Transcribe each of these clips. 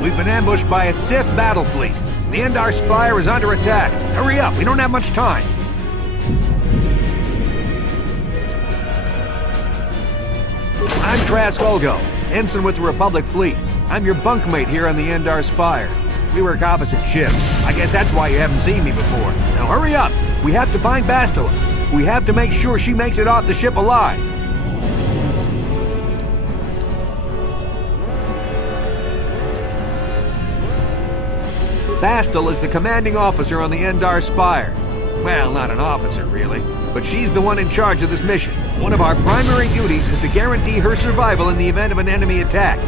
We've been ambushed by a Sith battle fleet. The Endar Spire is under attack. Hurry up, we don't have much time. I'm Trask Olgo, ensign with the Republic fleet. I'm your bunkmate here on the Endar Spire. We work opposite ships. I guess that's why you haven't seen me before. Now hurry up! We have to find Bastila. We have to make sure she makes it off the ship alive. Bastila is the commanding officer on the Endar Spire. Well, not an officer, really, but she's the one in charge of this mission. One of our primary duties is to guarantee her survival in the event of an enemy attack.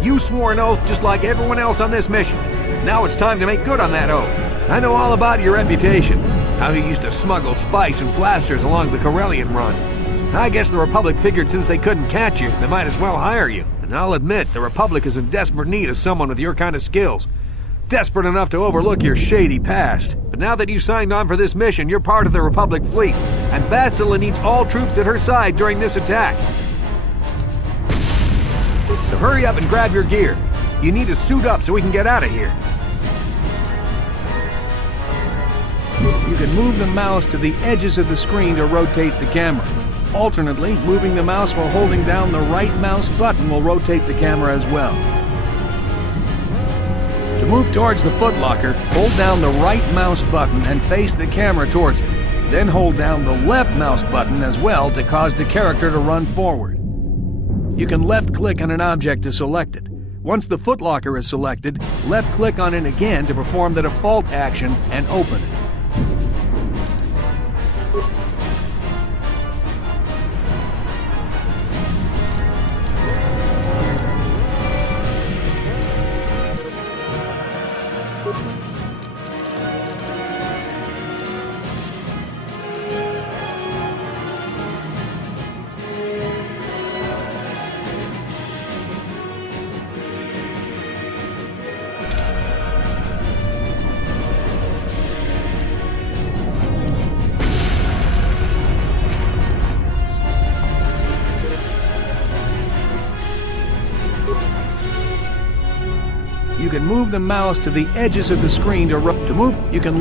You swore an oath just like everyone else on this mission. Now it's time to make good on that oath. I know all about your reputation, how you used to smuggle spice and blasters along the Corellian run. I guess the Republic figured since they couldn't catch you, they might as well hire you. And I'll admit, the Republic is in desperate need of someone with your kind of skills. Desperate enough to overlook your shady past. But now that you signed on for this mission, you're part of the Republic fleet, and Bastila needs all troops at her side during this attack. So hurry up and grab your gear. You need to suit up so we can get out of here. You can move the mouse to the edges of the screen to rotate the camera. Alternately, moving the mouse while holding down the right mouse button will rotate the camera as well. To move towards the footlocker, hold down the right mouse button and face the camera towards it. Then hold down the left mouse button as well to cause the character to run forward. You can left-click on an object to select it. Once the footlocker is selected, left-click on it again to perform the default action and open it. You can move the mouse to the edges of the screen to move. You can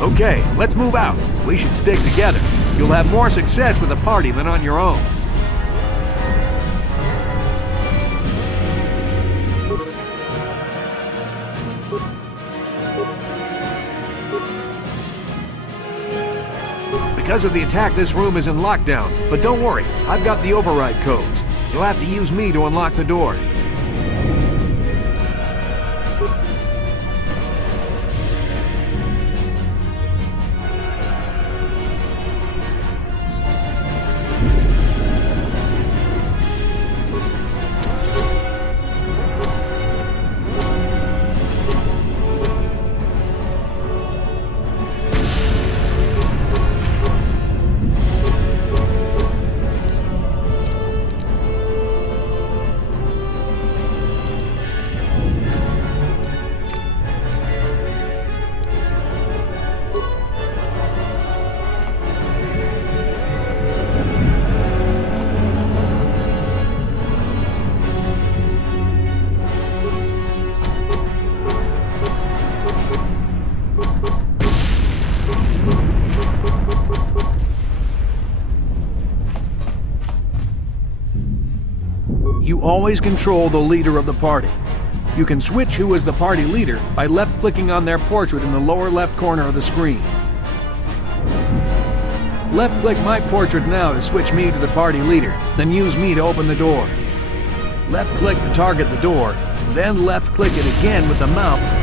Okay, let's move out. We should stick together. You'll have more success with a party than on your own. Because of the attack, this room is in lockdown. But don't worry, I've got the override codes. You'll have to use me to unlock the door. You always control the leader of the party. You can switch who is the party leader by left-clicking on their portrait in the lower left corner of the screen. Left-click my portrait now to switch me to the party leader, then use me to open the door. Left-click to target the door, then left-click it again with the mouse.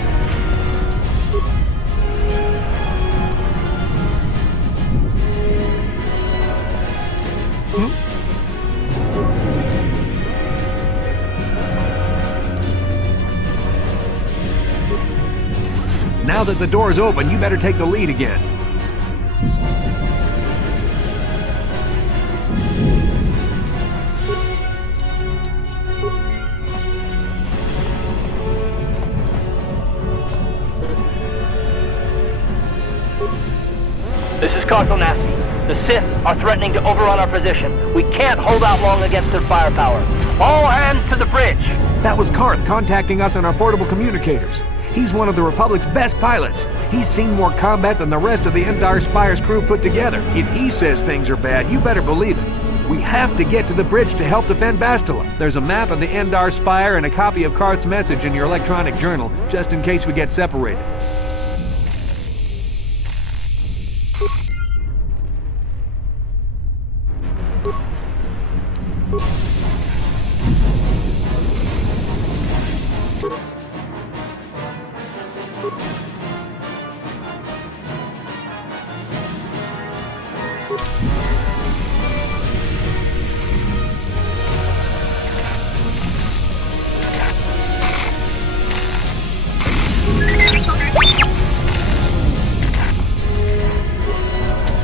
Now that the door is open, you better take the lead again. This is Carthonasi. The Sith are threatening to overrun our position. We can't hold out long against their firepower. All hands to the bridge! That was Karth contacting us on our portable communicators. He's one of the Republic's best pilots. He's seen more combat than the rest of the Endar Spire's crew put together. If he says things are bad, you better believe it. We have to get to the bridge to help defend Bastila. There's a map of the Endar Spire and a copy of Karth's message in your electronic journal, just in case we get separated.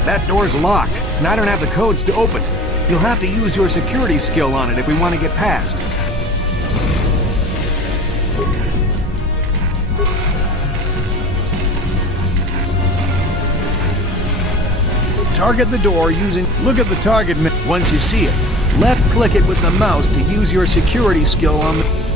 That door's locked, and I don't have the codes to open it. You'll have to use your security skill on it if we want to get past. Target the door using... Look at the target menu. Once you see it, left-click it with the mouse to use your security skill on the...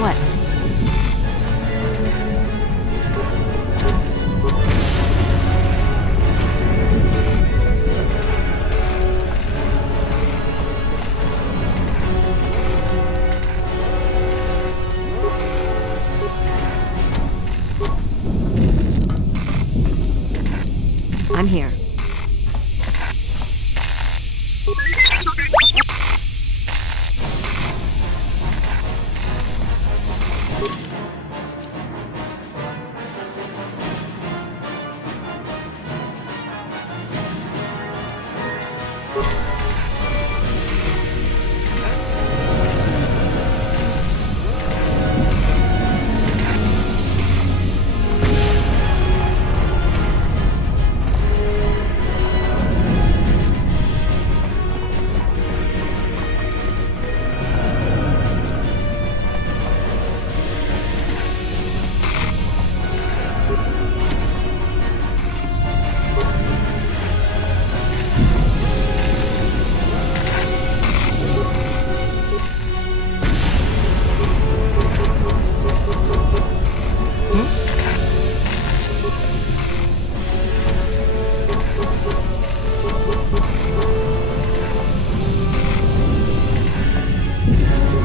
What? here.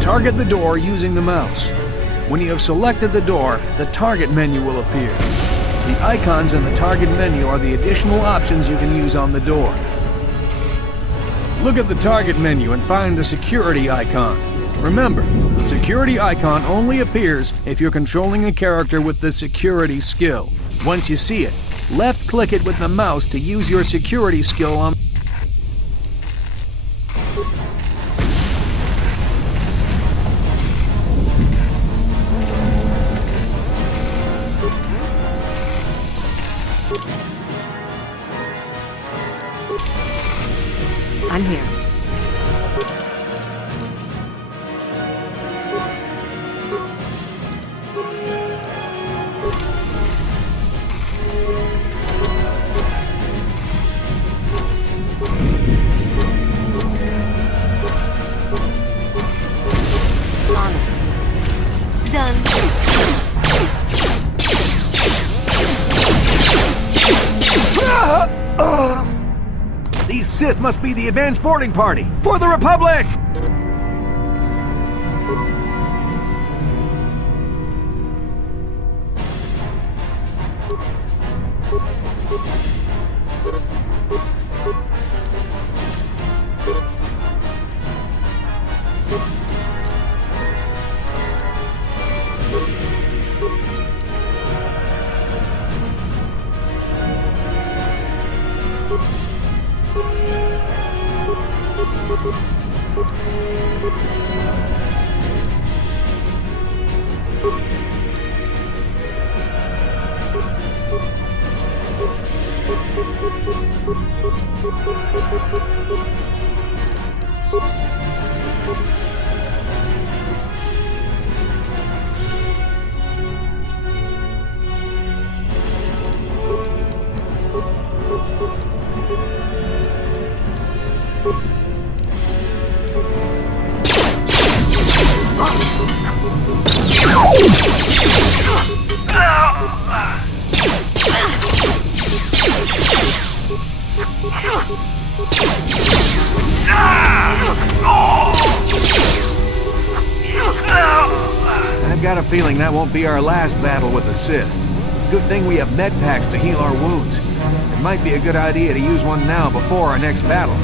Target the door using the mouse. When you have selected the door, the target menu will appear. The icons in the target menu are the additional options you can use on the door. Look at the target menu and find the security icon. Remember, the security icon only appears if you're controlling a character with the security skill. Once you see it, left-click it with the mouse to use your security skill on I'm here. Honest. Done. These Sith must be the advanced boarding party for the Republic! I've got a feeling that won't be our last battle with the Sith. Good thing we have med packs to heal our wounds. It might be a good idea to use one now before our next battle.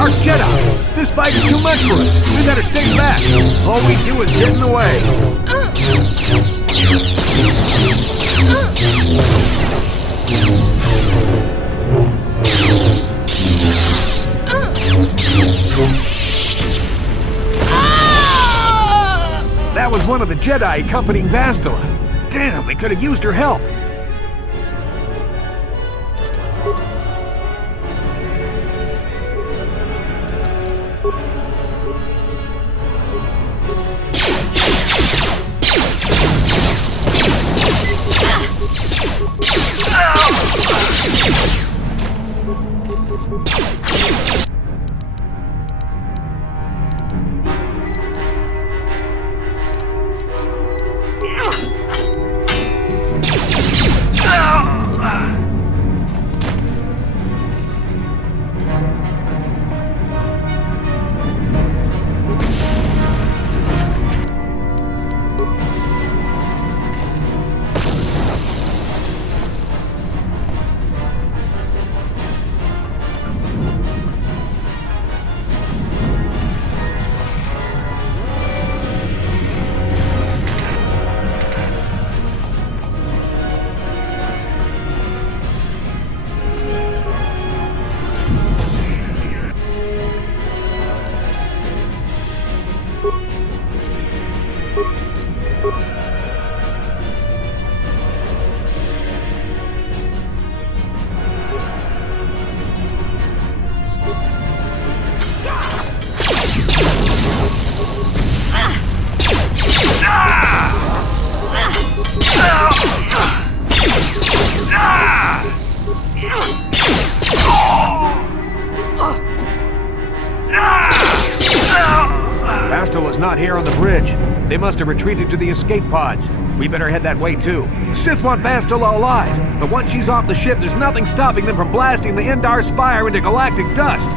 Dark Jedi! This fight is too much for us! We better stay back! All we do is get in the way! That was one of the Jedi accompanying Bastila. Damn, we could have used her help! Bastel is not here on the bridge. They must have retreated to the escape pods. We better head that way too. The Sith want Bastel alive, but once she's off the ship, there's nothing stopping them from blasting the Endar Spire into galactic dust.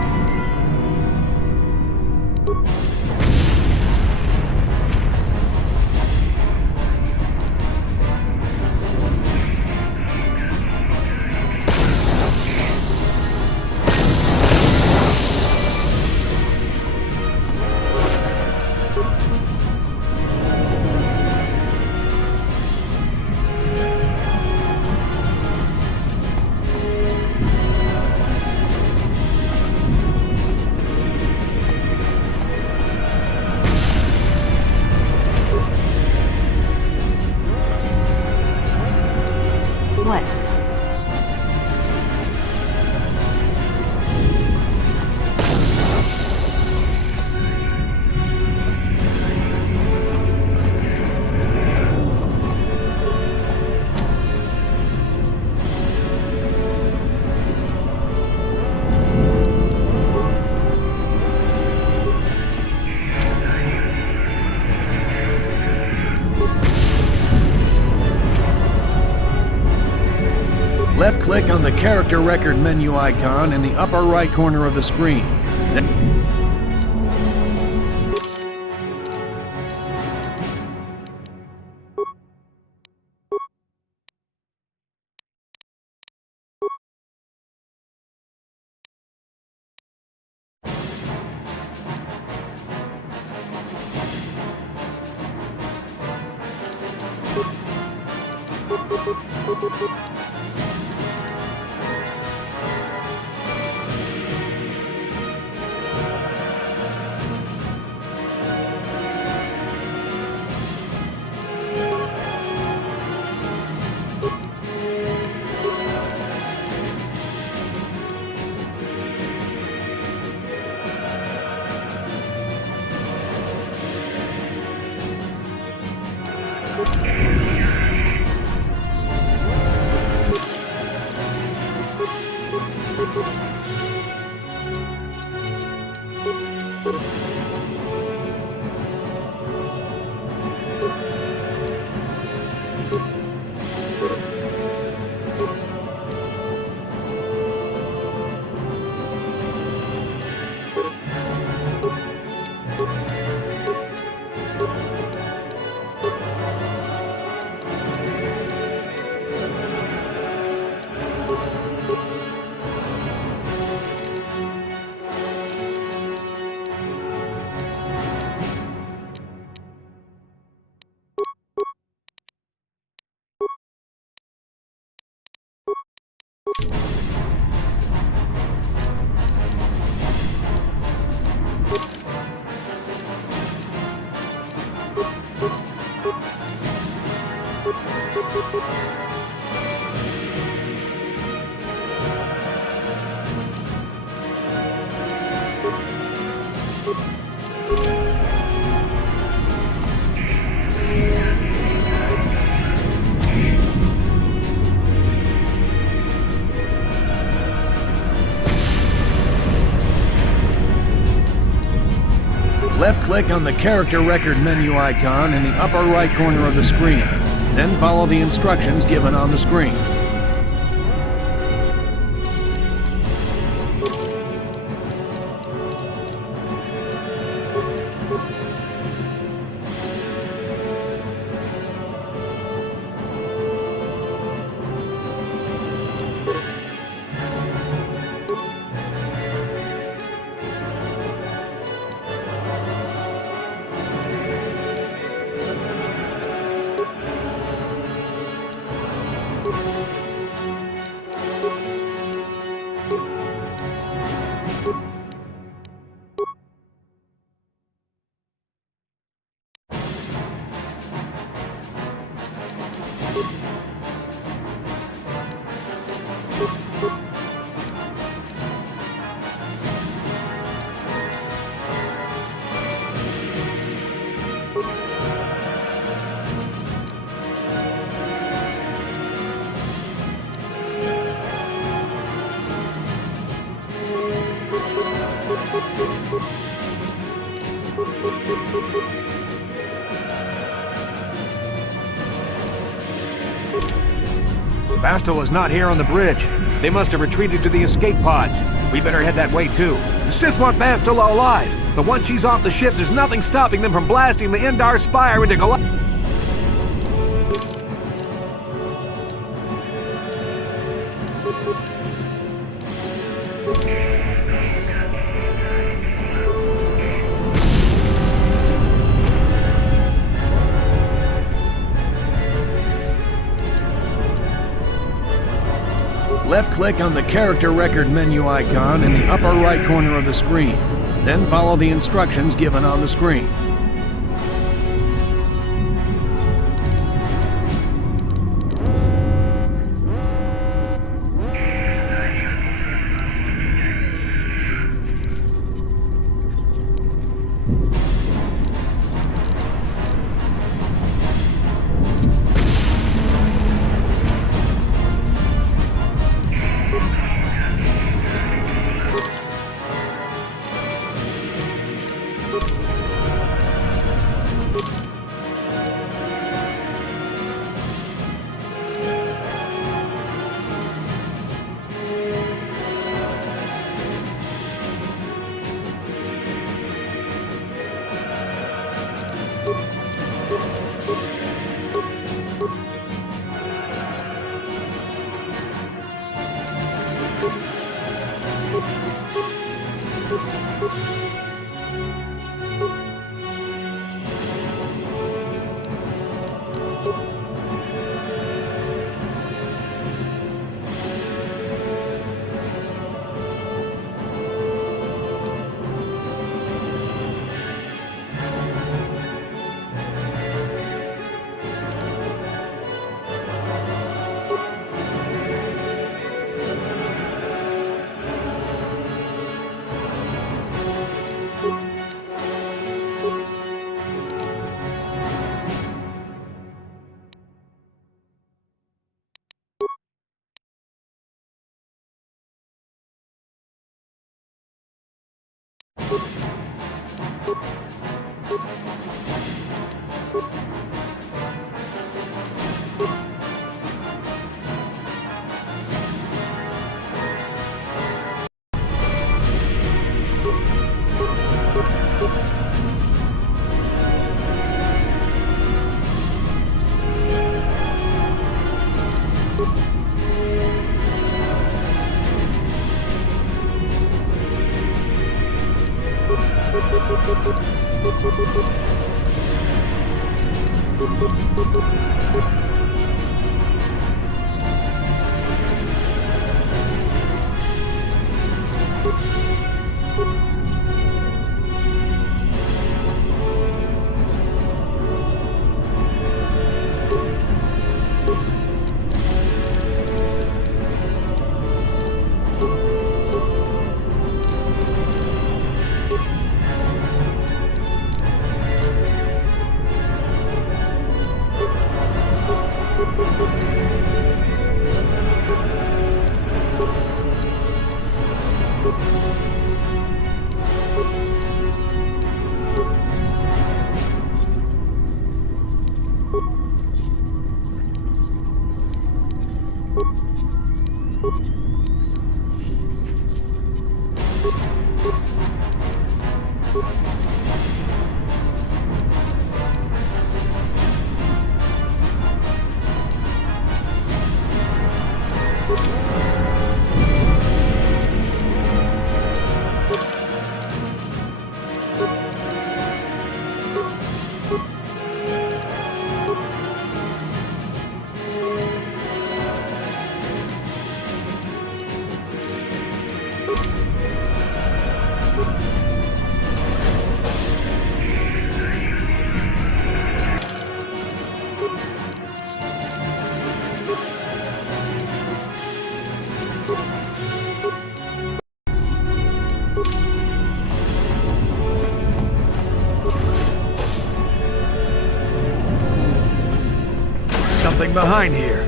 What? Left-click on the character record menu icon in the upper right corner of the screen. Left-click on the character record menu icon in the upper right corner of the screen. Then follow the instructions given on the screen. Bastel is not here on the bridge. They must have retreated to the escape pods. We better head that way too. The Sith want Bastel alive, but once she's off the ship, there's nothing stopping them from blasting the Endar Spire into Left-click on the character record menu icon in the upper right corner of the screen. Then follow the instructions given on the screen. Something behind here.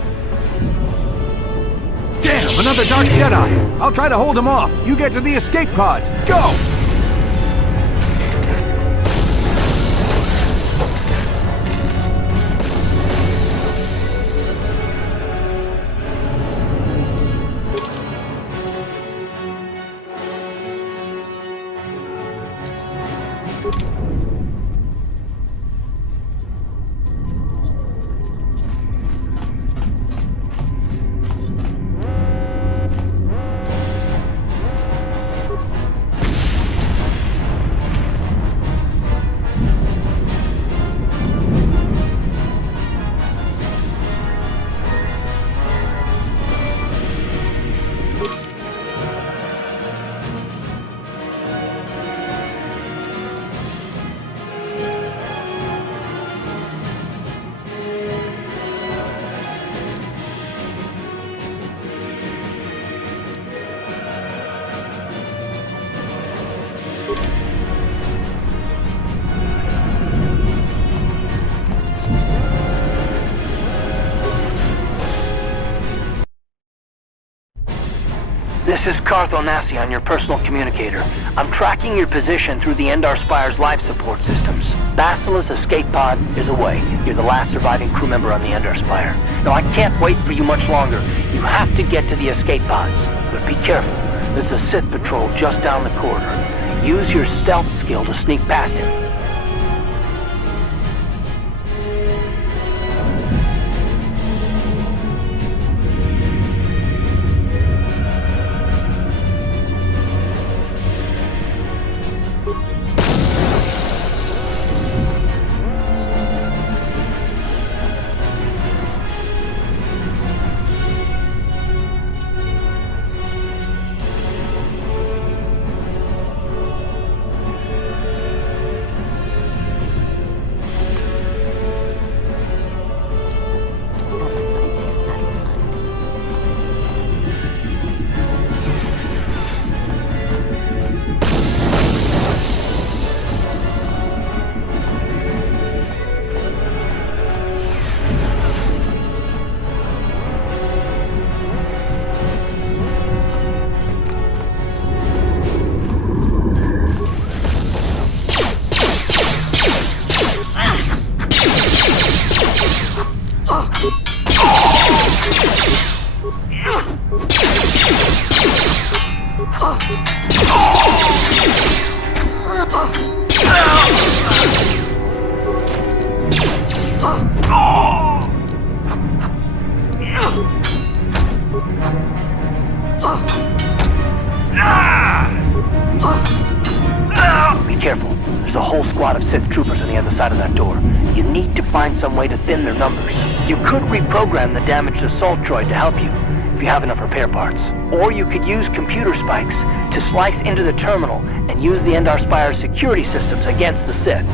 Damn, another Dark Jedi! I'll try to hold him off. You get to the escape pods. Go! This is Cartho Nassi on your personal communicator. I'm tracking your position through the Endar Spire's life support systems. Basilisk's escape pod is away. You're the last surviving crew member on the Endar Spire. Now, I can't wait for you much longer. You have to get to the escape pods. But be careful. There's a Sith patrol just down the corridor. Use your stealth skill to sneak past him. Be careful. There's a whole squad of Sith troopers on the other side of that door. You need to find some way to thin their numbers. You could reprogram the damaged assault droid to help you, if you have enough repair parts. Or you could use computer spikes to slice into the terminal and use the Endar Spire's security systems against the Sith.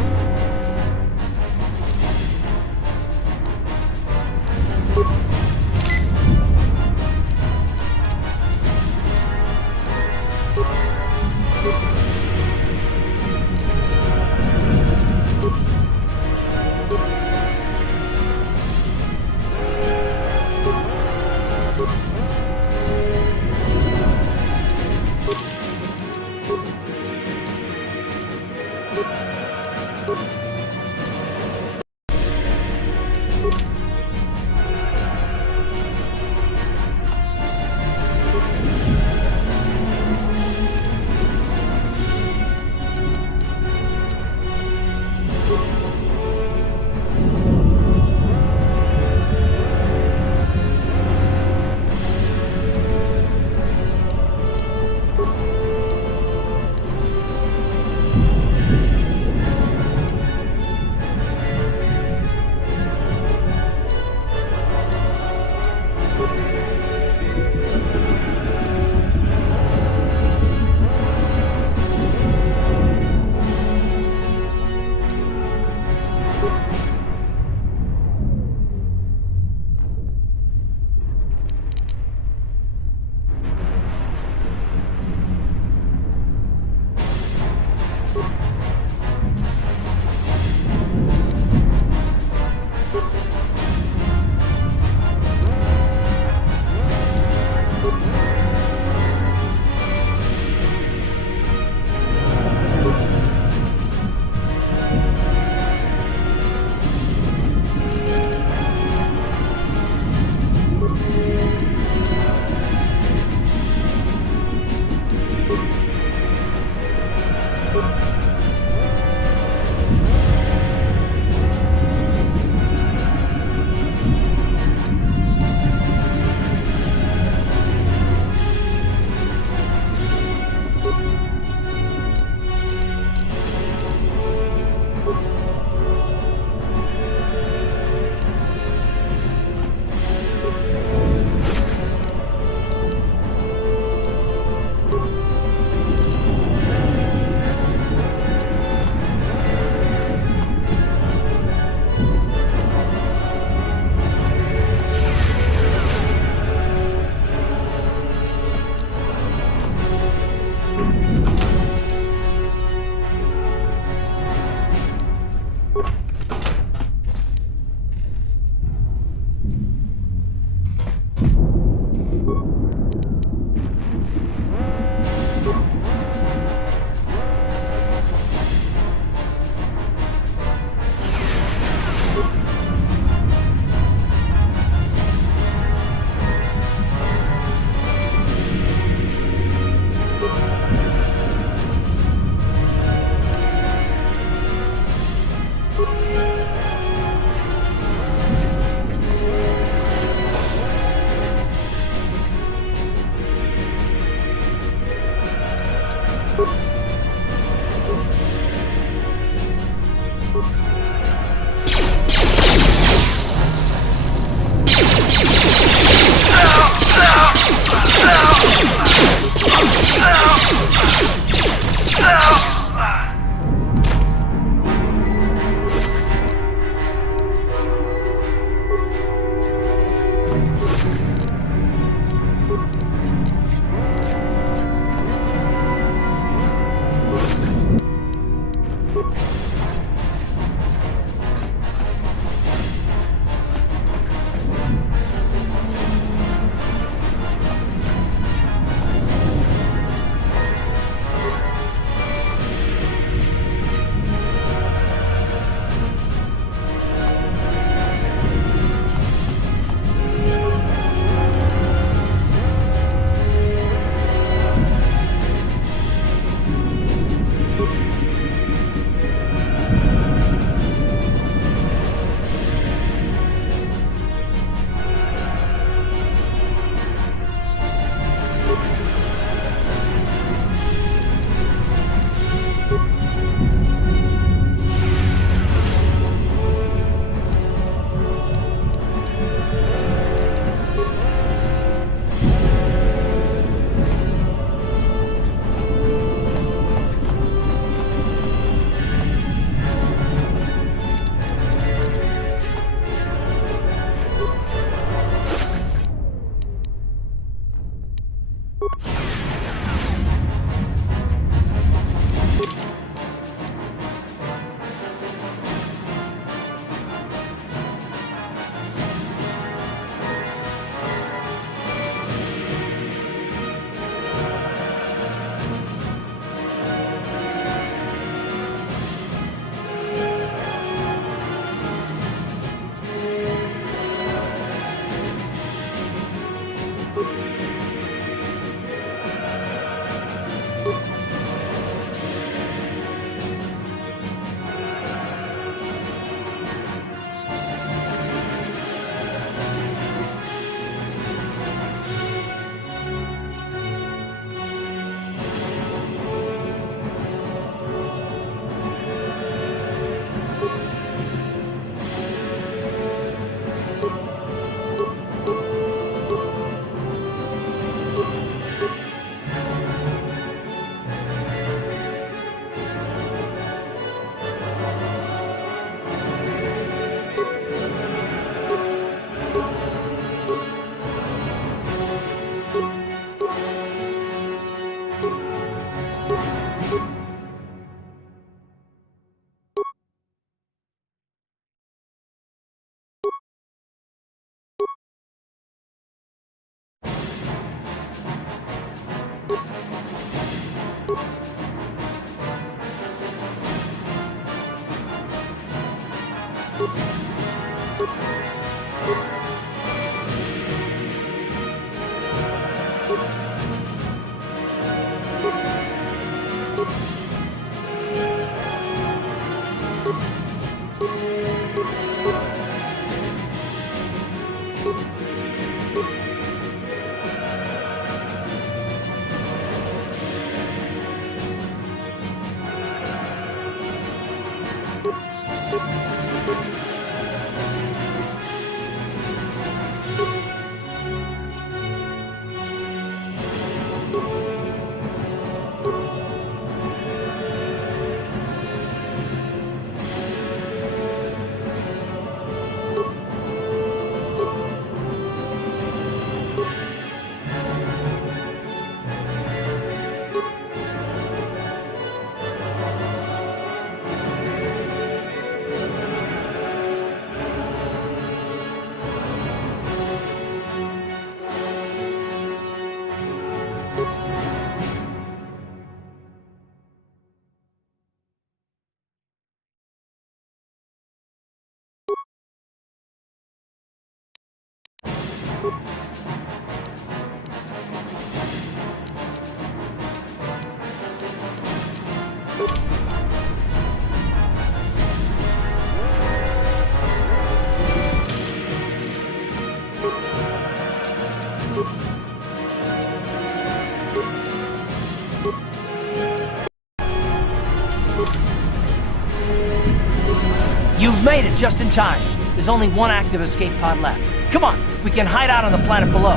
You've made it just in time. There's only one active escape pod left. Come on, we can hide out on the planet below.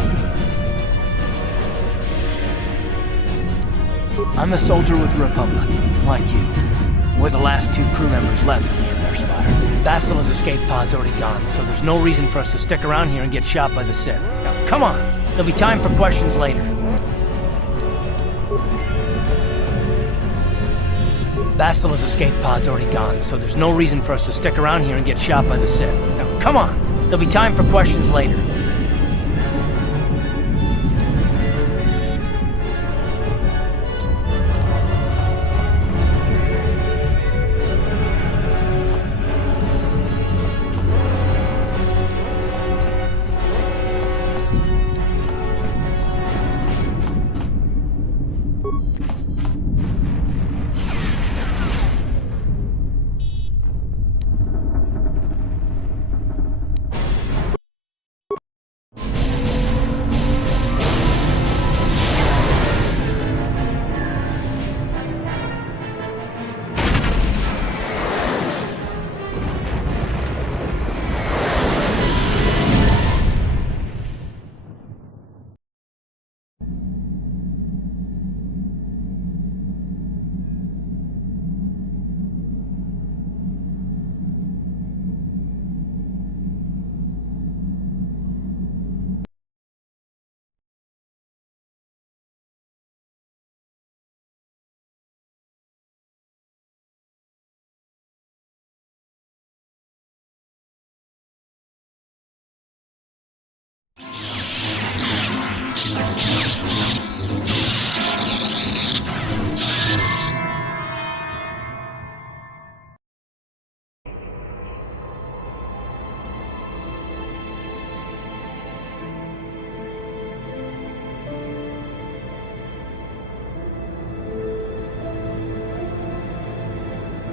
I'm a soldier with the Republic, like you. We're the last two crew members left of the Endar Spire. Basila's escape pod's already gone, so there's no reason for us to stick around here and get shot by the Sith. Now, come on, there'll be time for questions later. Basila's escape pod's already gone, so there's no reason for us to stick around here and get shot by the Sith. Now, come on! There'll be time for questions later.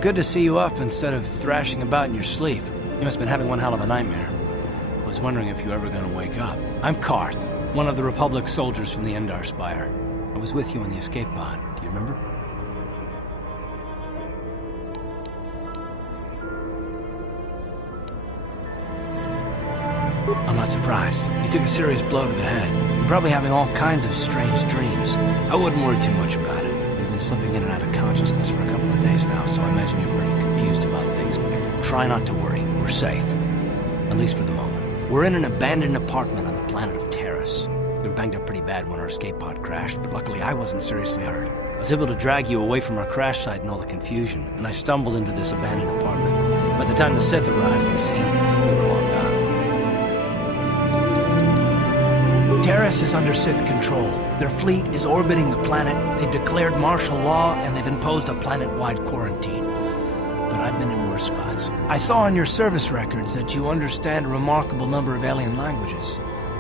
good to see you up instead of thrashing about in your sleep. You must have been having one hell of a nightmare. I was wondering if you were ever going to wake up. I'm Karth, one of the Republic soldiers from the Endar Spire. I was with you in the escape pod. Do you remember? I'm not surprised. You took a serious blow to the head. You're probably having all kinds of strange dreams. I wouldn't worry too much about it. You've been slipping in and out of consciousness for a couple of days now, so I imagine you're pretty confused about things. But try not to worry. We're safe. At least for the moment. We're in an abandoned apartment on the planet of Terrace. We were banged up pretty bad when our escape pod crashed, but luckily I wasn't seriously hurt. I was able to drag you away from our crash site and all the confusion, and I stumbled into this abandoned apartment. By the time the Sith arrived on the scene, we were long gone. Terrace is under Sith control. Their fleet is orbiting the planet, they've declared martial law, and they've imposed a planet-wide quarantine. But I've been in worse spots. I saw on your service records that you understand a remarkable number of alien languages.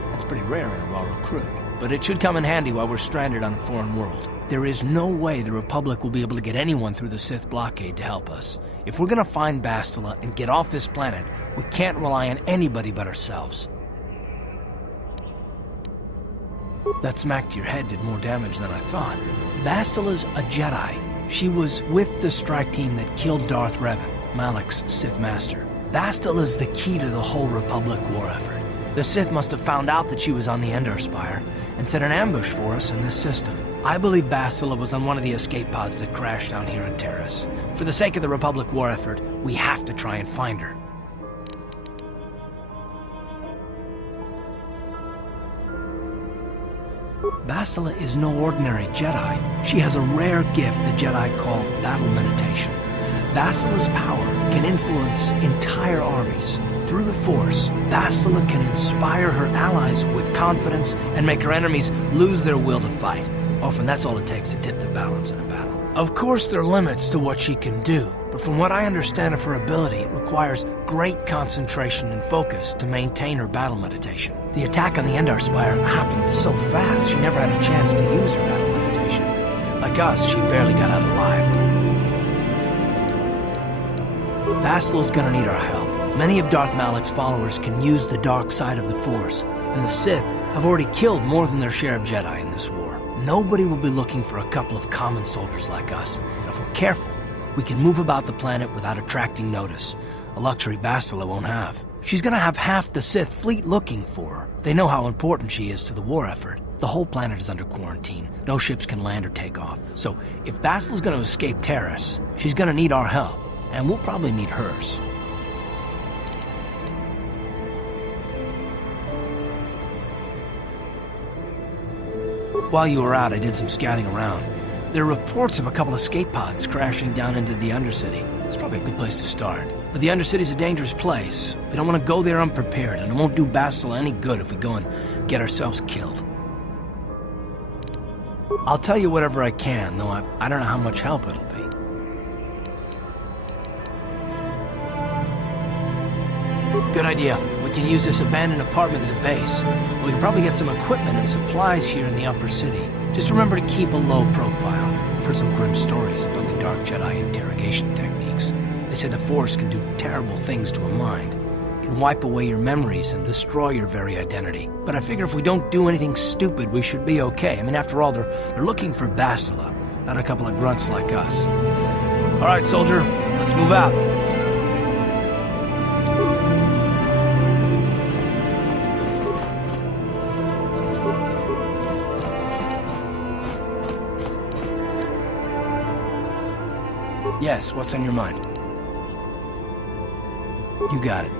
That's pretty rare in a raw recruit. But it should come in handy while we're stranded on a foreign world. There is no way the Republic will be able to get anyone through the Sith blockade to help us. If we're gonna find Bastila and get off this planet, we can't rely on anybody but ourselves. That smack to your head did more damage than I thought. Bastila's a Jedi. She was with the strike team that killed Darth Revan, Malak's Sith Master. Bastila's the key to the whole Republic war effort. The Sith must have found out that she was on the Endar Spire and set an ambush for us in this system. I believe Bastila was on one of the escape pods that crashed down here on Terrace. For the sake of the Republic war effort, we have to try and find her. Bastila is no ordinary Jedi. She has a rare gift the Jedi call battle meditation. Bastila's power can influence entire armies. Through the Force, Bastila can inspire her allies with confidence and make her enemies lose their will to fight. Often that's all it takes to tip the balance in a battle. Of course there are limits to what she can do, but from what I understand of her ability, it requires great concentration and focus to maintain her battle meditation. The attack on the Endar Spire happened so fast she never had a chance to use her battle meditation. Like us, she barely got out alive. Bastila's gonna need our help. Many of Darth Malak's followers can use the dark side of the Force, and the Sith have already killed more than their share of Jedi in this war. Nobody will be looking for a couple of common soldiers like us. And if we're careful, we can move about the planet without attracting notice, a luxury Bastila won't have. She's gonna have half the Sith fleet looking for her. They know how important she is to the war effort. The whole planet is under quarantine. No ships can land or take off. So if Bastila's gonna escape Terrace, she's gonna need our help, and we'll probably need hers. While you were out, I did some scouting around. There are reports of a couple escape pods crashing down into the Undercity. It's probably a good place to start. But the Undercity's a dangerous place. We don't want to go there unprepared, and it won't do Bastila any good if we go and get ourselves killed. I'll tell you whatever I can, though I don't know how much help it'll be. Good idea. We can use this abandoned apartment as a base. We can probably get some equipment and supplies here in the upper city. Just remember to keep a low profile. I've heard some grim stories about the Dark Jedi interrogation techniques. They say the Force can do terrible things to a mind. It can wipe away your memories and destroy your very identity. But I figure if we don't do anything stupid, we should be okay. I mean, after all, they're looking for Bastila, not a couple of grunts like us. All right, soldier, let's move out. Yes, what's on your mind? You got it.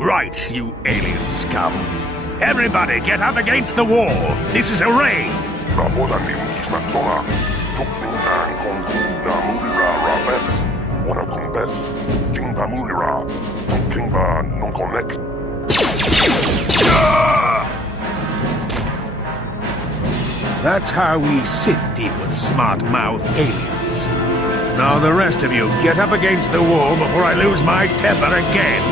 Right, you alien scum. Everybody get up against the wall. This is a raid. 나보다님 기스나토나 족빙난 공구 나무리라 라베스 원어쿵베스 킹다무리라 킹바 농코넥 That's how we Sith deal with smart-mouthed aliens. Now the rest of you, get up against the wall before I lose my temper again.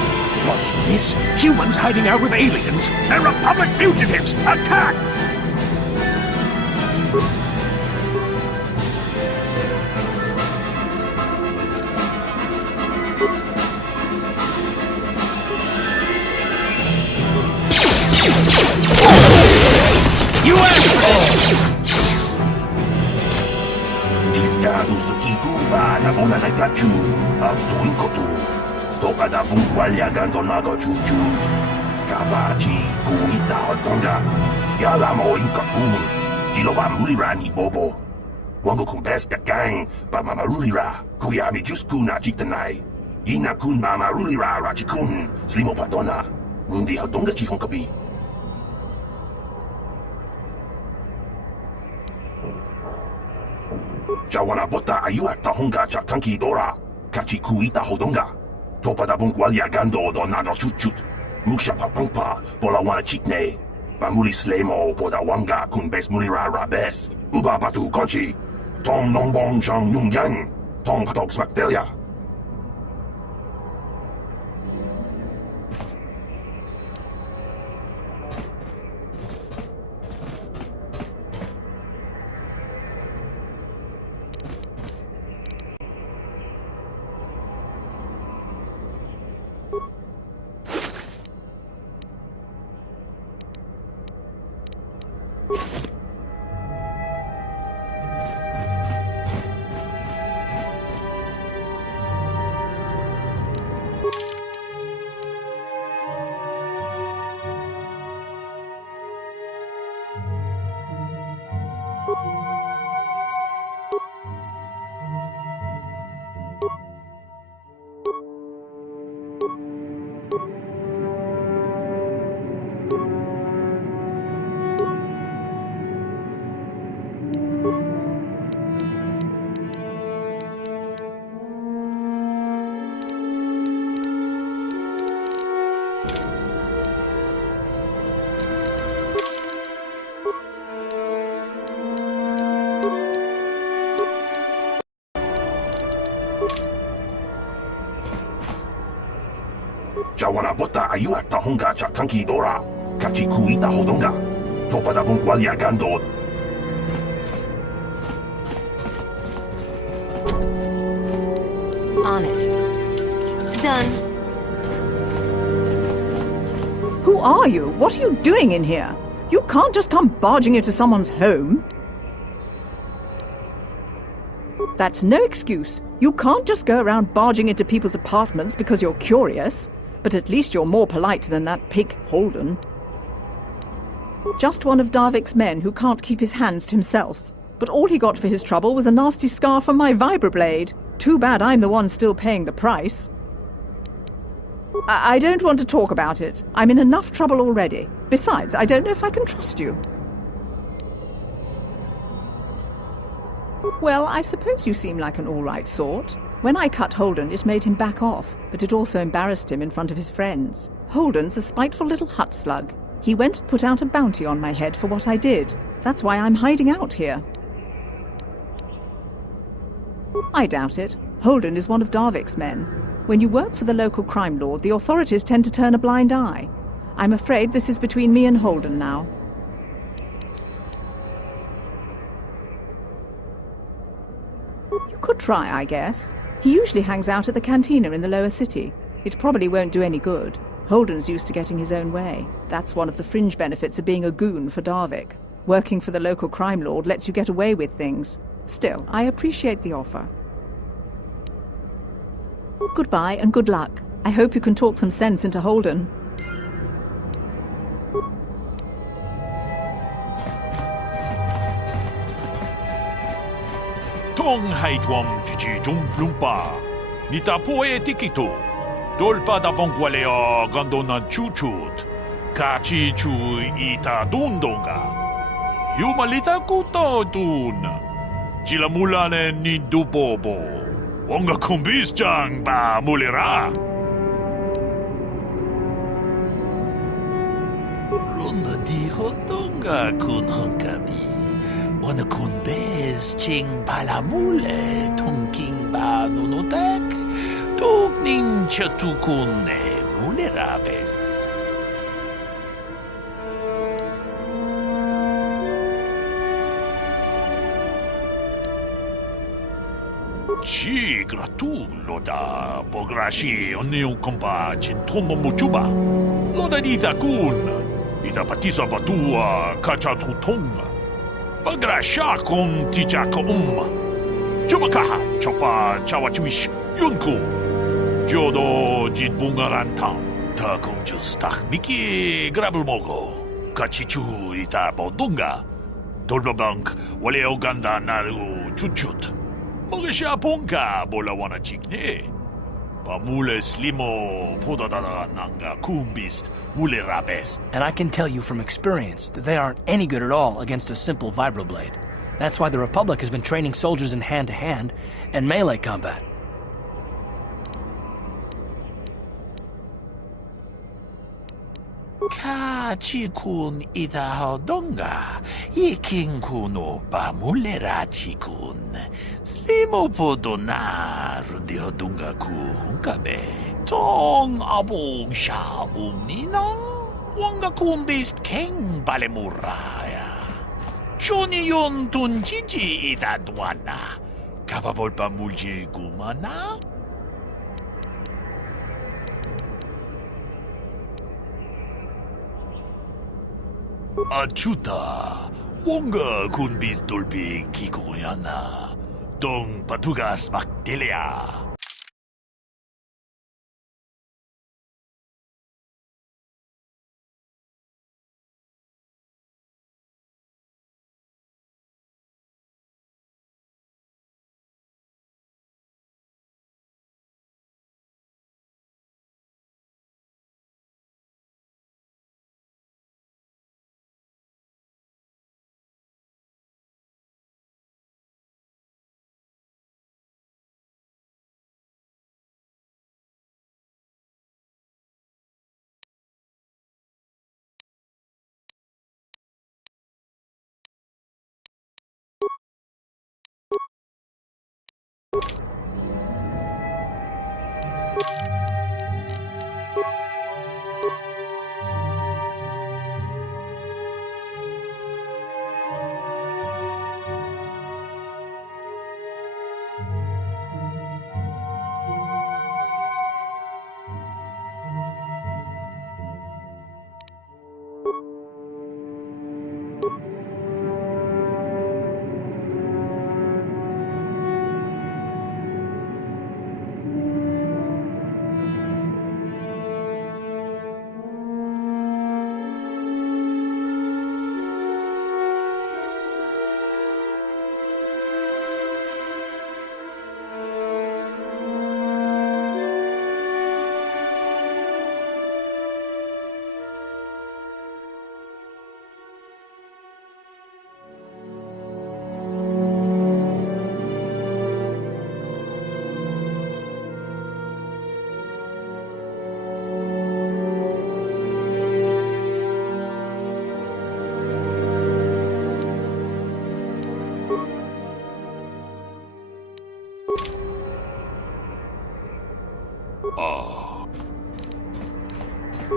What's this? Humans hiding out with aliens? They're Republic fugitives! Attack! You Discado sukicuba na bona na gachu, atuin kotu. Toka da bungwalya gando nago chuchut. Kabachi kuita hotonga. Yala mo inkapun. Jiloba mulirani bobo. Wango kumbeska gang, ba mamarulira. Kuyami juskuna chitanai. Ina kun mamarulira rachikun. Slimo padona. Mundi hotonga chihonkabi. Jawana bota ayua tahonga cha kanki dora. Kachi kuita hodonga. Topa da bungwalya gando do nado chuchut. Musha papangpa pola wana chikne. Pamuli slemo poda wanga kun bes mulira rabes. Uba batu kochi. Tong nongbong chang yung yang. Tong patok smaktelia. Jawana bota ayua tahonga cha kanki dora. Kachi kuita hodonga. Topa da bungwalya gando. On it. Done. Who are you? What are you doing in here? You can't just come barging into someone's home. That's no excuse. You can't just go around barging into people's apartments because you're curious. But at least you're more polite than that pig Holden. Just one of Darvik's men who can't keep his hands to himself. But all he got for his trouble was a nasty scar from my vibroblade. Too bad I'm the one still paying the price. I don't want to talk about it. I'm in enough trouble already. Besides, I don't know if I can trust you. Well, I suppose you seem like an all-right sort. When I cut Holden, it made him back off, but it also embarrassed him in front of his friends. Holden's a spiteful little hut slug. He went and put out a bounty on my head for what I did. That's why I'm hiding out here. I doubt it. Holden is one of Darvik's men. When you work for the local crime lord, the authorities tend to turn a blind eye. I'm afraid this is between me and Holden now. You could try, I guess. He usually hangs out at the cantina in the lower city. It probably won't do any good. Holden's used to getting his own way. That's one of the fringe benefits of being a goon for Darvik. Working for the local crime lord lets you get away with things. Still, I appreciate the offer. Goodbye and good luck. I hope you can talk some sense into Holden. Tong hai tuam jiji jung plumpa. Nita poe tikitu. 돌바다 봉구알레어 건도나 추추트 같이 주이다 돈동가 유말리다 꾸떠둔 지라물라네 닌두보보 원가 쿰비스장 바 물리라 론다 디호동가 군헝가비 오늘 군베스 칭 발라물레 통킹바 누노닥 독닝처 투군네 물레라베스 Sì, gratulloda, pograshi, onneun compa, cintombo muchuba. Loda dita kun, ita patisa batua, kacha tutonga. Pagrasha kon tijaka Chubakaha, chopa, chawachuish, yunku. Jodo, jit bungaranta. Ta konjus tak miki, grabulmogo. Kachichu ita bodunga. Dolbabank, wale oganda naru chuchut. Mogesha ponka bola wana chikne. Pamule slimo podadada nanga kumbist mule rabes. And I can tell you from experience that they aren't any good at all against a simple vibroblade. That's why the Republic has been training soldiers in hand-to-hand and melee combat. 카치군 이다하던가 이킹군오 바물레라치군 슬리모포도나 룬디허둥가 구훈가베 통 아봉샤 옴니나 왕가군 비스트 캥 발레무라야 조니yon 둔지지 이다두아나 가바볼바 물지구마나 Achuta, wonga kunbis dolpi kikoyana, dong patugas maktelea.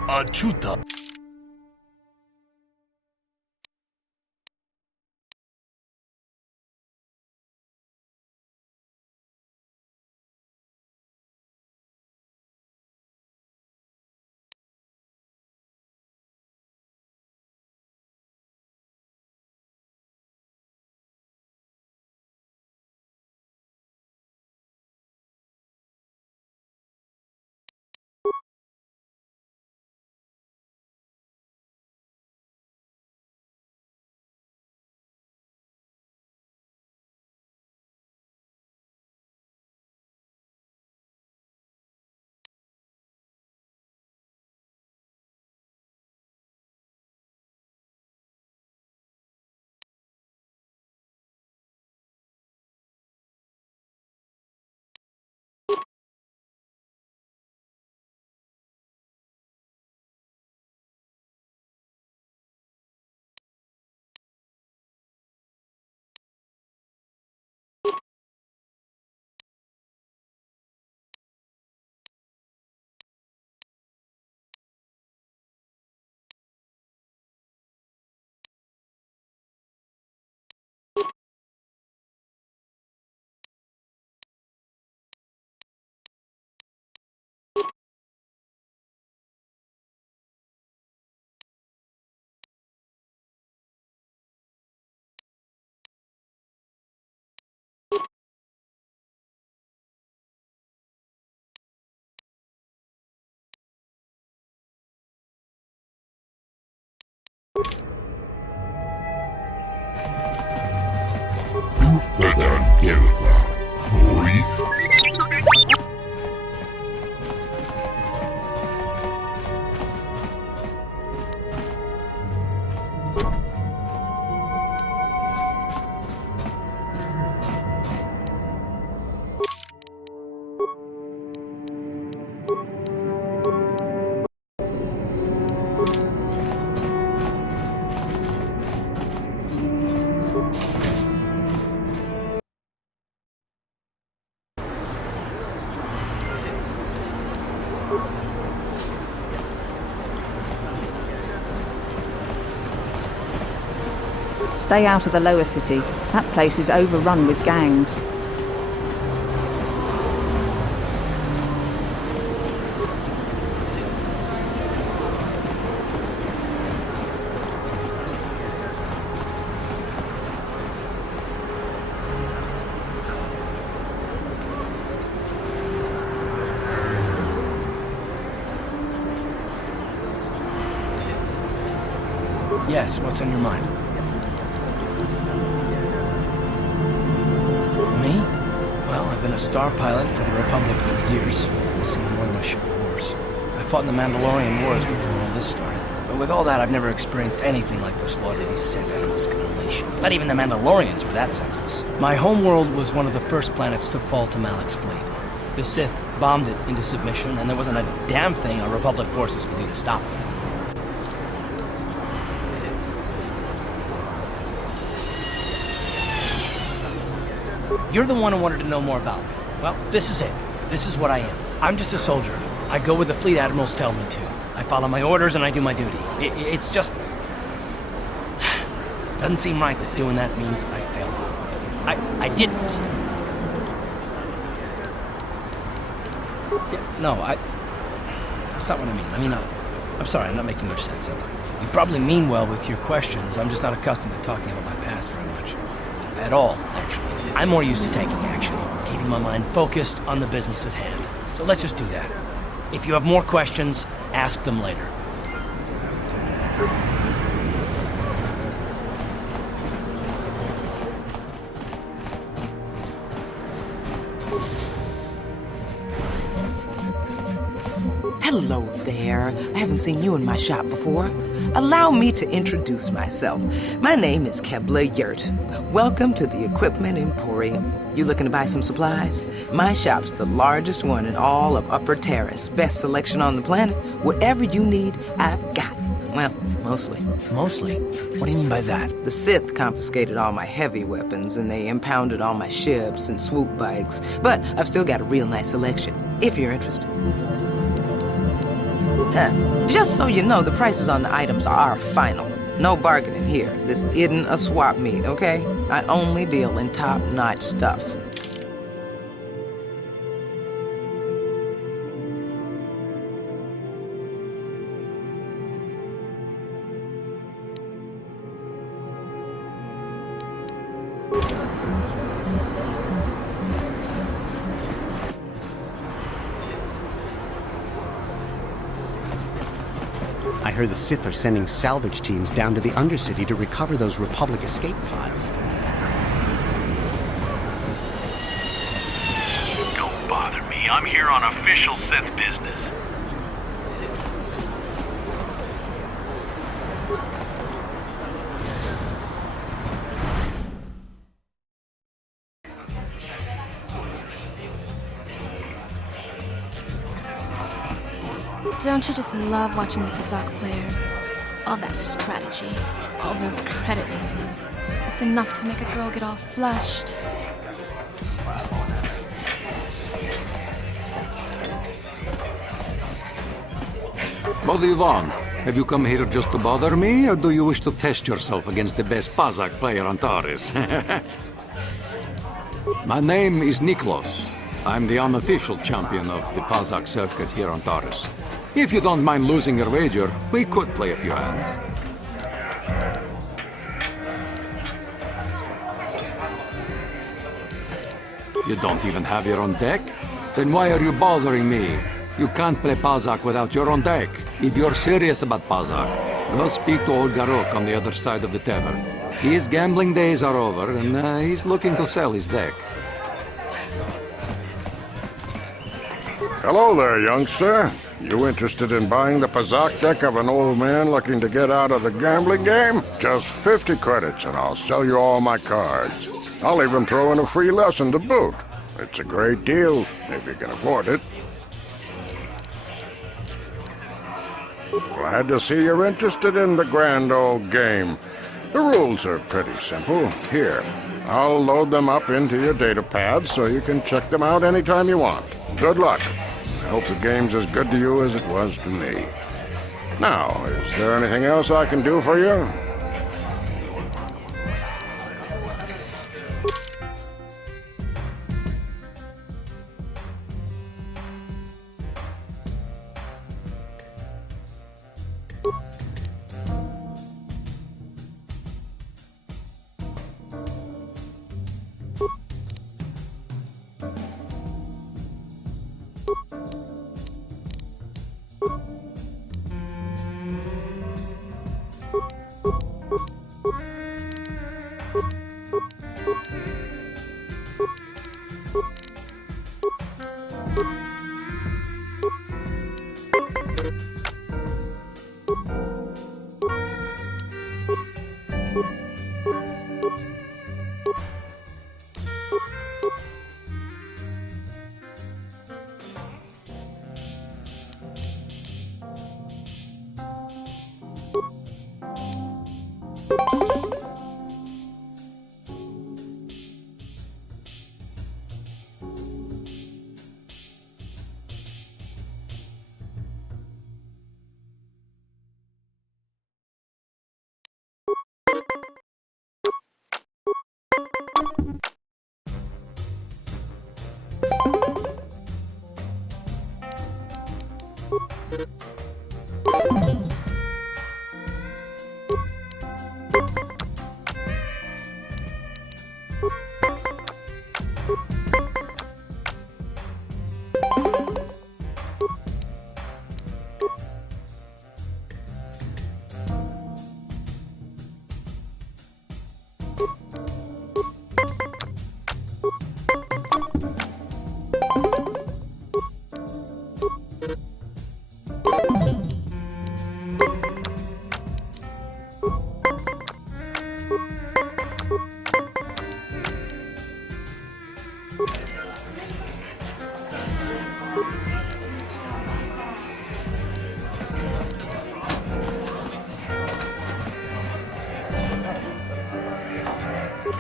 Achuta. Stay out of the lower city. That place is overrun with gangs. Yes, what's on your mind? Me? Well, I've been a star pilot for the Republic for years. Seen more than my share of wars. I fought in the Mandalorian Wars before all this started. But with all that, I've never experienced anything like the slaughter these Sith animals can unleash. Not even the Mandalorians were that senseless. My homeworld was one of the first planets to fall to Malak's fleet. The Sith bombed it into submission, and there wasn't a damn thing our Republic forces could do to stop them. You're the one who wanted to know more about me. Well, this is it. This is what I am. I'm just a soldier. I go where the fleet admirals tell me to. I follow my orders and I do my duty. It's just... Doesn't seem right that doing that means I failed. I didn't. Yeah, that's not what I mean. I mean, I'm sorry, I'm not making much sense. You probably mean well with your questions. I'm just not accustomed to talking about my past very much. At all, actually. I'm more used to taking action, keeping my mind focused on the business at hand. So let's just do that. If you have more questions, ask them later. Hello there. I haven't seen you in my shop before. Allow me to introduce myself. My name is Kebla Yurt. Welcome to the Equipment Emporium. You looking to buy some supplies? My shop's the largest one in all of Upper Terrace. Best selection on the planet. Whatever you need, I've got. Well, mostly. Mostly? What do you mean by that? The Sith confiscated all my heavy weapons, and they impounded all my ships and swoop bikes. But I've still got a real nice selection, if you're interested. Just so you know, the prices on the items are final. No bargaining here. This isn't a swap meet, okay? I only deal in top-notch stuff. I heard the Sith are sending salvage teams down to the Undercity to recover those Republic escape pods. Don't bother me. I'm here on official Sith business. Don't you just love watching the Pazak players? All that strategy, all those credits. It's enough to make a girl get all flushed. What do you want? Have you come here just to bother me, or do you wish to test yourself against the best Pazak player on Taurus? My name is Niklos. I'm the unofficial champion of the Pazak circuit here on Taurus. If you don't mind losing your wager, we could play a few hands. You don't even have your own deck? Then why are you bothering me? You can't play Pazak without your own deck. If you're serious about Pazak, go speak to old Garok on the other side of the tavern. His gambling days are over, and he's looking to sell his deck. Hello there, youngster. You interested in buying the Pazak deck of an old man looking to get out of the gambling game? Just 50 credits and I'll sell you all my cards. I'll even throw in a free lesson to boot. It's a great deal, if you can afford it. Glad to see you're interested in the grand old game. The rules are pretty simple. Here, I'll load them up into your data pad so you can check them out anytime you want. Good luck. hope the game's as good to you as it was to me. Now, is there anything else I can do for you?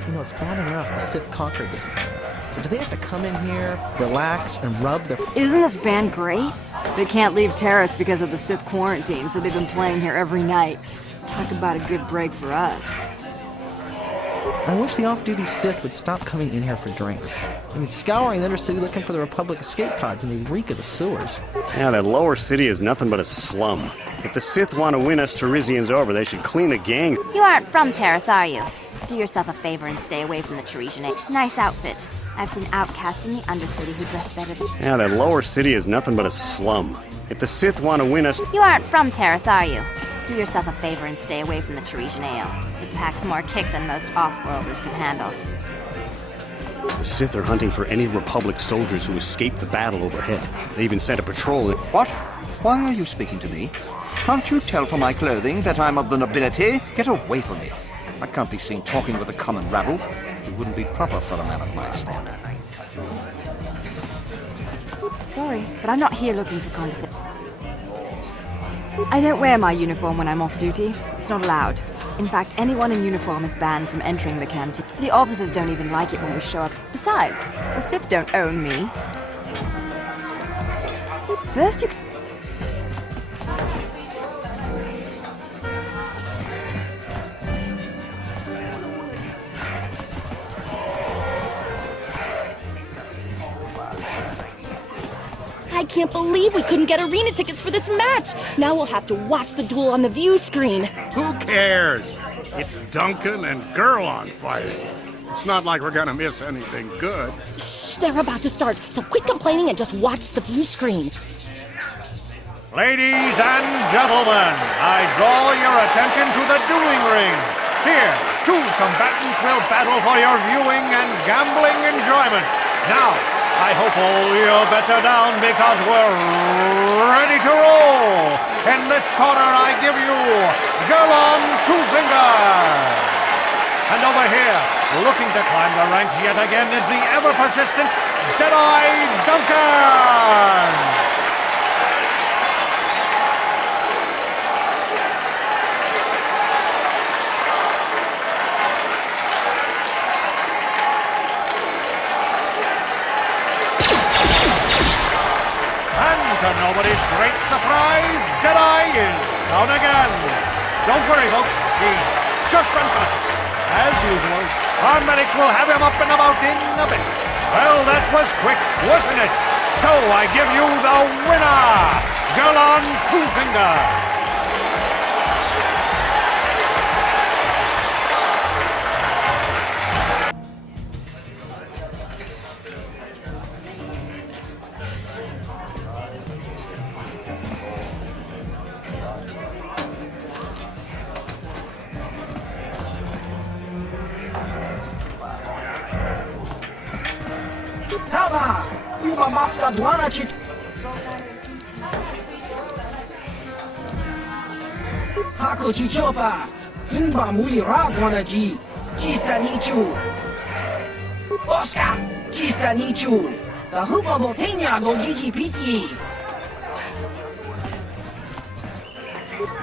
You know, it's bad enough the Sith conquered this planet. But do they have to come in here, relax, and rub their... Isn't this band great? They can't leave Terrace because of the Sith quarantine, so they've been playing here every night. Talk about a good break for us. I wish the off-duty Sith would stop coming in here for drinks. I mean, scouring the Undercity looking for the Republic escape pods, and they reek of the sewers. Yeah, that lower city is nothing but a slum. If the Sith want to win us Teresians over, they should clean the gang. You aren't from Terrace, are you? Do yourself a favor and stay away from the Teresian. Nice outfit. I've seen outcasts in the Undercity who dress better than... Yeah, that lower city is nothing but a slum. If the Sith want to win us... You aren't from Terrace, are you? Do yourself a favor and stay away from the Teresian ale. It packs more kick than most off-worlders can handle. The Sith are hunting for any Republic soldiers who escaped the battle overhead. They even sent a patrol in... What? Why are you speaking to me? Can't you tell from my clothing that I'm of the nobility? Get away from me. I can't be seen talking with the common rabble. It wouldn't be proper for a man of my standard. Sorry, but I'm not here looking for conversation. I don't wear my uniform when I'm off duty. It's not allowed. In fact, anyone in uniform is banned from entering the canteen. The officers don't even like it when we show up. Besides, the Sith don't own me. First you... I can't believe we couldn't get arena tickets for this match. Now we'll have to watch the duel on the view screen. Who cares? It's Duncan and Gurlon fighting. It's not like we're gonna miss anything good. Shh, they're about to start, so quit complaining and just watch the view screen. Ladies and gentlemen, I draw your attention to the dueling ring. Here, two combatants will battle for your viewing and gambling enjoyment. Now, I hope all your bets are down because we're ready to roll. In this corner, I give you Gurlon Two Fingers. And over here, looking to climb the ranks yet again, is the ever-persistent Deadeye Duncan. And nobody's great surprise, Deadeye is down again. Don't worry, folks. He's just unconscious. As usual, our medics will have him up and about in a bit. Well, that was quick, wasn't it? So I give you the winner, Girl on Two Fingers. Hava! Uba maska dwanaci... Hako ci chopa! Himba muli ragwanaji! Chiska nichu! Oska! Chiska nichu! The hupa botenia go gigi piti!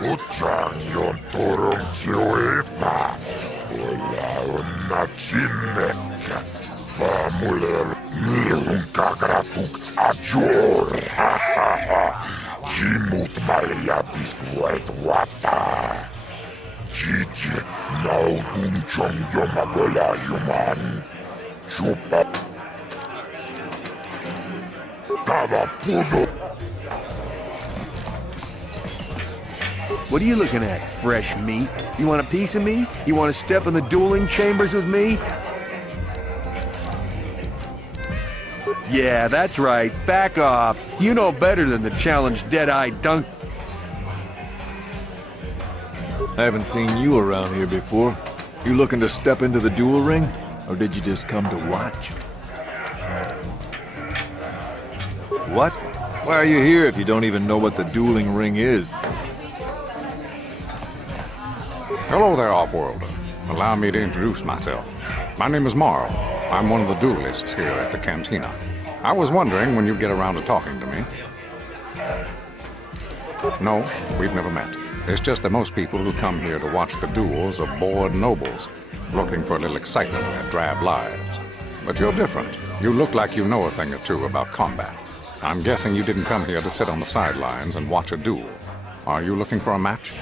Utsang yon turong siwita! Wala na chineka! Pamuler nihun kagratuk ajor! Jimut malia bistuet wata! Chichi naudun chong yomabola yuman! Chupa! Tava pudo! What are you looking at, fresh meat? You want a piece of me? You want to step in the dueling chambers with me? Yeah, that's right. Back off. You know better than to challenge Deadeye Dunk. I haven't seen you around here before. You looking to step into the duel ring? Or did you just come to watch? What? Why are you here if you don't even know what the dueling ring is? Hello there, Off-Worlder. Allow me to introduce myself. My name is Marl. I'm one of the duelists here at the Cantina. I was wondering when you'd get around to talking to me. No, we've never met. It's just that most people who come here to watch the duels are bored nobles, looking for a little excitement in their drab lives. But you're different. You look like you know a thing or two about combat. I'm guessing you didn't come here to sit on the sidelines and watch a duel. Are you looking for a match?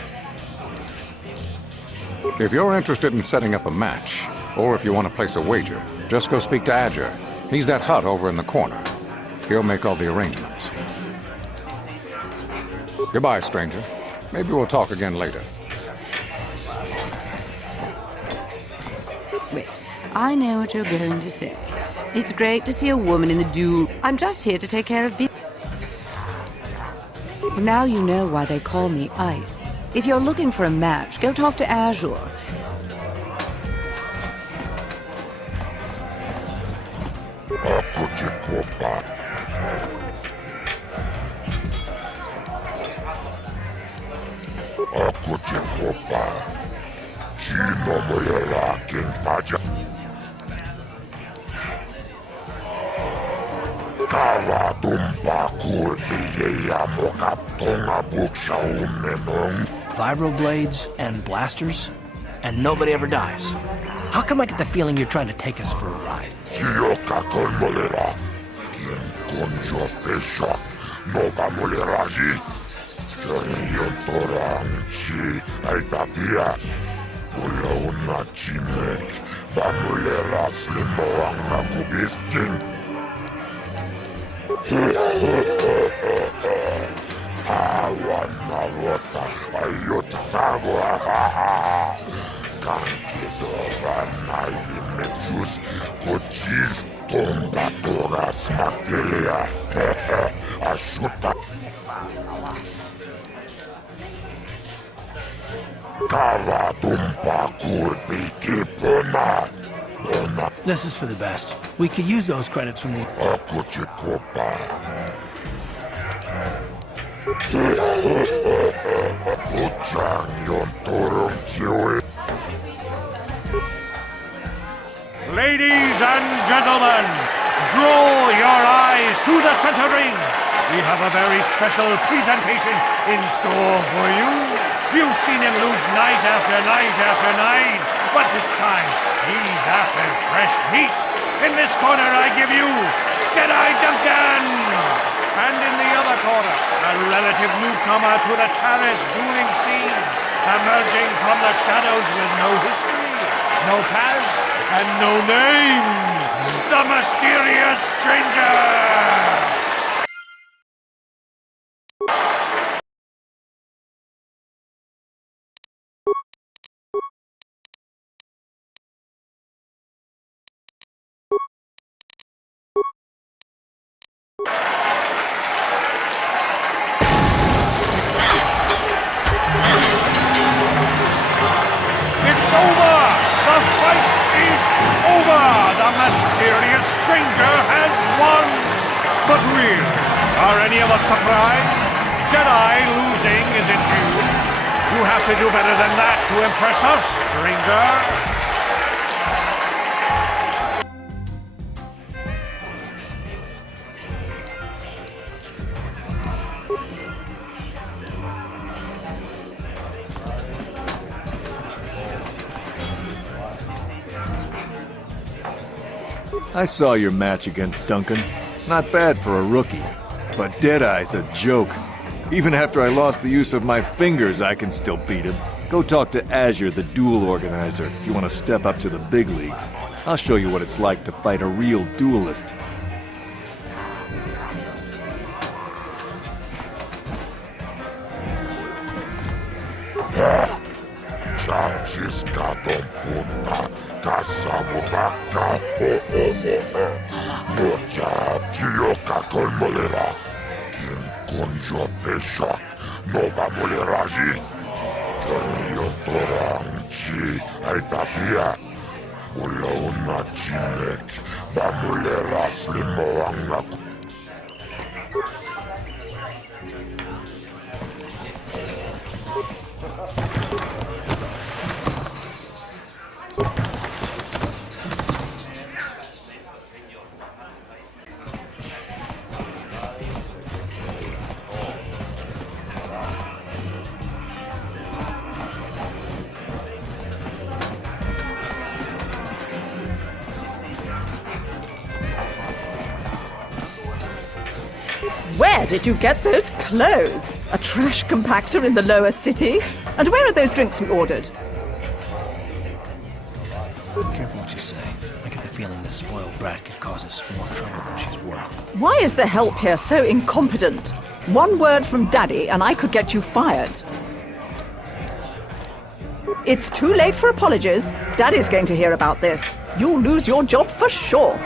If you're interested in setting up a match, or if you want to place a wager, just go speak to Adger. He's that hut over in the corner. He'll make all the arrangements. Goodbye, stranger. Maybe we'll talk again later. Wait, I know what you're going to say. It's great to see a woman in the duel. I'm just here to take care of business. Now you know why they call me Ice. If you're looking for a match, go talk to Azure. Ako ci kopa. Chino moje laking paja. Kala dumpa kurti yeya mokatonga buksha unenong. Vibroblades and blasters, and nobody ever dies. How come I get the feeling you're trying to take us for a ride? Chiyoka con molera. Quien conjo pesha. No va moleraji. Yon torang chi aitatia. Ula una chinek. Va molera slimoang na kubiskin. Awan na rota. Ayota tagwa. Kankidoran na imechus. Kochis tonga toras materia. Ashuta. Kala dumpa kurpi kipona. This is for the best. We could use those credits from these. Ako ci kopa. Utsang yon turong chiwi. Ladies and gentlemen, draw your eyes to the center ring. We have a very special presentation in store for you. You've seen him lose night after night after night, but this time he's after fresh meat. In this corner I give you Deadeye Duncan! And in the other corner, a relative newcomer to the terrace dueling scene, emerging from the shadows with no history, no past, and no name, the mysterious stranger! The mysterious stranger has won! But really, are any of us surprised? Jedi losing isn't huge. You have to do better than that to impress us, stranger. I saw your match against Duncan. Not bad for a rookie. But Deadeye's a joke. Even after I lost the use of my fingers, I can still beat him. Go talk to Azure, the duel organizer, if you want to step up to the big leagues. I'll show you what it's like to fight a real duelist. Gioca col molera. Quien conjo pesha no va moleraji. Io toranchi ai tapia. Ulla una chinek va moleras limoanga. Where did you get those clothes? A trash compactor in the lower city? And where are those drinks we ordered? Careful what you say. I get the feeling this spoiled brat could cause us more trouble than she's worth. Why is the help here so incompetent? One word from Daddy and I could get you fired. It's too late for apologies. Daddy's going to hear about this. You'll lose your job for sure.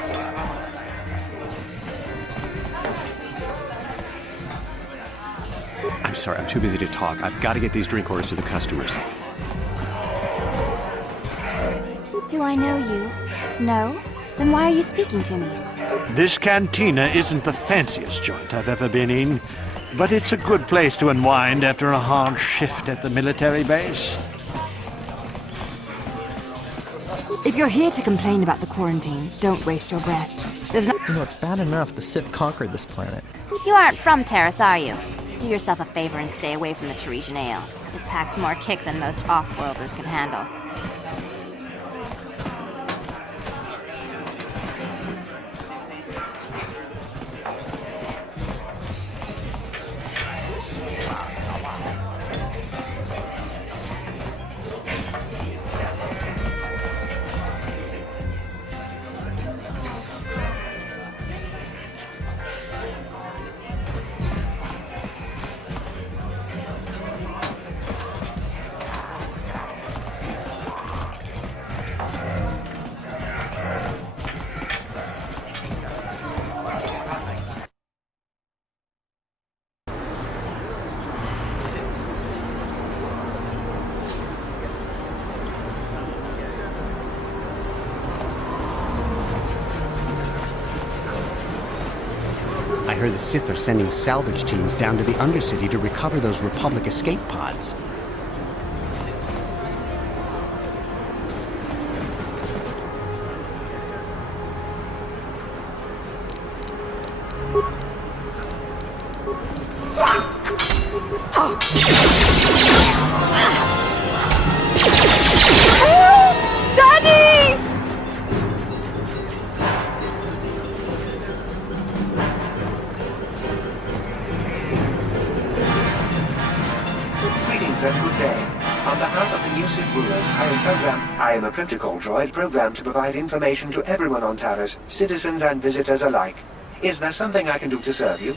I'm sorry, I'm too busy to talk. I've got to get these drink orders to the customers. Do I know you? No? Then why are you speaking to me? This cantina isn't the fanciest joint I've ever been in, but it's a good place to unwind after a hard shift at the military base. If you're here to complain about the quarantine, don't waste your breath. There's no— You know, it's bad enough the Sith conquered this planet. You aren't from Terrace, are you? Do yourself a favor and stay away from the Teresian ale. It packs more kick than most off-worlders can handle. I heard the Sith are sending salvage teams down to the Undercity to recover those Republic escape pods. Greetings and good day. On behalf of the new Sith rulers, I am a protocol droid programmed to provide information to everyone on Taris, citizens and visitors alike. Is there something I can do to serve you?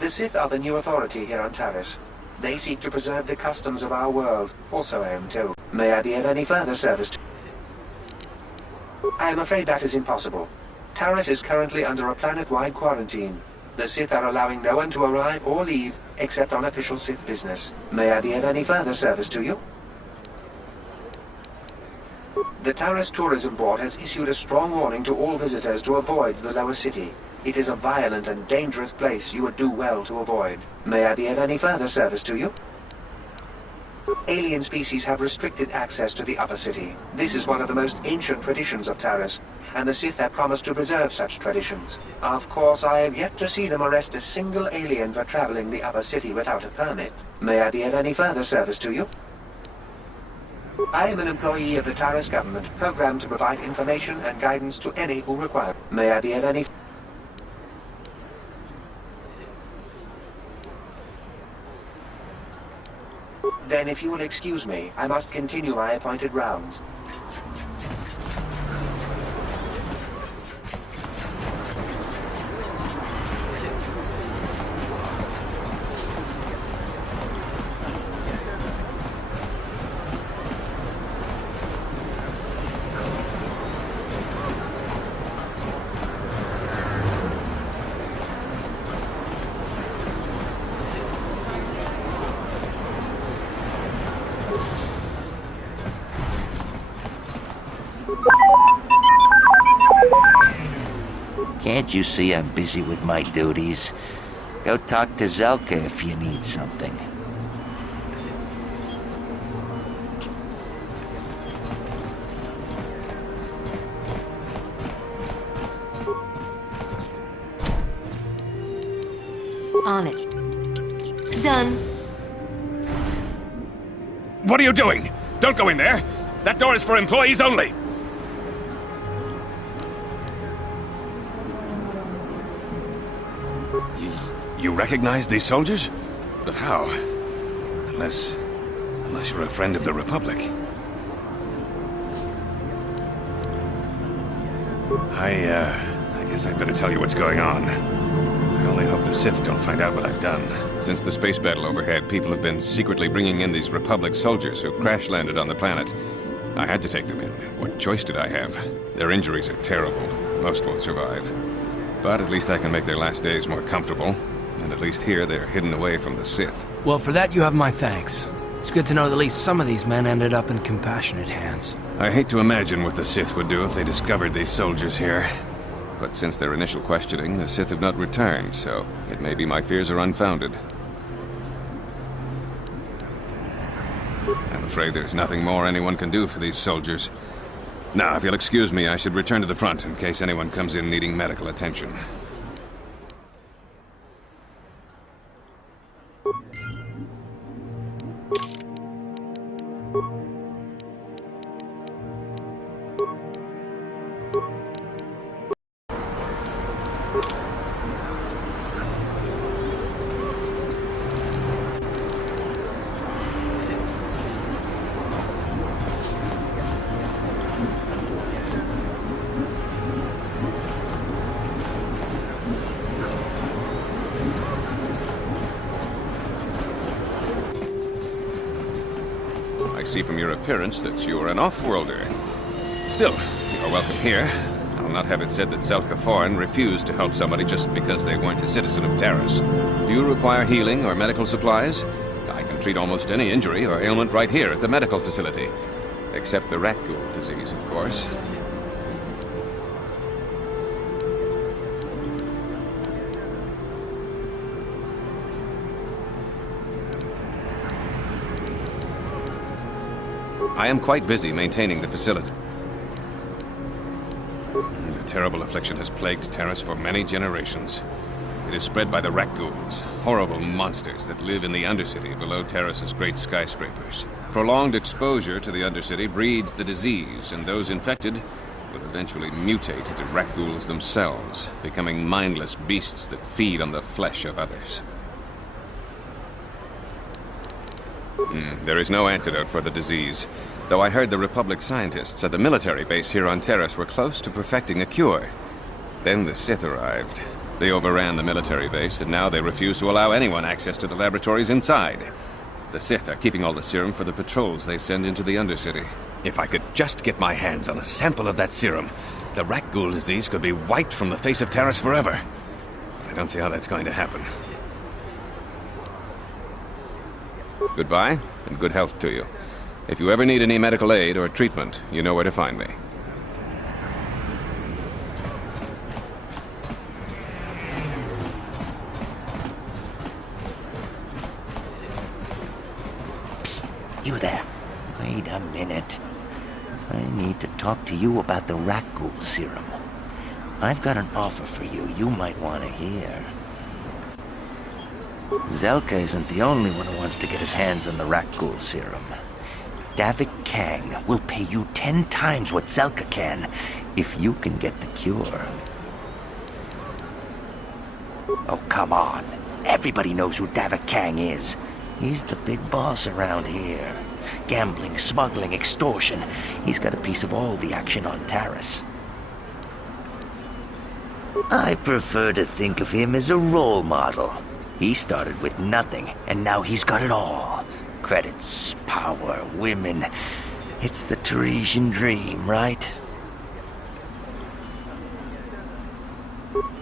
The Sith are the new authority here on Taris. They seek to preserve the customs of our world. Also I am too. May I be of any further service to... I am afraid that is impossible. Taris is currently under a planet-wide quarantine. The Sith are allowing no one to arrive or leave, except on official Sith business. May I be of any further service to you? The Taris Tourism Board has issued a strong warning to all visitors to avoid the lower city. It is a violent and dangerous place you would do well to avoid. May I be of any further service to you? Alien species have restricted access to the upper city. This is one of the most ancient traditions of Taris, and the Sith have promised to preserve such traditions. Of course, I have yet to see them arrest a single alien for traveling the upper city without a permit. May I be of any further service to you? I am an employee of the Taris government, programmed to provide information and guidance to any who require. May I be of any... Then if you will excuse me, I must continue my appointed rounds. Can't you see I'm busy with my duties? Go talk to Zelka if you need something. On it. Done. What are you doing? Don't go in there! That door is for employees only! You recognize these soldiers? But how? Unless you're a friend of the Republic. I guess I'd better tell you what's going on. I only hope the Sith don't find out what I've done. Since the space battle overhead, people have been secretly bringing in these Republic soldiers who crash-landed on the planet. I had to take them in. What choice did I have? Their injuries are terrible. Most won't survive. But at least I can make their last days more comfortable. And at least here, they're hidden away from the Sith. Well, for that you have my thanks. It's good to know that at least some of these men ended up in compassionate hands. I hate to imagine what the Sith would do if they discovered these soldiers here. But since their initial questioning, the Sith have not returned, so it may be my fears are unfounded. I'm afraid there's nothing more anyone can do for these soldiers. Now, if you'll excuse me, I should return to the front in case anyone comes in needing medical attention. I see from your appearance that you are an off-worlder. Still, you are welcome here. I'll not have it said that Zelka Foreign refused to help somebody just because they weren't a citizen of Taris. Do you require healing or medical supplies? I can treat almost any injury or ailment right here at the medical facility. Except the rat ghoul disease, of course. I am quite busy maintaining the facility. The terrible affliction has plagued Taris for many generations. It is spread by the rat ghouls, horrible monsters that live in the Undercity below Taris's great skyscrapers. Prolonged exposure to the Undercity breeds the disease, and those infected will eventually mutate into rat ghouls themselves, becoming mindless beasts that feed on the flesh of others. There is no antidote for the disease. Though I heard the Republic scientists at the military base here on Terrace were close to perfecting a cure. Then the Sith arrived. They overran the military base, and now they refuse to allow anyone access to the laboratories inside. The Sith are keeping all the serum for the patrols they send into the Undercity. If I could just get my hands on a sample of that serum, the rat ghoul disease could be wiped from the face of Terrace forever. I don't see how that's going to happen. Goodbye, and good health to you. If you ever need any medical aid or treatment, you know where to find me. Psst, you there. Wait a minute. I need to talk to you about the rat ghoul serum. I've got an offer for you might want to hear. Zelka isn't the only one who wants to get his hands on the rat ghoul serum. Davik Kang will pay you 10 times what Zelka can if you can get the cure. Oh, come on. Everybody knows who Davik Kang is. He's the big boss around here. Gambling, smuggling, extortion. He's got a piece of all the action on Taris. I prefer to think of him as a role model. He started with nothing, and now he's got it all. Credits, power, women. It's the Teresian dream, right?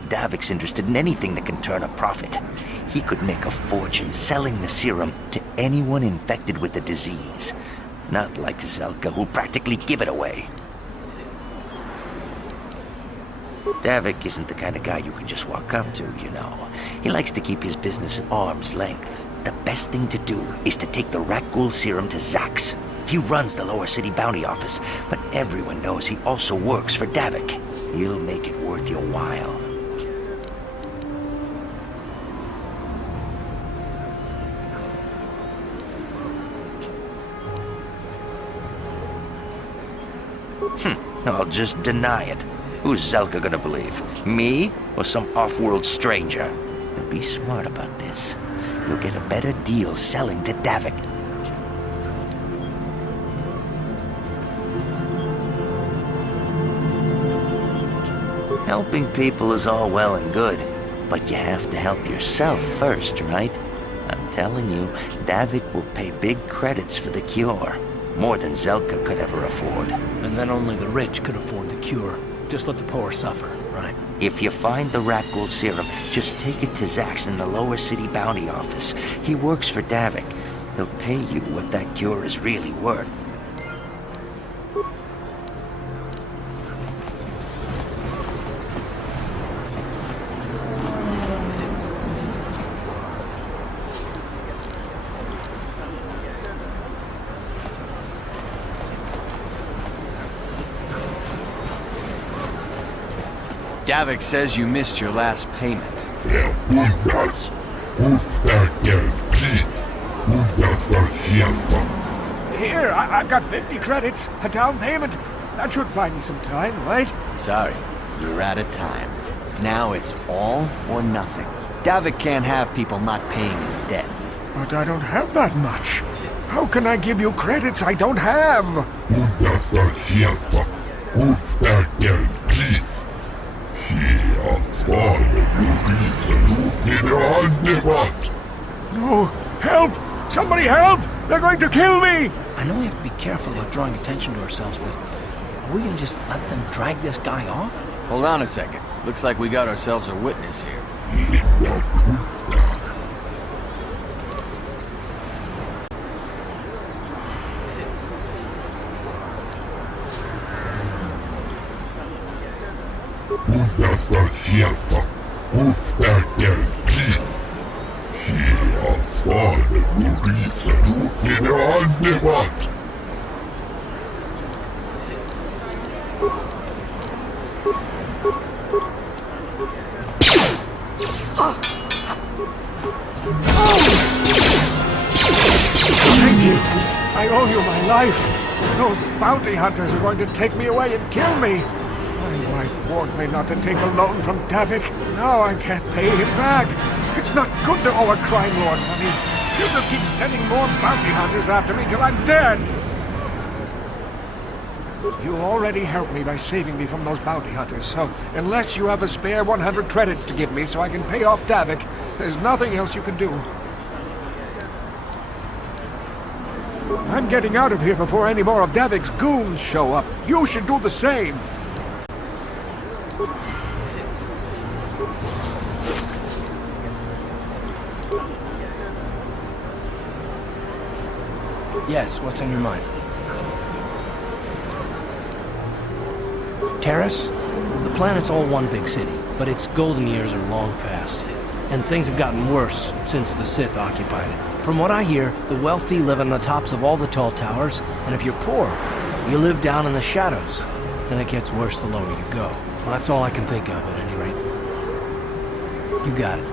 Davik's interested in anything that can turn a profit. He could make a fortune selling the serum to anyone infected with the disease. Not like Zelka, who'll practically give it away. Davik isn't the kind of guy you can just walk up to, you know. He likes to keep his business at arm's length. The best thing to do is to take the rat ghoul serum to Zax. He runs the Lower City Bounty Office, but everyone knows he also works for Davik. He'll make it worth your while. I'll just deny it. Who's Zelka gonna believe? Me or some off-world stranger? And be smart about this. You'll get a better deal selling to Davik. Helping people is all well and good, but you have to help yourself first, right? I'm telling you, Davik will pay big credits for the cure. More than Zelka could ever afford. And then only the rich could afford the cure. Just let the poor suffer, right? If you find the rat ghoul serum, just take it to Zax in the Lower City Bounty Office. He works for Davik. He'll pay you what that cure is really worth. Davik says you missed your last payment. Here, I've got 50 credits, a down payment. That should buy me some time, right? Sorry, you're out of time. Now it's all or nothing. Davik can't have people not paying his debts. But I don't have that much. How can I give you credits I don't have? No! Help! Somebody help! They're going to kill me! I know we have to be careful about drawing attention to ourselves, but are we gonna just let them drag this guy off? Hold on a second. Looks like we got ourselves a witness here. Thank you. I owe you my life. Those bounty hunters are going to take me away and kill me. My wife warned me not to take a loan from Davik. Now I can't pay him back. It's not good to owe a crime lord money. You just keep sending more bounty hunters after me till I'm dead! You already helped me by saving me from those bounty hunters, so unless you have a spare 100 credits to give me so I can pay off Davik, there's nothing else you can do. I'm getting out of here before any more of Davik's goons show up. You should do the same. Yes, what's on your mind? Terrace? The planet's all one big city, but its golden years are long past. And things have gotten worse since the Sith occupied it. From what I hear, the wealthy live on the tops of all the tall towers, and if you're poor, you live down in the shadows. And it gets worse the lower you go. Well, that's all I can think of, at any rate. You got it.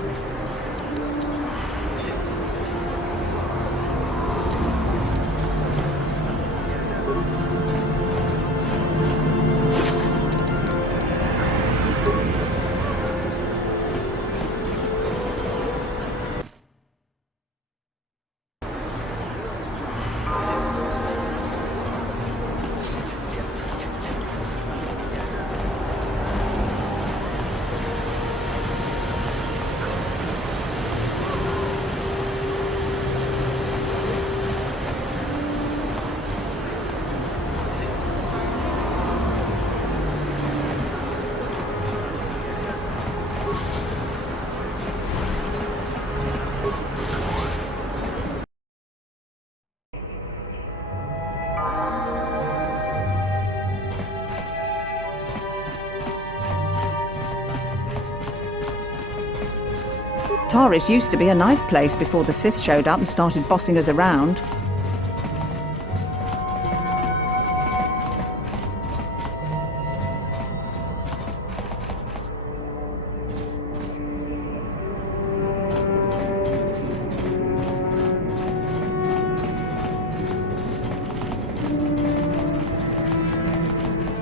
Taris used to be a nice place before the Sith showed up and started bossing us around.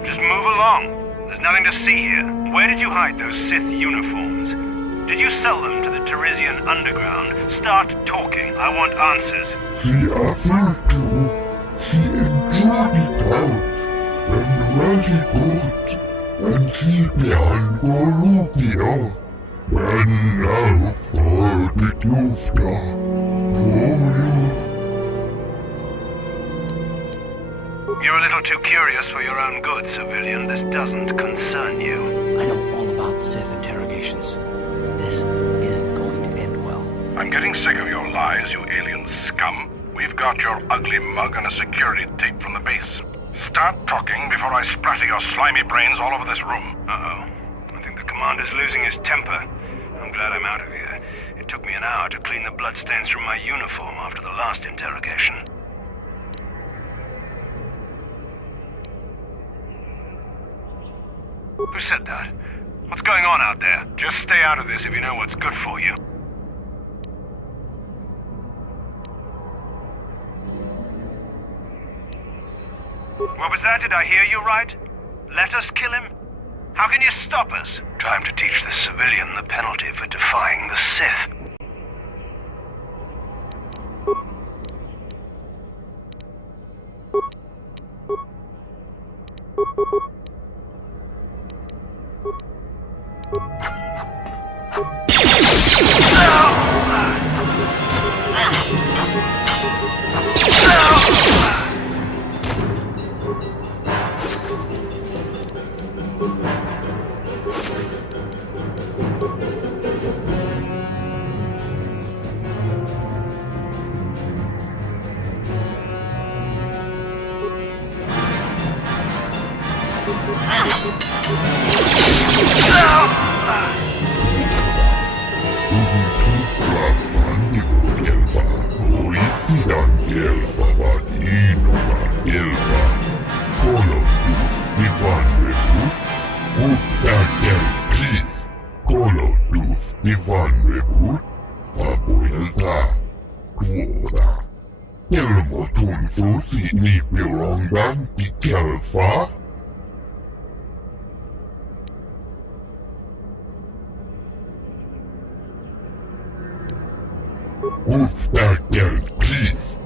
Just move along. There's nothing to see here. Where did you hide those Sith uniforms? Did you sell them to the Teresian underground? Start talking. I want answers. He offered to. He enjoyed it out. And very good. And he began Golubia. And now for the Dufta. You're a little too curious for your own good, civilian. This doesn't concern you. I know all about Sith interrogations. This isn't going to end well. I'm getting sick of your lies, you alien scum. We've got your ugly mug and a security tape from the base. Start talking before I splatter your slimy brains all over this room. Uh-oh. I think the commander's losing his temper. I'm glad I'm out of here. It took me an hour to clean the bloodstains from my uniform after the last interrogation. Who said that? What's going on out there? Just stay out of this if you know what's good for you. What was that? Did I hear you right? Let us kill him? How can you stop us? Time to teach this civilian the penalty for defying the Sith. Ustakel Chief,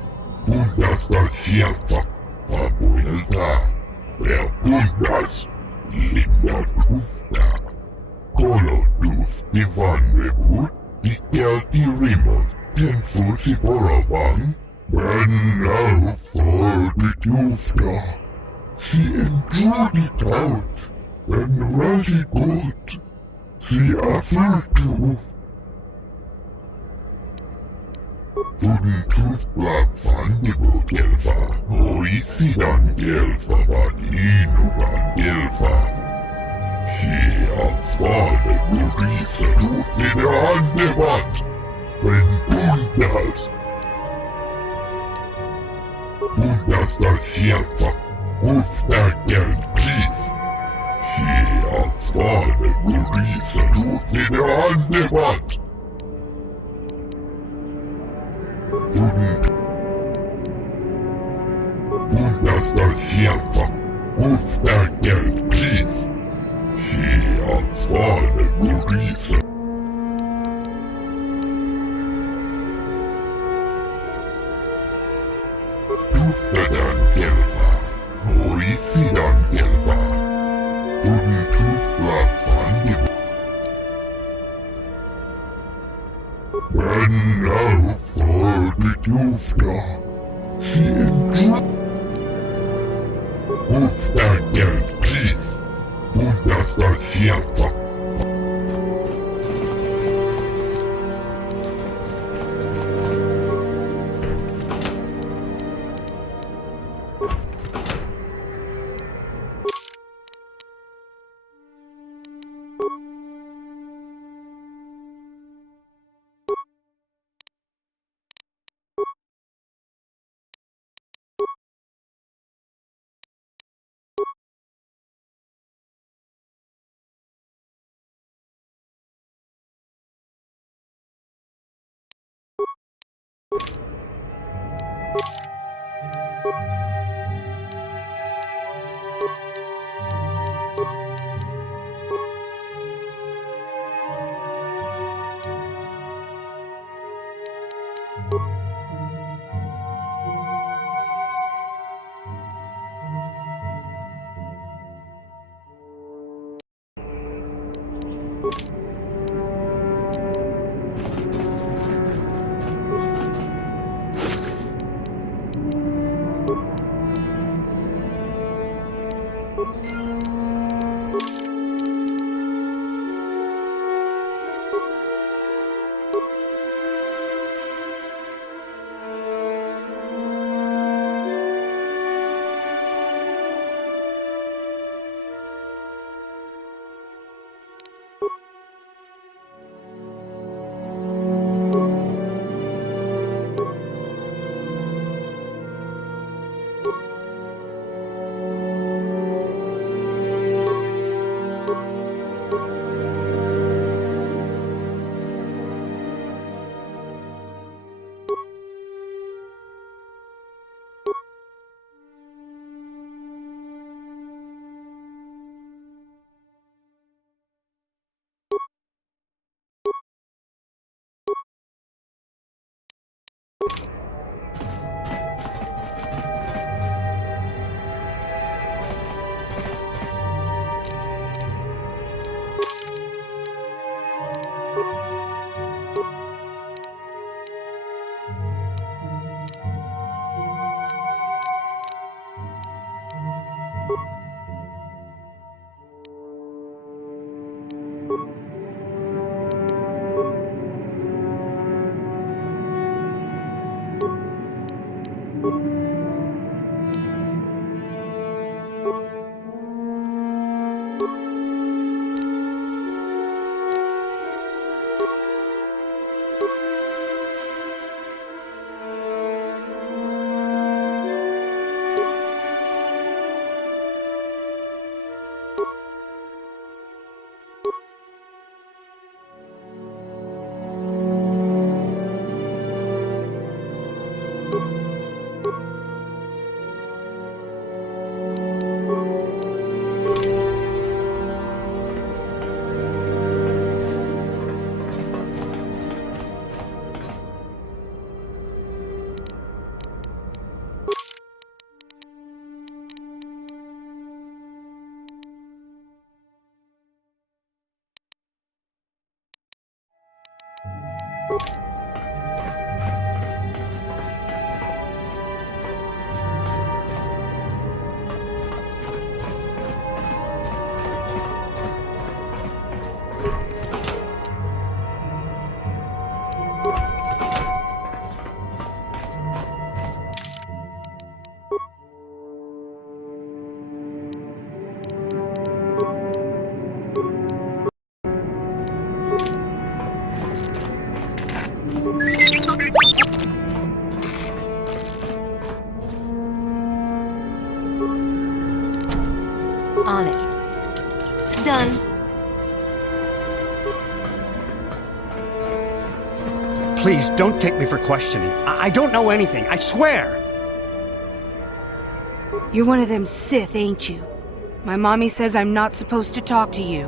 Bundestal Scherfer, Fabuelta, der Bundes, Linda Tufta, Kolotus, Divan Rebut, Dikelti Rimos, Tenfusi Boravan, when now for the Tufta. She enjoyed it out, and Razi good. She offered to. Tufta Fandigo Gelfa, Oisidan Gelfa, Vadino Gelfa. She afforded the reason to fit on the what, when Bundas. Bundestal Scherfer. Ustakel Chief. She afforded the reason to fit on the what? Bundestal Scherfer. Ustakel Chief. She afforded the reason. Tuftadan Gelfa. Oisidan Gelfa. Tufla Fandigo. And now for the Tufta. She enjoyed. Ustakel Chief. Bundestal Scherfer. Done. Please, don't take me for questioning. I don't know anything, I swear! You're one of them Sith, ain't you? My mommy says I'm not supposed to talk to you.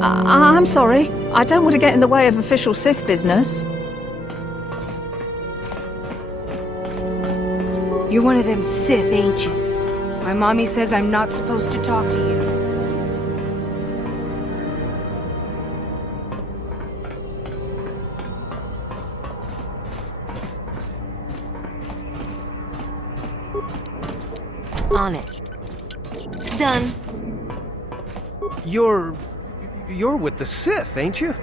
I'm sorry. I don't want to get in the way of official Sith business. You're one of them Sith, ain't you? My mommy says I'm not supposed to talk to you. On it. Done. You're with the Sith, ain't you?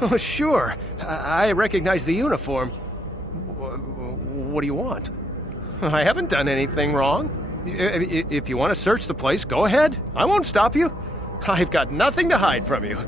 Oh, sure. I recognize the uniform. What do you want? I haven't done anything wrong. If you want to search the place, go ahead. I won't stop you. I've got nothing to hide from you.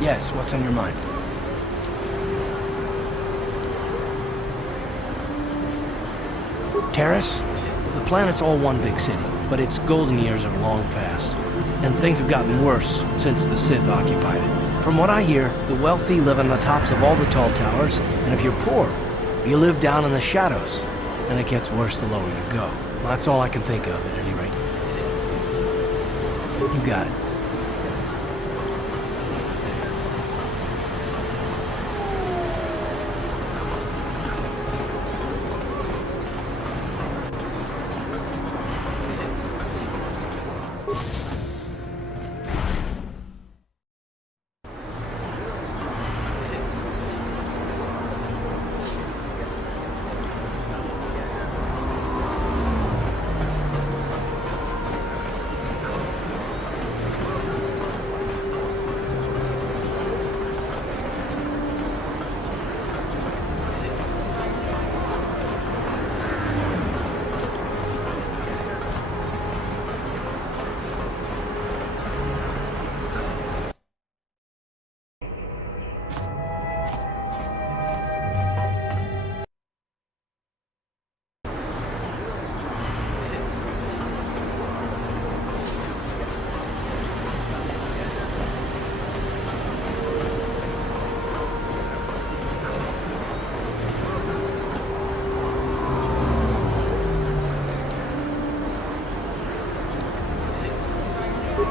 Yes, what's on your mind? Terrace? The planet's all one big city, but its golden years are long past. And things have gotten worse since the Sith occupied it. From what I hear, the wealthy live on the tops of all the tall towers, and if you're poor, you live down in the shadows. And it gets worse the lower you go. That's all I can think of, at any rate. You got it.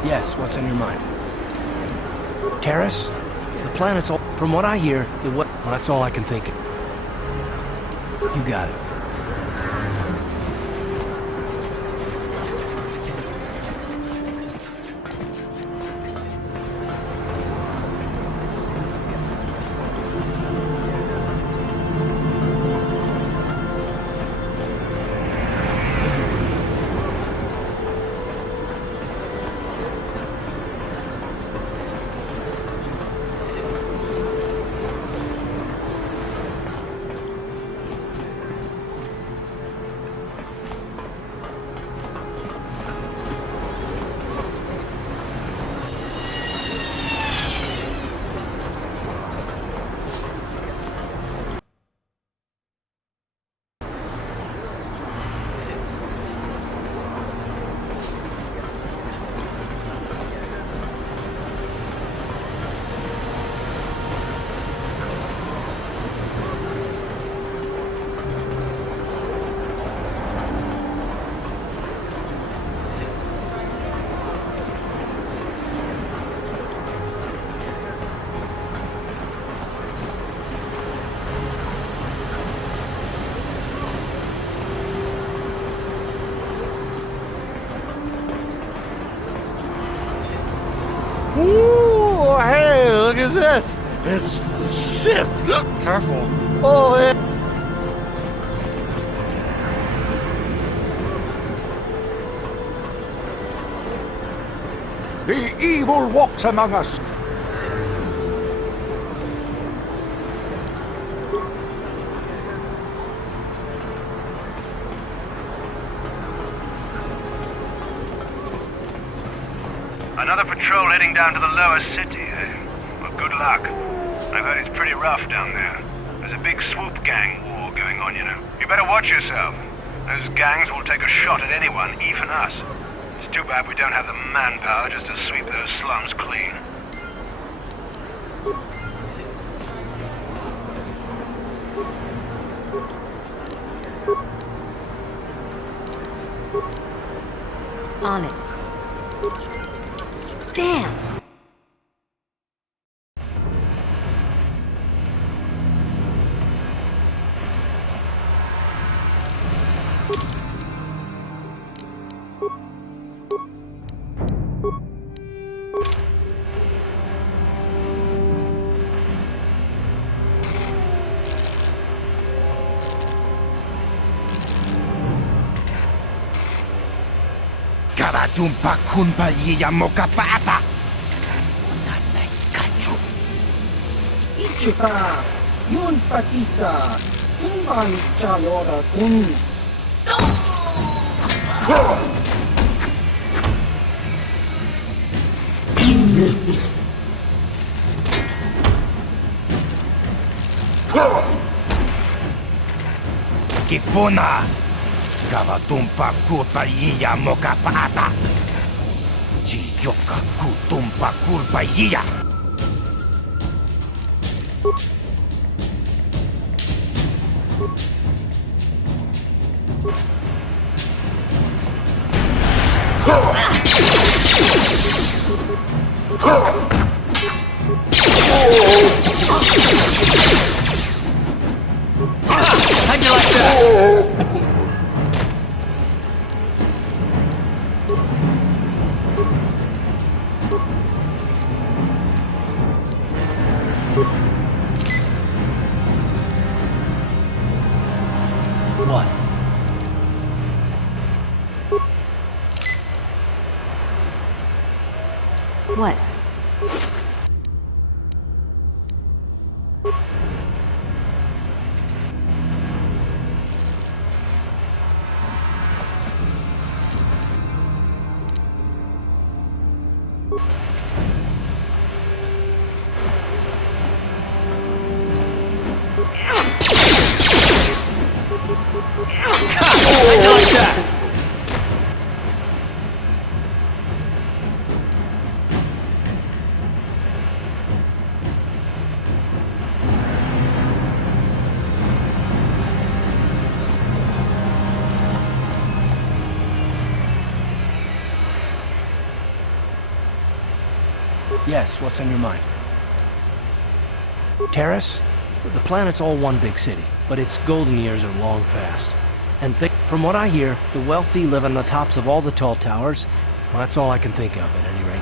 Yes, what's on your mind? Terrace? The planet's all... From what I hear, well, that's all I can think of. You got it. is this? It's Sith. Careful. Oh, it... The evil walks among us. Another patrol heading down to the lower city, eh? Well, good luck. I've heard it's pretty rough down there. There's a big swoop gang war going on, you know. You better watch yourself. Those gangs will take a shot at anyone, even us. It's too bad we don't have the manpower just to sweep those slums clean. On it. Damn! Karatumpa kunpa yiyamokapata. Ichika, yun patisa, imbang chalora kun. Kipuna, karatumpa kurpa yiyamokapata. Chiyoka kutumpa kurpa yiya. How'd you like that? What? What? How'd you like that? Yes, what's on your mind? Terrace? The planet's all one big city, but its golden years are long past. And from what I hear, the wealthy live on the tops of all the tall towers. Well, that's all I can think of, at any rate.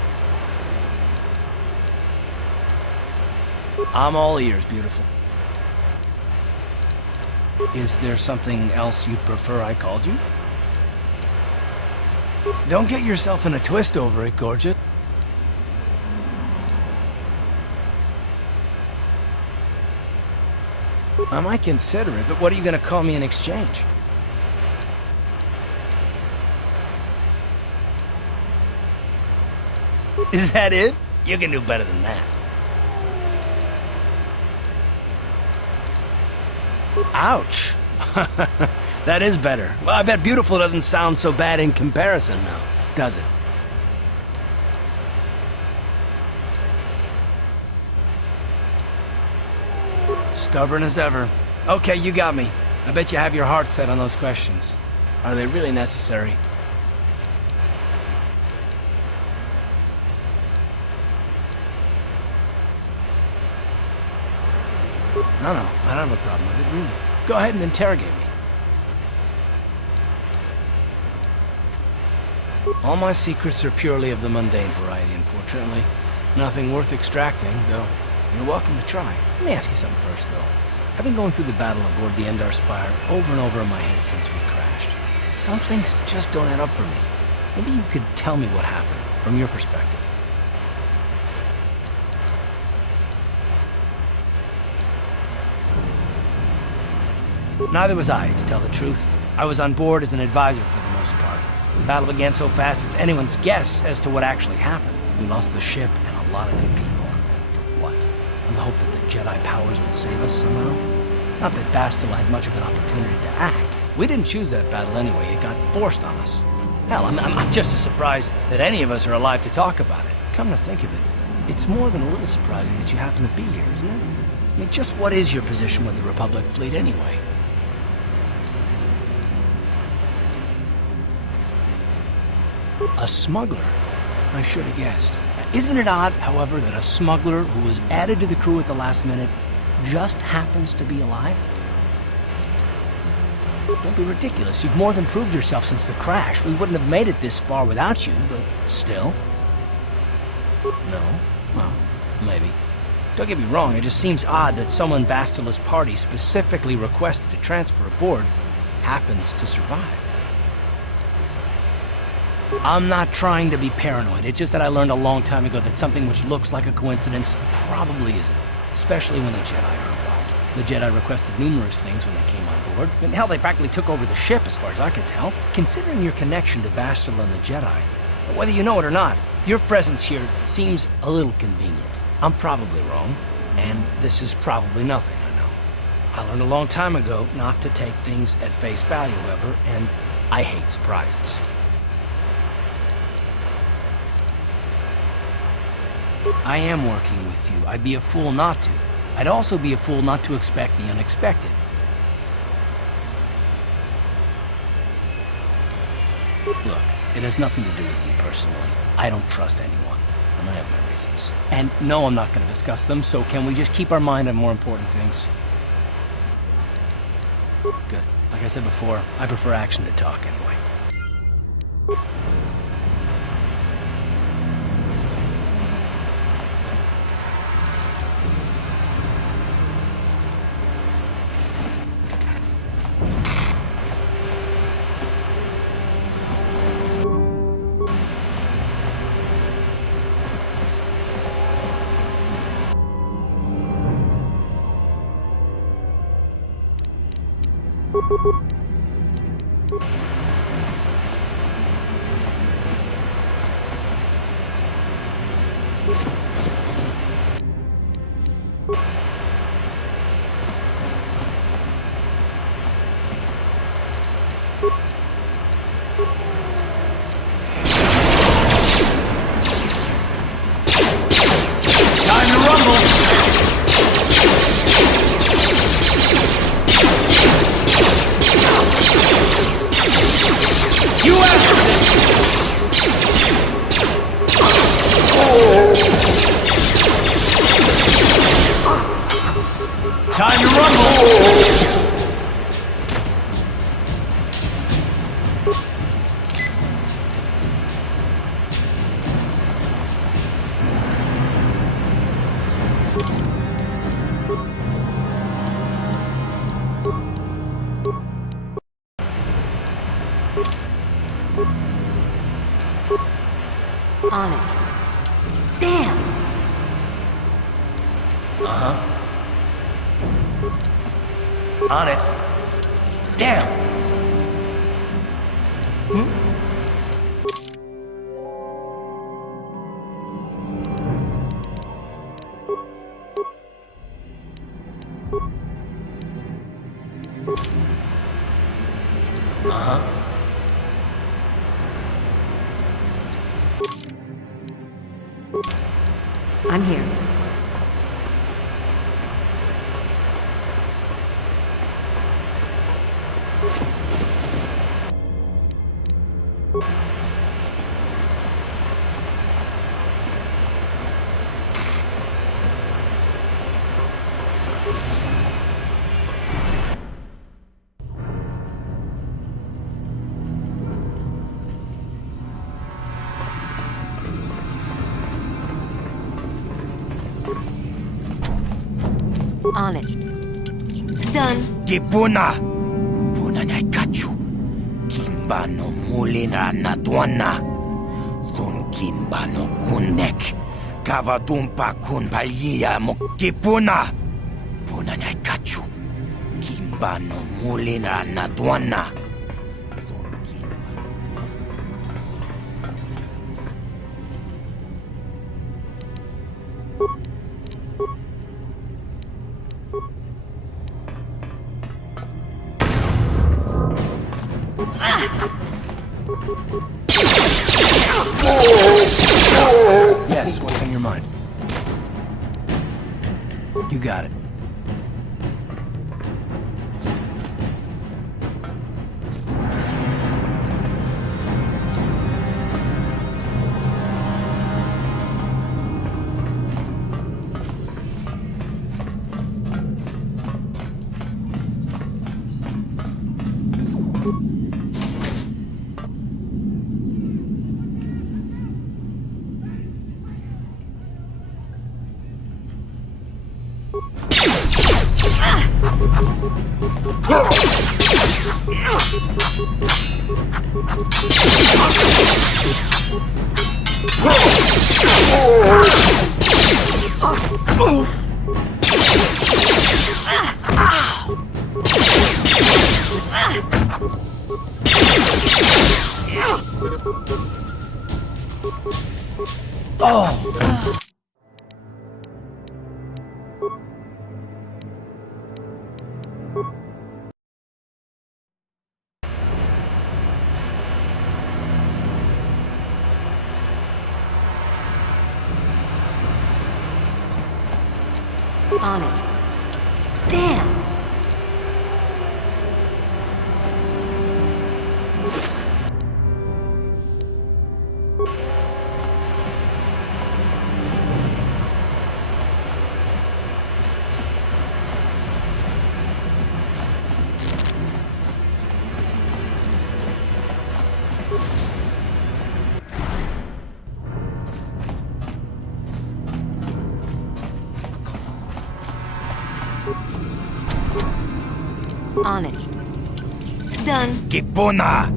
I'm all ears, beautiful. Is there something else you'd prefer I called you? Don't get yourself in a twist over it, gorgeous. I might consider it, but what are you gonna call me in exchange? Is that it? You can do better than that. Ouch. That is better. Well, I bet beautiful doesn't sound so bad in comparison now, does it? Stubborn as ever. Okay, you got me. I bet you have your heart set on those questions. Are they really necessary? No, I don't have a problem with it, really. Go ahead and interrogate me. All my secrets are purely of the mundane variety, unfortunately. Nothing worth extracting, though You're welcome to try. Let me ask you something first, though. I've been going through the battle aboard the Endar Spire over and over in my head since we crashed. Some things just don't add up for me. Maybe you could tell me what happened, from your perspective. Neither was I, to tell the truth. I was on board as an advisor for the most part. The battle began so fast it's anyone's guess as to what actually happened. We lost the ship and a lot of good people. And for what? In the hope that the Jedi powers would save us somehow? Not that Bastila had much of an opportunity to act. We didn't choose that battle anyway. It got forced on us. Hell, I'm just as surprised that any of us are alive to talk about it. Come to think of it, it's more than a little surprising that you happen to be here, isn't it? I mean, just what is your position with the Republic fleet anyway? A smuggler? I should have guessed. Isn't it odd, however, that a smuggler who was added to the crew at the last minute just happens to be alive? Don't be ridiculous. You've more than proved yourself since the crash. We wouldn't have made it this far without you, but still. No? Well, maybe. Don't get me wrong, it just seems odd that someone Bastila's party specifically requested to transfer aboard happens to survive. I'm not trying to be paranoid. It's just that I learned a long time ago that something which looks like a coincidence probably isn't. Especially when the Jedi are involved. The Jedi requested numerous things when they came on board. And hell, they practically took over the ship as far as I can tell. Considering your connection to Bastila and the Jedi, whether you know it or not, your presence here seems a little convenient. I'm probably wrong, and this is probably nothing, I know. I learned a long time ago not to take things at face value, however, and I hate surprises. I am working with you. I'd be a fool not to. I'd also be a fool not to expect the unexpected. Look, it has nothing to do with you personally. I don't trust anyone, and I have my reasons. And no, I'm not going to discuss them, so can we just keep our mind on more important things? Good. Like I said before, I prefer action to talk anyway. Time to rumble! On it. Damn! Uh-huh. On it. Damn! Uh-huh. I'm here. On it. Done. Gipuna! Puna niya kachu. Kimbano mulina na duana. Thun kinbano kunek. Kavatumpa kun palya mo. Gipuna! Puna niya kachu. Kimbano mulina na duana. Yes, what's on your mind? You got it. On it. Damn! On it. Done. Gipuna!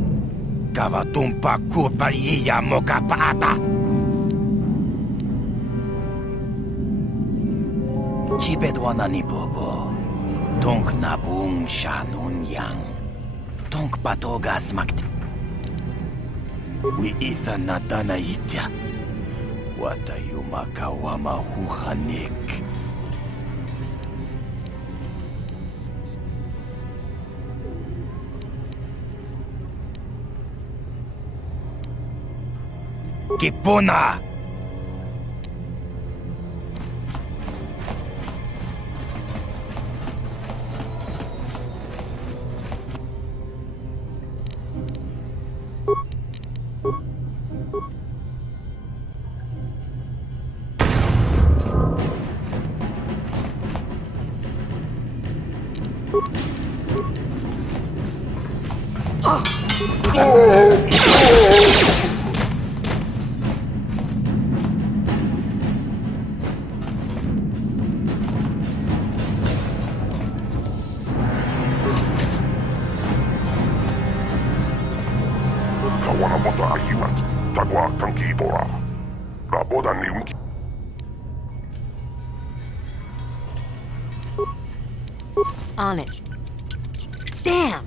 Kavatumpa kupalya mo kapaata. Chibedwana ni bobo. Tonk nabung shanun yang. Tonk patogas makti. We ita nadana itya. Watayuma kawama huhanik. Gipuna! Kawanabota ayuat, tagwa kankibora. Raboda ni unki. On it. Damn!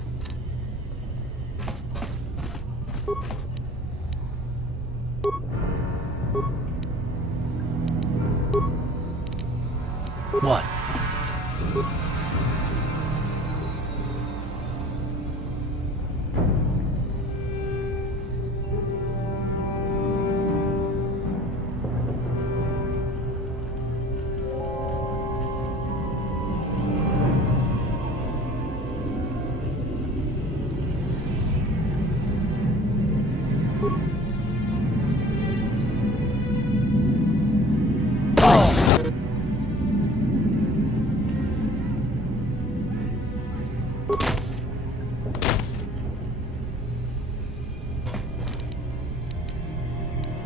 What?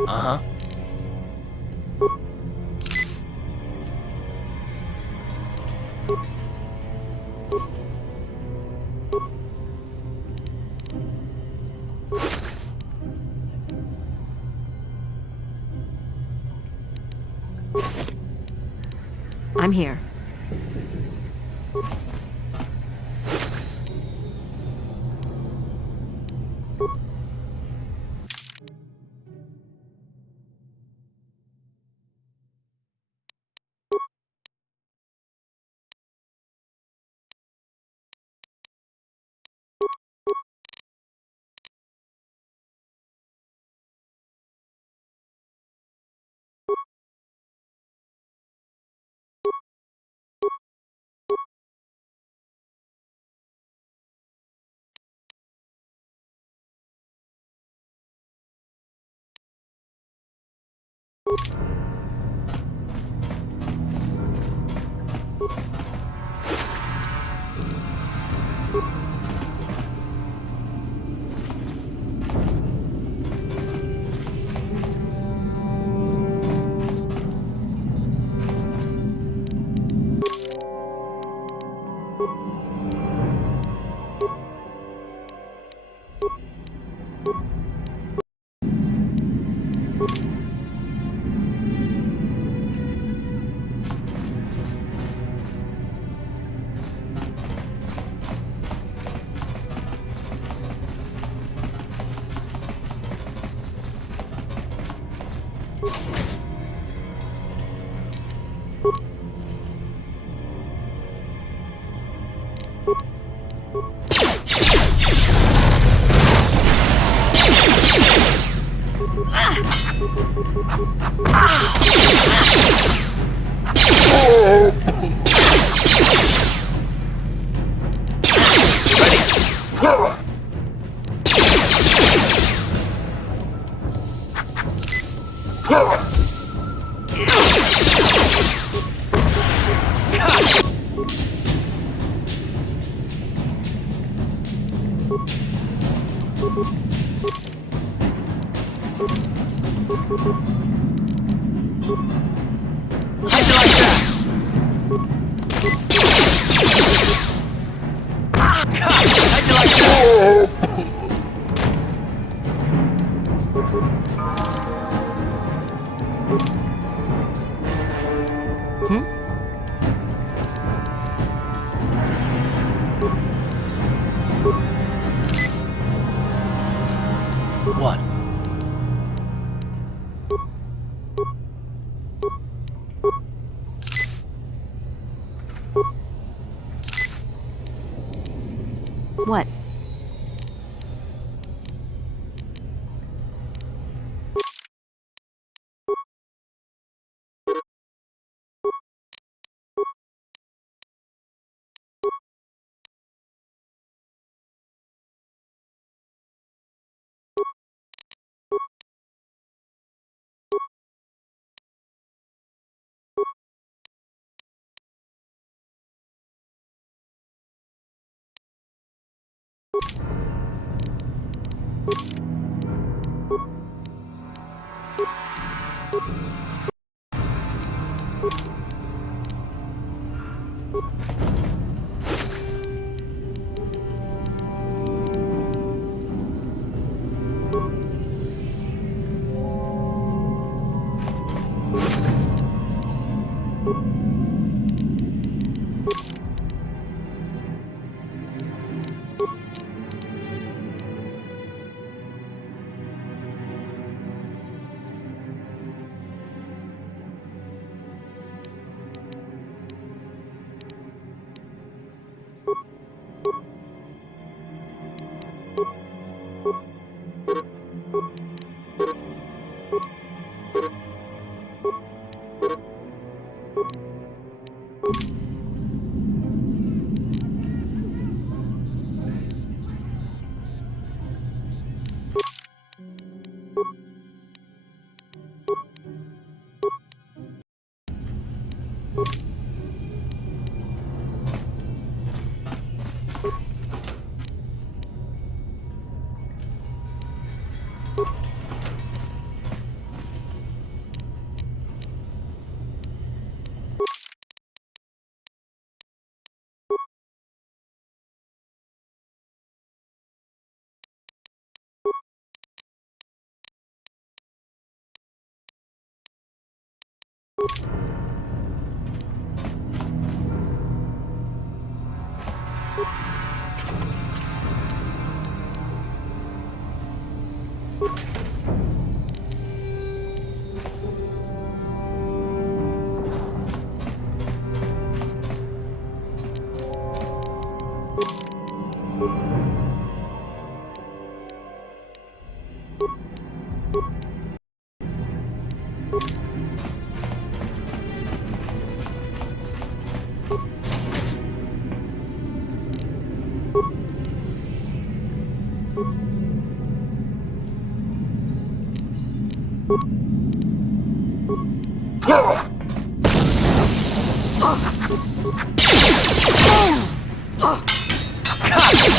Uh-huh. I'm here. What? What?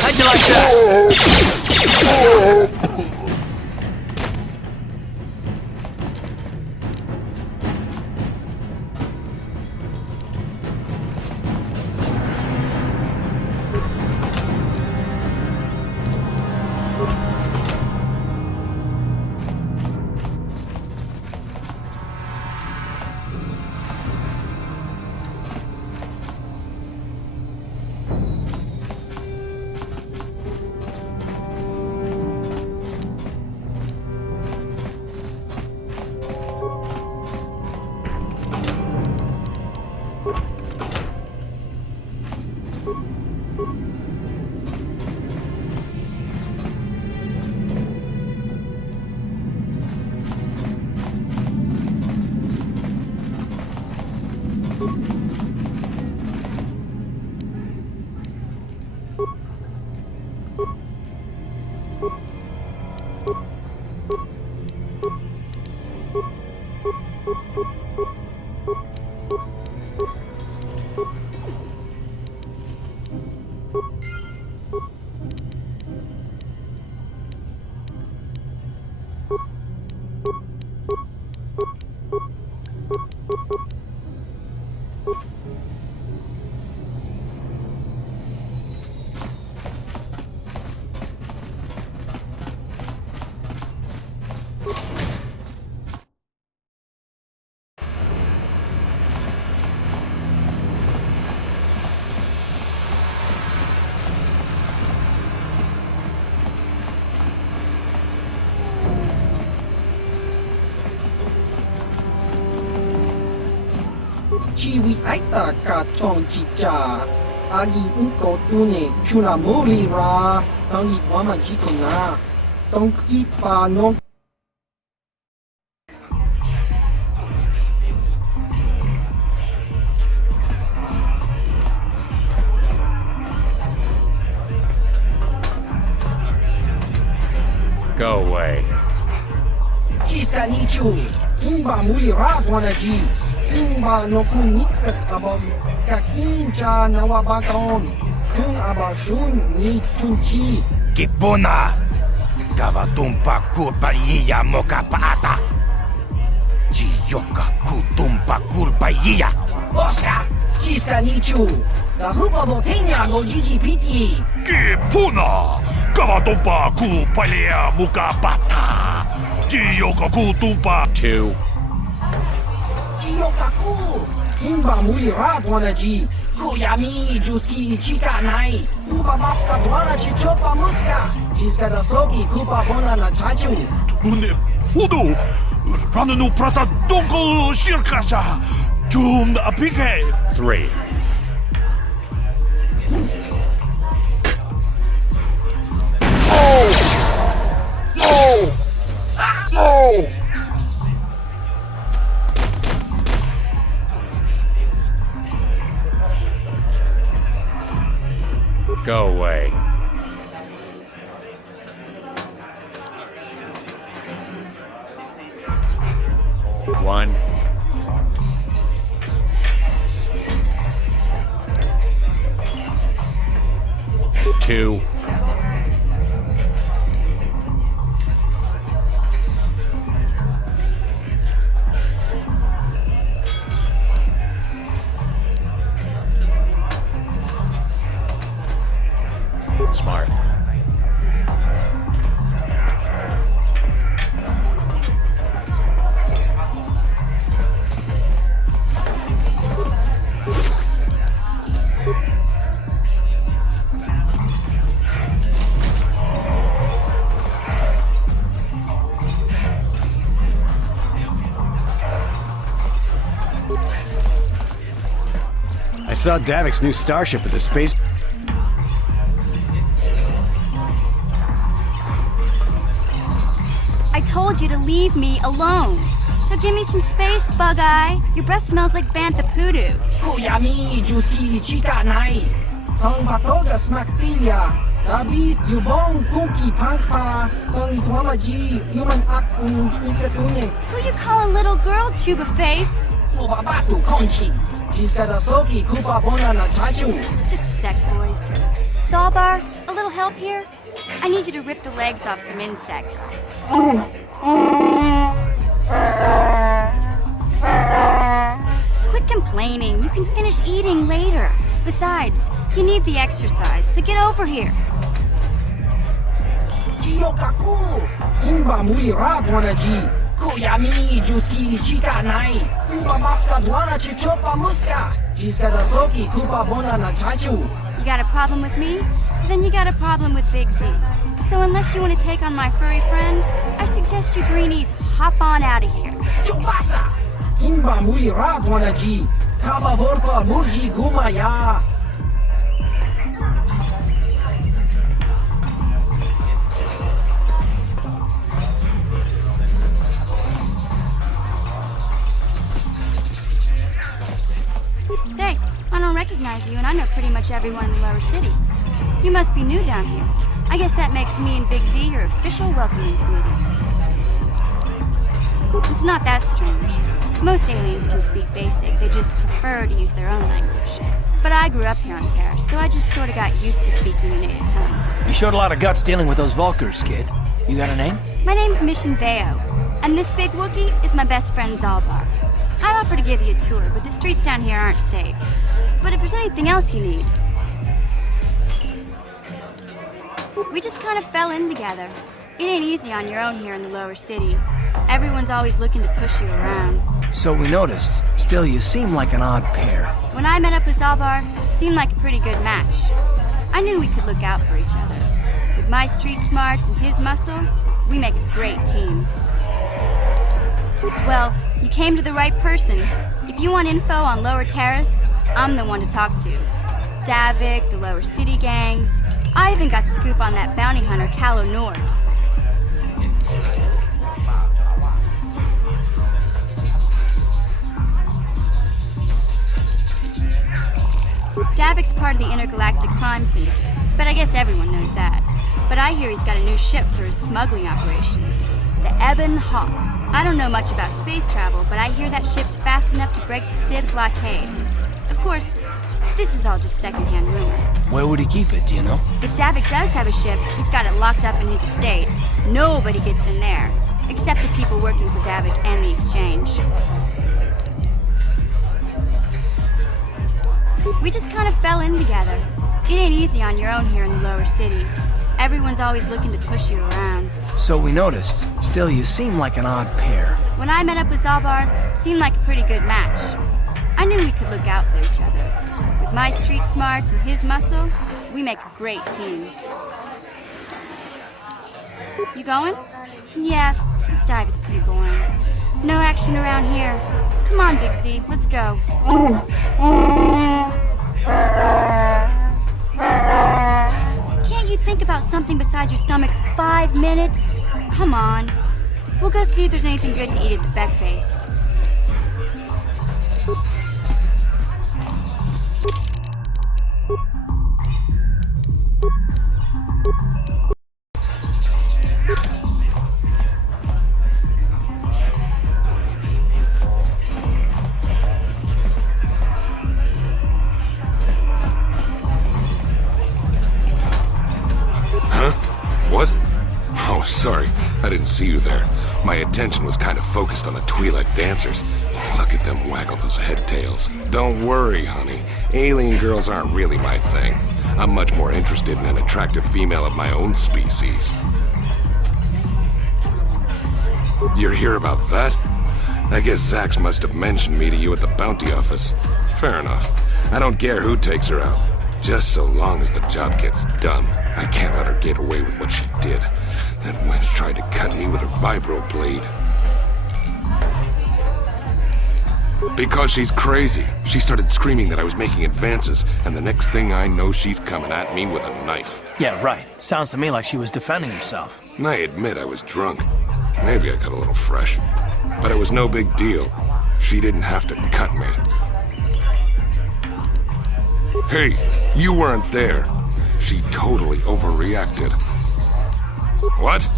How'd you like that? Chiwi aita ka chong chicha. Agi inko tune chuna mori ra. Tangi wama jikona. Tonki pa non. Go away. Chiska nichu. Kimba muli ra wanaji. Kimba no kun mixat abon. Kakincha nawabagon. Kun abashun ni chunchi. Kipuna! Gavatumpa kulpa iya moka paata! Chiyoka kutumpa kulpa iya! Oscar! Chiska nichu. La hupa botenya no jiji piti. Kipuna! Gavatumpa kulpa iya moka paata! Chiyoka kutumpa... 2. Chiyokaku! Kimba muli ra wanaji. Kuyami juski chika nai. Uba baska dwana chichopa muska. Chiska da sogi kupa bona na chachu. Tune pudu! Rananu prata donko shirkasha! Jum apike! 3. No! No! Go away. One. 2. Smart. saw Davik's new starship at the space... I told you to leave me alone. So give me some space, Bug-Eye. Your breath smells like bantha poodoo. Kuyami, Juski, Chica, Nai. Tong Patoga, Smaktilia. Dabi, Yubong, Kuki, Pankpa. Tong Itwamaji, Human Akun, Ikatune. Who you call a little girl, Chuba Face? Ubabatu, Conchi. Jiskadasoki, Kupa Bonana, Chaju. Just a sec, boys. Zalbar, a little help here? I need you to rip the legs off some insects. Quit complaining. You can finish eating later. Besides, you need the exercise, so get over here. Jiyokaku! Kimba Muri Rabwanaji! Kuyami, Juski, Chika Nai! Ubabaska Dwana Chichopa Muska! Jiskadasoki, Kupa Bonana Chaju. You got a problem with me? Then you got a problem with Big Z. So unless you want to take on my furry friend, I suggest you greenies hop on out of here. Chubasa! Kimba Muri Rabwanaji! Kaba Vorpa Murji Gumaya! Say, I don't recognize you, and I know pretty much everyone in the lower city. You must be new down here. I guess that makes me and Big Z your official welcoming committee. It's not that strange. Most aliens can speak basic, they just prefer to use their own language. But I grew up here on Terra, so I just sort of got used to speaking the native tongue. You showed a lot of guts dealing with those Vulkars, kid. You got a name? My name's Mission Veo, and this big Wookiee is my best friend Zalbar. I'd offer to give you a tour, but the streets down here aren't safe. But if there's anything else you need... We just kind of fell in together. It ain't easy on your own here in the lower city. Everyone's always looking to push you around. So we noticed. Still, you seem like an odd pair. When I met up with Zalbar, it seemed like a pretty good match. I knew we could look out for each other. With my street smarts and his muscle, we make a great team. Well, you came to the right person. If you want info on Lower Terrace, I'm the one to talk to. Davik, the Lower City gangs. I even got the scoop on that bounty hunter, Calo Nord. Davik's part of the Intergalactic Crime Syndicate, but I guess everyone knows that. But I hear he's got a new ship for his smuggling operations. The Ebon Hawk. I don't know much about space travel, but I hear that ship's fast enough to break the Sith blockade. Of course, this is all just secondhand rumor. Where would he keep it, do you know? If Davik does have a ship, he's got it locked up in his estate. Nobody gets in there, except the people working for Davik and the Exchange. We just kind of fell in together. It ain't easy on your own here in the lower city. Everyone's always looking to push you around. So we noticed. Still, you seem like an odd pair. When I met up with Zalbar, it seemed like a pretty good match. I knew we could look out for each other. With my street smarts and his muscle, we make a great team. You going? Yeah, this dive is pretty boring. No action around here. Come on, Big Z, let's go. Can't you think about something besides your stomach for 5 minutes? Come on. We'll go see if there's anything good to eat at the Beck base. Oh, sorry. I didn't see you there. My attention was kind of focused on the Twi'lek dancers. Look at them waggle those head tails. Don't worry, honey. Alien girls aren't really my thing. I'm much more interested in an attractive female of my own species. You're here about that? I guess Zax must have mentioned me to you at the bounty office. Fair enough. I don't care who takes her out. Just so long as the job gets done. I can't let her get away with what she did. That wench tried to cut me with her vibro blade. Because she's crazy. She started screaming that I was making advances, and the next thing I know, she's coming at me with a knife. Yeah, right. Sounds to me like she was defending herself. I admit I was drunk. Maybe I got a little fresh. But it was no big deal. She didn't have to cut me. Hey, you weren't there. She totally overreacted. What?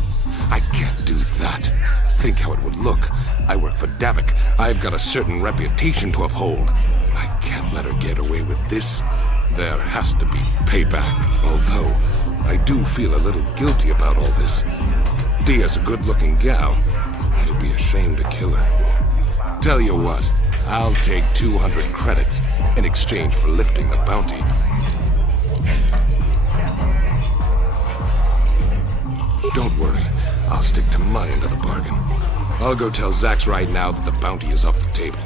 I can't do that. Think how it would look. I work for Davik. I've got a certain reputation to uphold. I can't let her get away with this. There has to be payback. Although, I do feel a little guilty about all this. Dia's a good-looking gal. It'd be a shame to kill her. Tell you what, I'll take 200 credits in exchange for lifting the bounty. Don't worry, I'll stick to my end of the bargain. I'll go tell Zax right now that the bounty is off the table.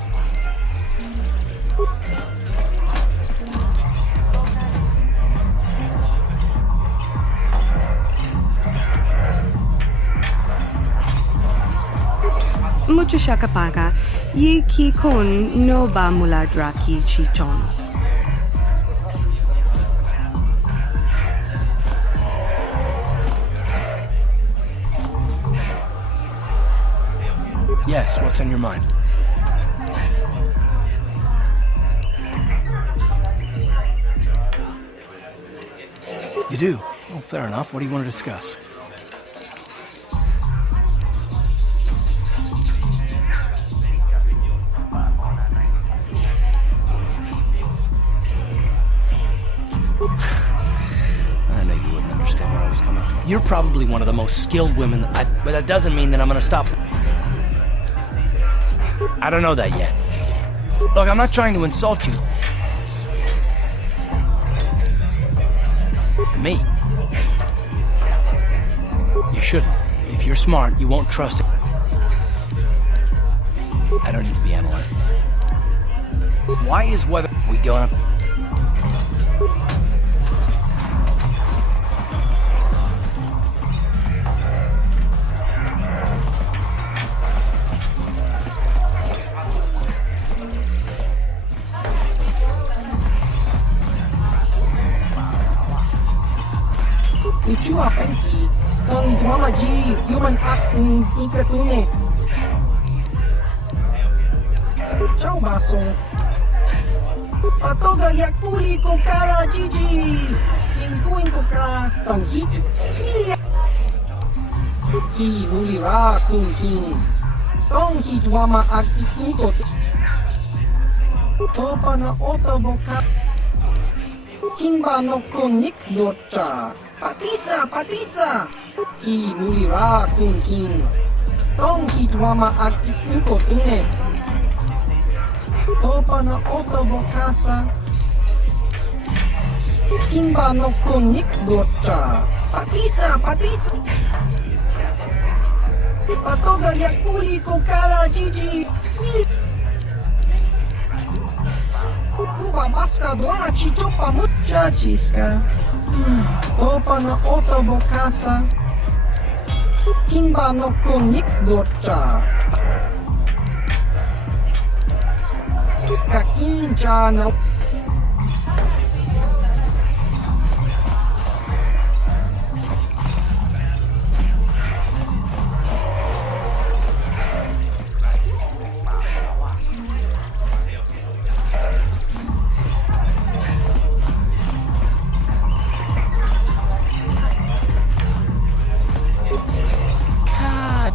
Mucho shakapaka, ye ki kon no ba muladra ki chichon. Yes, what's on your mind? You do? Well, fair enough. What do you want to discuss? I know you wouldn't understand where I was coming from. You're probably one of the most skilled women but that doesn't mean that I'm gonna stop. I don't know that yet. Look, I'm not trying to insult you. Me. You shouldn't. If you're smart, you won't trust it. I don't need to be analyzed. Why is weather... We don't have... Uchua penki, tong itwama ji, human act in ikatune. Ciao baso. Patoga yak fuli kokala jiji. Tinkuin koka, tong hit, smilia. Ki muli ra kun king. Tong hitwama act inkot. Topa na otoboka. Kimba no konik dota. Patisa! Ki muli ra kun king. Tong hitwama at inko tune. Topa na otobokasa. Kimba no konik dota. Patisa! Patoga yak fuli kokala jiji. Smil. Kuba baska dwana chichopa mucha chiska. Topa na otobokasa. Kimba no konik dota. Kakincha na...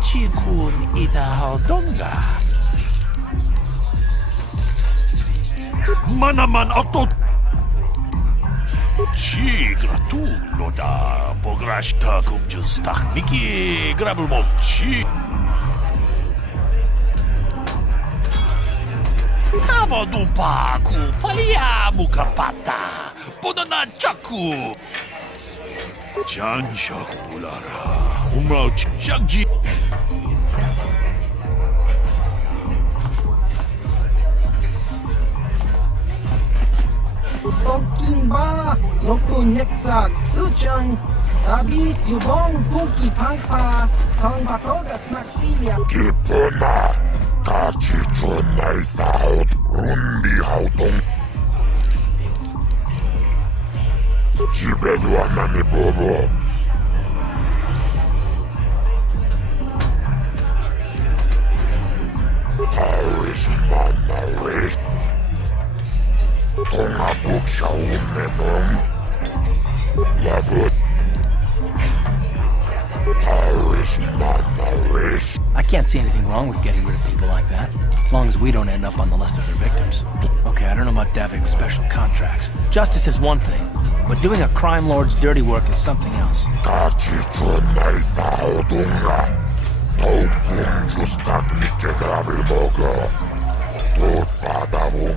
Chikun Itahodonga. Manaman otot. Chi gratulo da pograshta kumjus techniki grabelmom chi. Kavadumpa ku paliamu kapata. Ponana chaku. Janshak bulara. Umrao shagji. Pokimba, Lokuneksa, Luchan, Dabi, Yubong, Kuki, Pangpa, Tong Patoga, Smaktilia. Kipona. 같이 전날 싸웃 룬비하우동 집에도 안 나니 보보 Paris Manaris 동아북 샤운네농 라붓 Paris Manaris I can't see anything wrong with getting rid of people like that, as long as we don't end up on the list of their victims. Okay, I don't know about Davik's special contracts. Justice is one thing, but doing a crime lord's dirty work is something else. 같이 전날 싸우던가 더욱 풍주스타크니께 답을 먹어 돈 받아보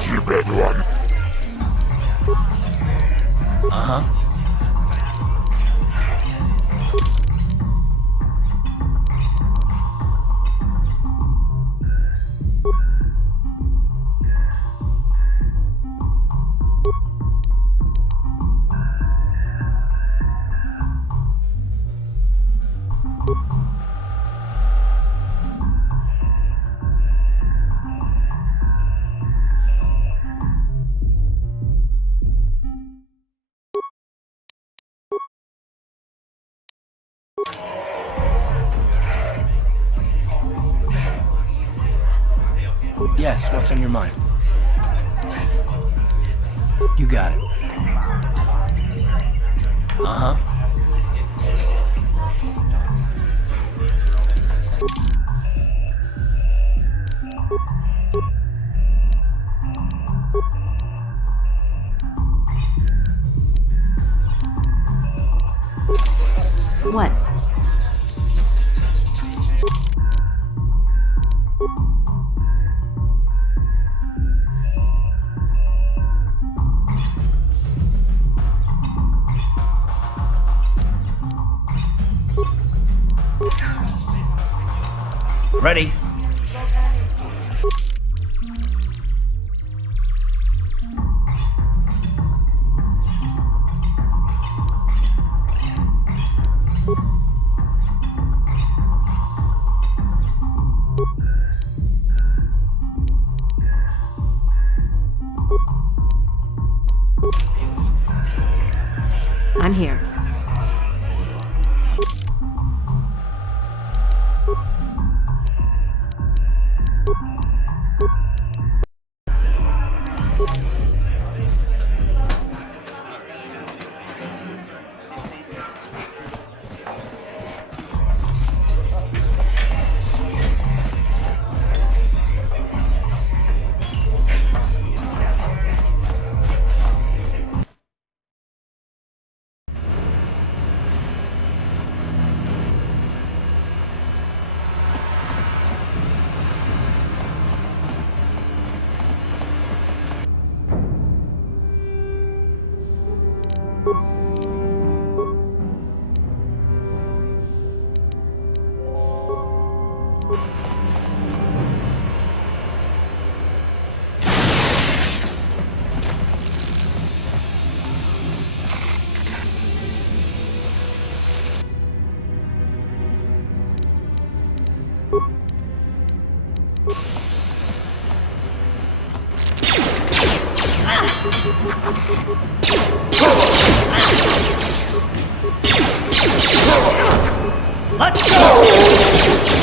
집에도 안 Uh-huh. Yes, what's on your mind? You got it. Uh-huh. What? Ready? I'm here. Let's go!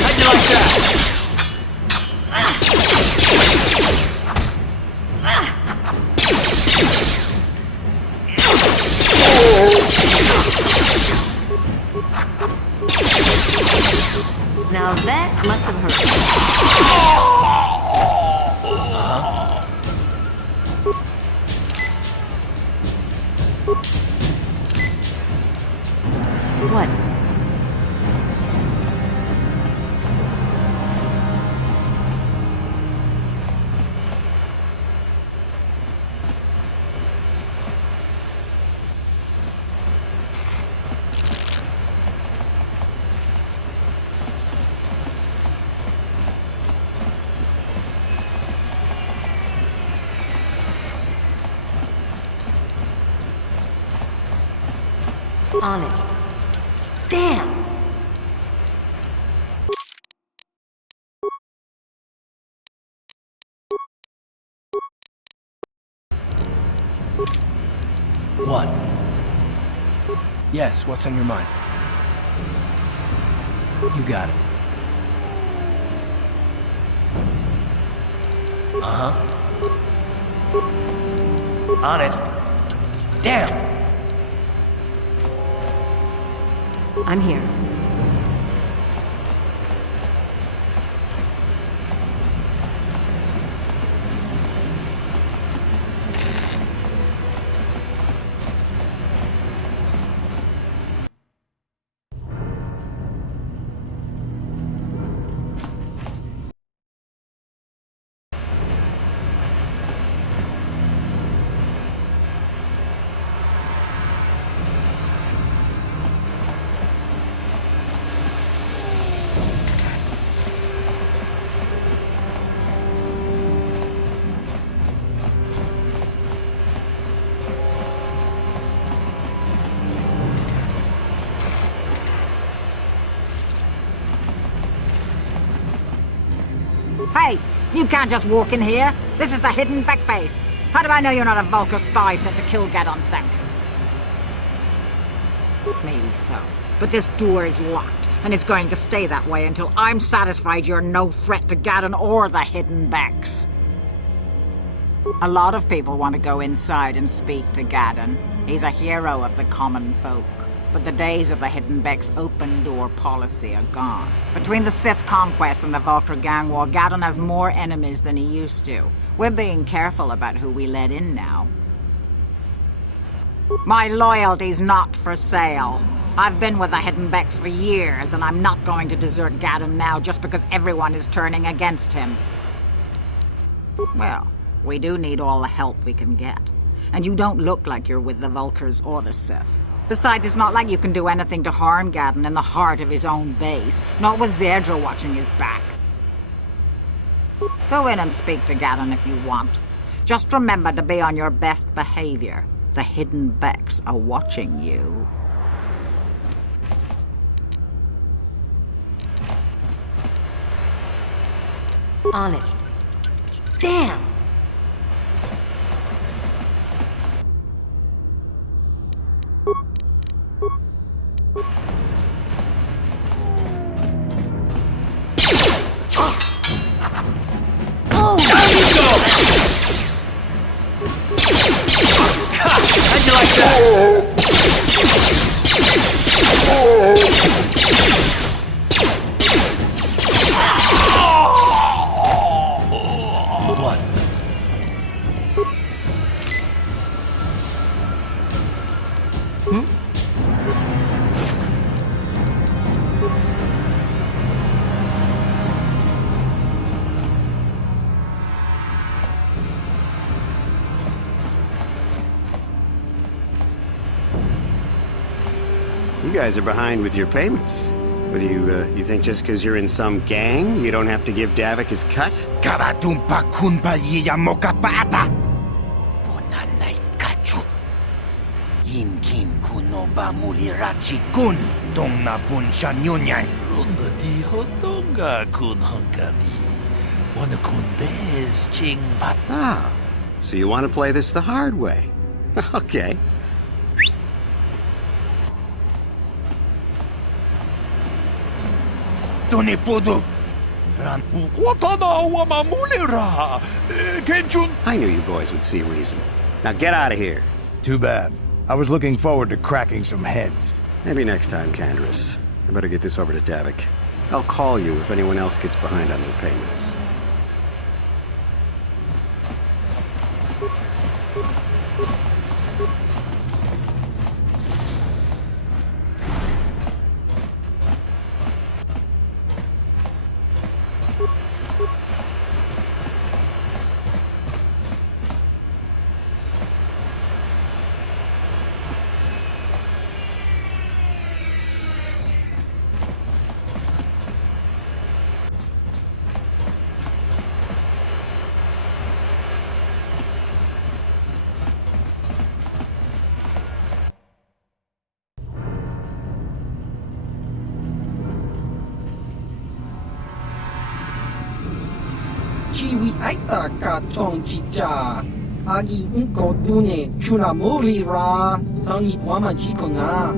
How'd you like that? What? On it. Damn! What? Yes, what's on your mind? You got it. Uh-huh. On it. Damn! I'm here. Hey, you can't just walk in here. This is the hidden back base. How do I know you're not a Vulcar spy sent to kill Gadon Thank? Maybe so. But this door is locked, and it's going to stay that way until I'm satisfied you're no threat to Gadon or the hidden backs. A lot of people want to go inside and speak to Gadon. He's a hero of the common folk. But the days of the Hidden Beck's open-door policy are gone. Between the Sith conquest and the Vulcar gang war, Gadon has more enemies than he used to. We're being careful about who we let in now. My loyalty's not for sale. I've been with the Hidden Becks for years, and I'm not going to desert Gadon now just because everyone is turning against him. Well, we do need all the help we can get. And you don't look like you're with the Vulcars or the Sith. Besides, it's not like you can do anything to harm Gadon in the heart of his own base, not with Zedra watching his back. Go in and speak to Gadon if you want. Just remember to be on your best behavior. The Hidden Becks are watching you. On it. Damn! How'd you like that? What? You guys are behind with your payments. What do you think just because you're in some gang, you don't have to give Davik his cut? Karatumpa kunpa yiyamokapata! Bonanay kachu. Yinkin kunoba mulirachi kun. Dong na bun shanyunyan. Runda di hotonga kun hunkabi. Wana kun bez ching bat. Ah, so you want to play this the hard way. Okay. Tunipudu. I knew you boys would see reason. Now get out of here. Too bad. I was looking forward to cracking some heads. Maybe next time, Canderous. I better get this over to Davik. I'll call you if anyone else gets behind on their payments. Chiwi aita ka tong chicha. Agi inko tune chunamuri ra. Tangi wama jiko na.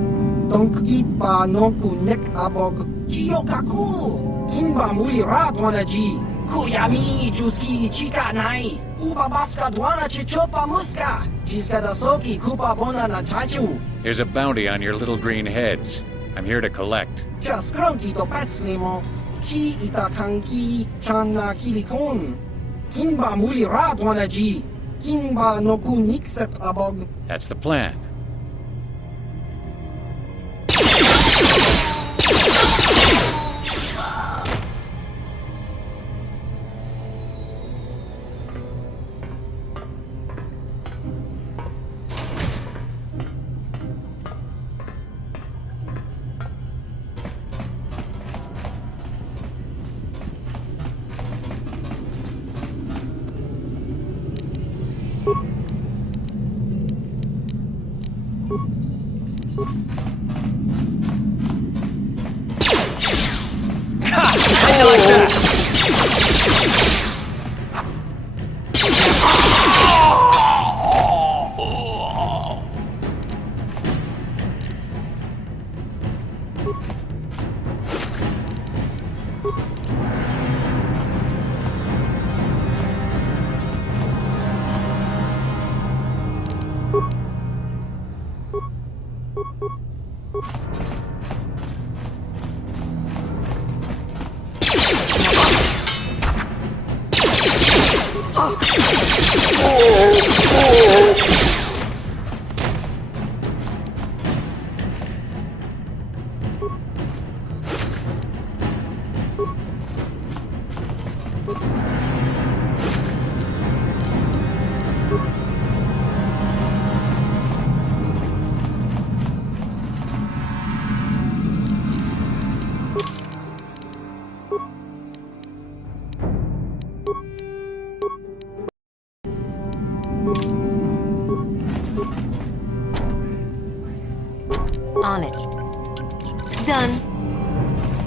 Tonki pa nonku nek abog. Jiyokaku. Kinba muri ra ji. Kuyami juski chika nai. Uba baska dwana chichopa muska. Jiska da soki kupa bona na chachu. Here's a bounty on your little green heads. I'm here to collect. Just kronki to patsnemo. Chi ita kanki chana kilikon. Kinba muli ra ji. Kinba no ku nikset abog. That's the plan. On it. Done.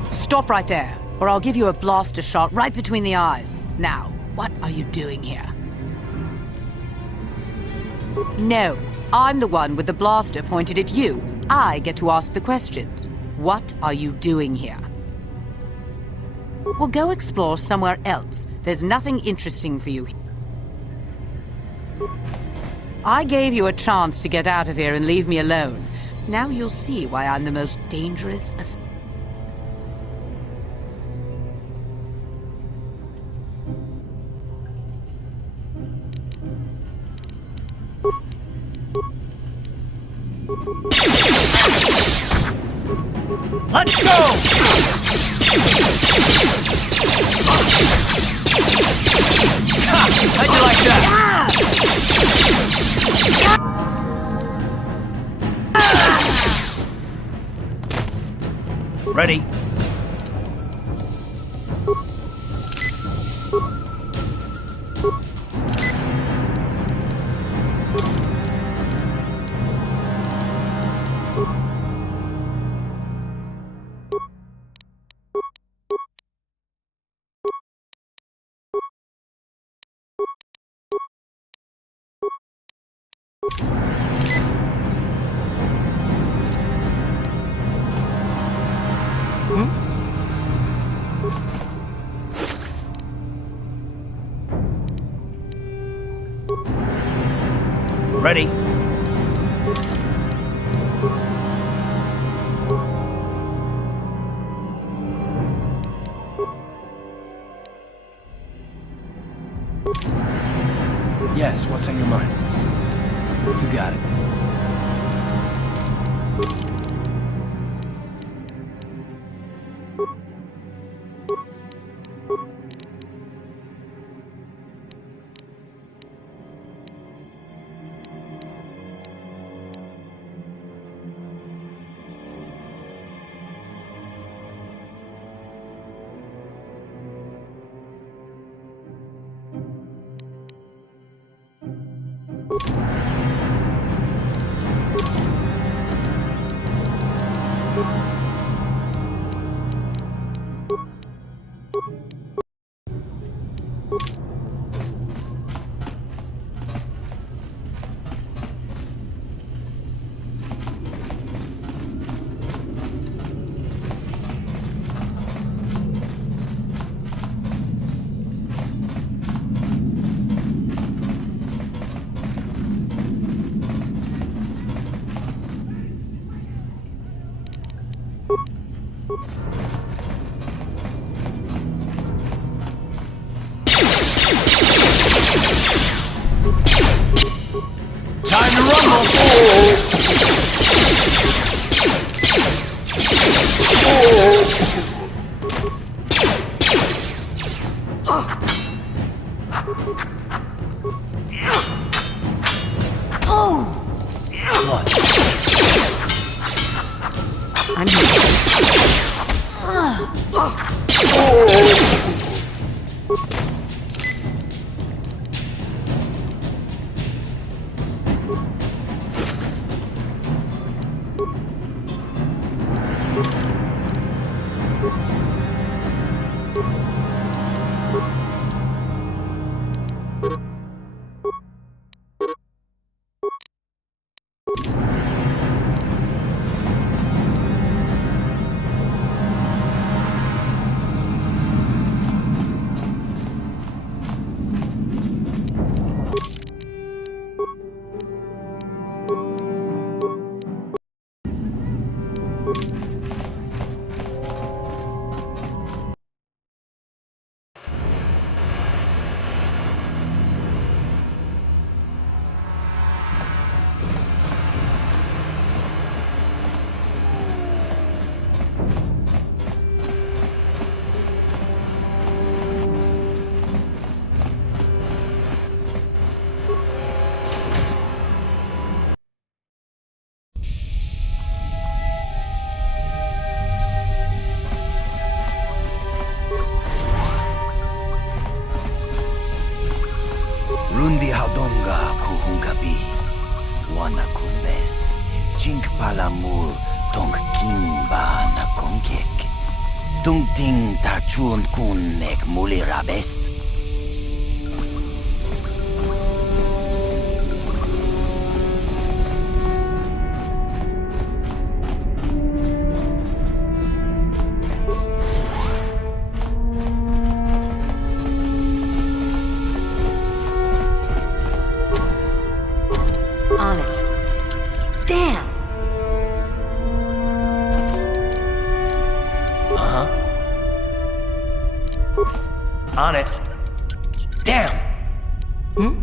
Stop right there, or I'll give you a blaster shot right between the eyes. Now, what are you doing here? No, I'm the one with the blaster pointed at you. I get to ask the questions. What are you doing here? Well, go explore somewhere else. There's nothing interesting for you. I gave you a chance to get out of here and leave me alone. Now you'll see why I'm the most dangerous Let's go! How'd you like that? Ready? Ready? Yes, what's on your mind? You got it. Time to rumble! I'm here. Rundi Haldonga Kuhunkabi, Wana Kunbes, Jink Palamur, Tong Kimba Nakonkek, Tung Ting Tachun Kun Nek Mulirabest. On it. Damn! Uh-huh. On it. Damn! Hmm?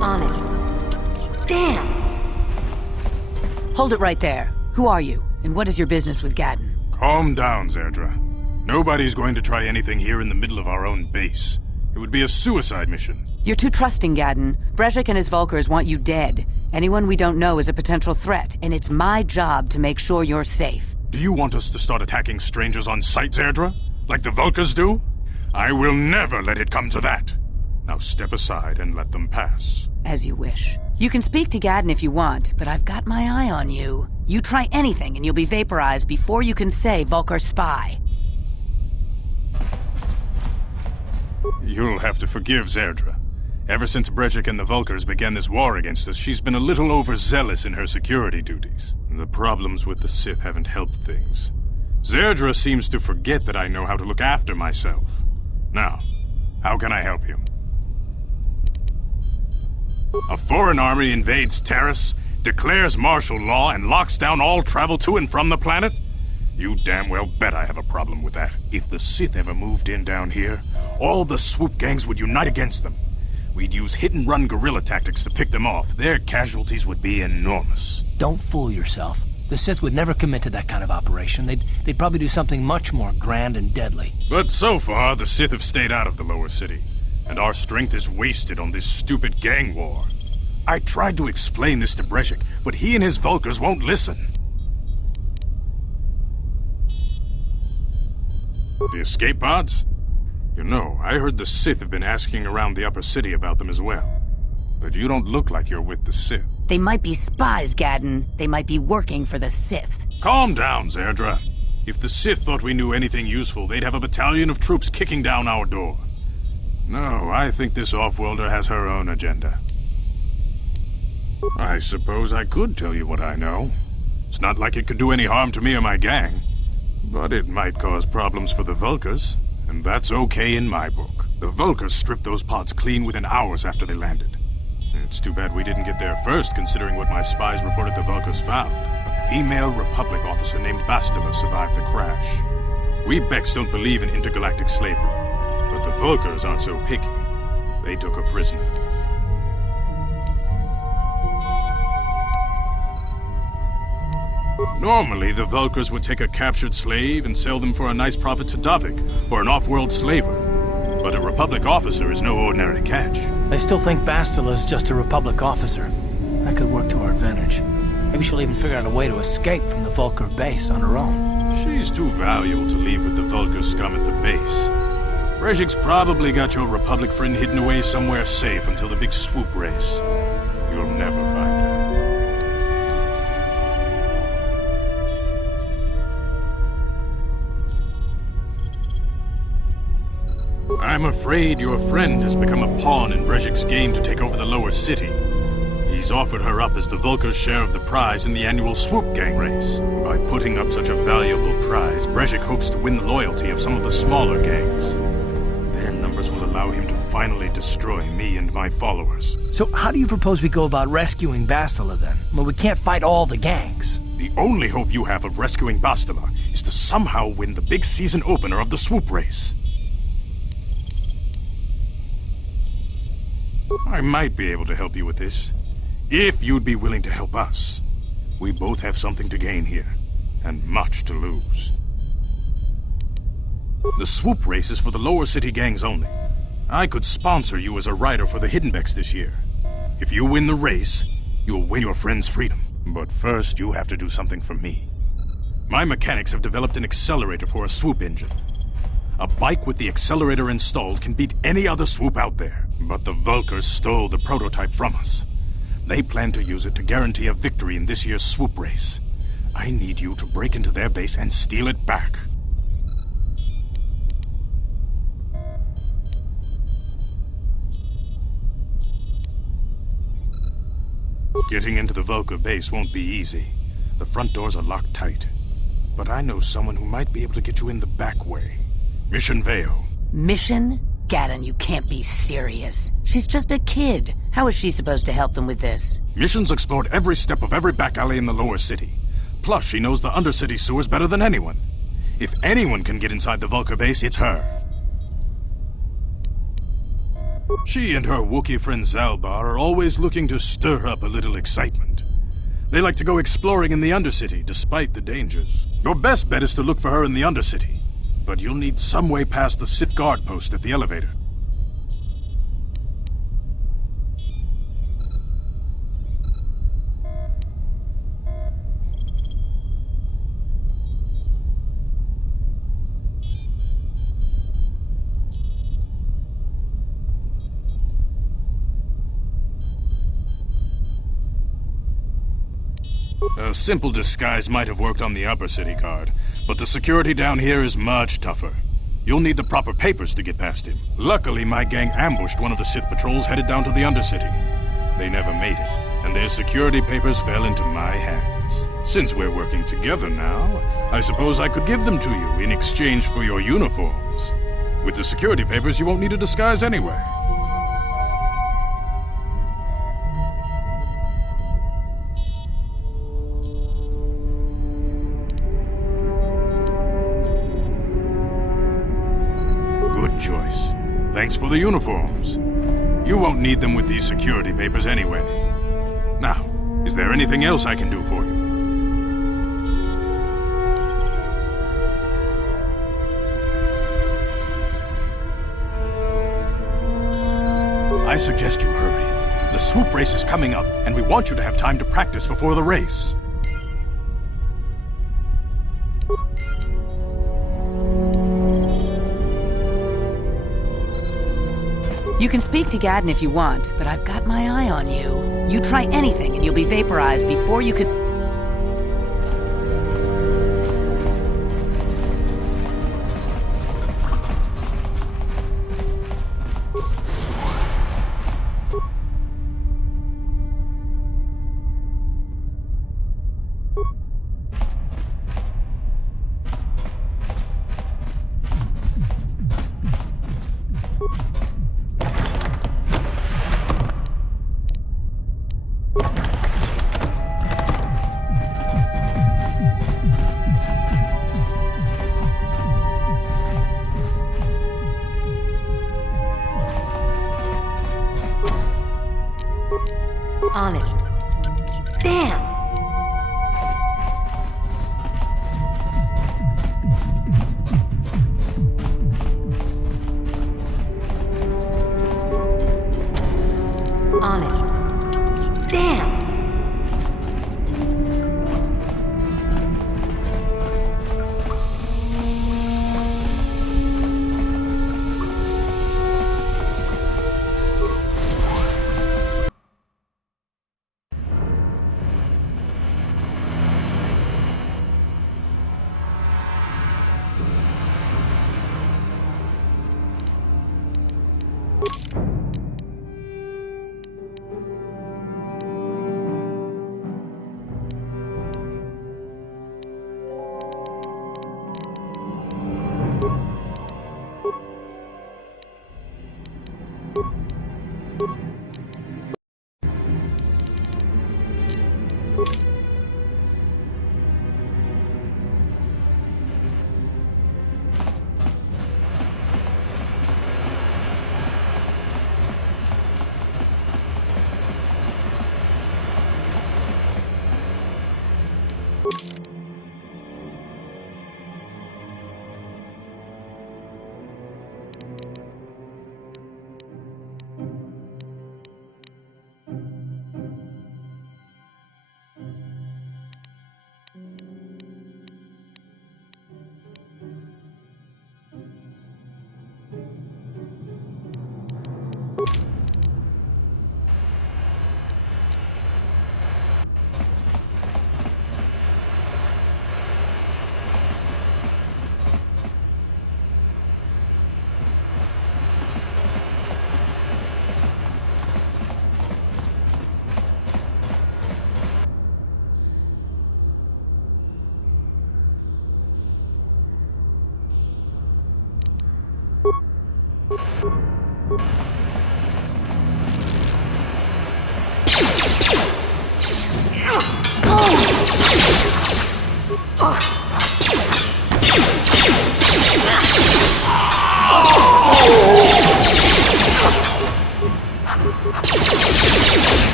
On it. Damn! Hold it right there. Who are you? And what is your business with Gadden? Calm down, Zerdra. Nobody's going to try anything here in the middle of our own base. It would be a suicide mission. You're too trusting, Gadden. Brezhik and his Vulkars want you dead. Anyone we don't know is a potential threat, and it's my job to make sure you're safe. Do you want us to start attacking strangers on sight, Zerdra? Like the Vulkars do? I will never let it come to that. Now step aside and let them pass. As you wish. You can speak to Gadden if you want, but I've got my eye on you. You try anything and you'll be vaporized before you can say Vulkar spy. You'll have to forgive Zerdra. Ever since Brezhik and the Vulkars began this war against us, she's been a little overzealous in her security duties. The problems with the Sith haven't helped things. Zerdra seems to forget that I know how to look after myself. Now, how can I help you? A foreign army invades Terrace, declares martial law, and locks down all travel to and from the planet? You damn well bet I have a problem with that. If the Sith ever moved in down here, all the swoop gangs would unite against them. We'd use hit-and-run guerrilla tactics to pick them off. Their casualties would be enormous. Don't fool yourself. The Sith would never commit to that kind of operation. They'd probably do something much more grand and deadly. But so far, the Sith have stayed out of the lower city, and our strength is wasted on this stupid gang war. I tried to explain this to Brezhik, but he and his Vulkars won't listen. The escape pods? You know, I heard the Sith have been asking around the upper city about them as well. But you don't look like you're with the Sith. They might be spies, Gadden. They might be working for the Sith. Calm down, Zerdra. If the Sith thought we knew anything useful, they'd have a battalion of troops kicking down our door. No, I think this off-worlder has her own agenda. I suppose I could tell you what I know. It's not like it could do any harm to me or my gang. But it might cause problems for the Vulkars, and that's okay in my book. The Vulkars stripped those pods clean within hours after they landed. It's too bad we didn't get there first, considering what my spies reported the Vulkars found. A female Republic officer named Bastila survived the crash. We Becks don't believe in intergalactic slavery, but the Vulkars aren't so picky. They took her prisoner. Normally, the Vulkars would take a captured slave and sell them for a nice profit to Davik, or an off-world slaver. But a Republic officer is no ordinary catch. I still think Bastila is just a Republic officer. That could work to our advantage. Maybe she'll even figure out a way to escape from the Vulkar base on her own. She's too valuable to leave with the Vulkar scum at the base. Brezhik's probably got your Republic friend hidden away somewhere safe until the big swoop race. You'll never find her. I'm afraid your friend has become a pawn in Brezhik's game to take over the lower city. He's offered her up as the Vulkar's share of the prize in the annual swoop gang race. By putting up such a valuable prize, Brezhik hopes to win the loyalty of some of the smaller gangs. Their numbers will allow him to finally destroy me and my followers. So how do you propose we go about rescuing Bastila then? Well, we can't fight all the gangs. The only hope you have of rescuing Bastila is to somehow win the big season opener of the swoop race. I might be able to help you with this, if you'd be willing to help us. We both have something to gain here, and much to lose. The swoop race is for the lower city gangs only. I could sponsor you as a rider for the Hiddenbecks this year. If you win the race, you'll win your friend's freedom. But first, you have to do something for me. My mechanics have developed an accelerator for a swoop engine. A bike with the accelerator installed can beat any other swoop out there. But the Vulkars stole the prototype from us. They plan to use it to guarantee a victory in this year's swoop race. I need you to break into their base and steal it back. Getting into the Vulkar base won't be easy. The front doors are locked tight. But I know someone who might be able to get you in the back way. Mission Veo. Mission? Gadden, you can't be serious. She's just a kid. How is she supposed to help them with this? Mission's explored every step of every back alley in the lower city. Plus, she knows the undercity sewers better than anyone. If anyone can get inside the Vulkar base, it's her. She and her Wookiee friend Zalbar are always looking to stir up a little excitement. They like to go exploring in the undercity, despite the dangers. Your best bet is to look for her in the undercity. But you'll need some way past the Sith guard post at the elevator. A simple disguise might have worked on the upper city guard, but the security down here is much tougher. You'll need the proper papers to get past him. Luckily, my gang ambushed one of the Sith patrols headed down to the Undercity. They never made it, and their security papers fell into my hands. Since we're working together now, I suppose I could give them to you in exchange for your uniforms. With the security papers, you won't need a disguise anyway. Thanks for the uniforms. You won't need them with these security papers anyway. Now, is there anything else I can do for you? I suggest you hurry. The swoop race is coming up, and we want you to have time to practice before the race. You can speak to Gadden if you want, but I've got my eye on you. You try anything and you'll be vaporized before you could... On it. Damn! On it. Damn!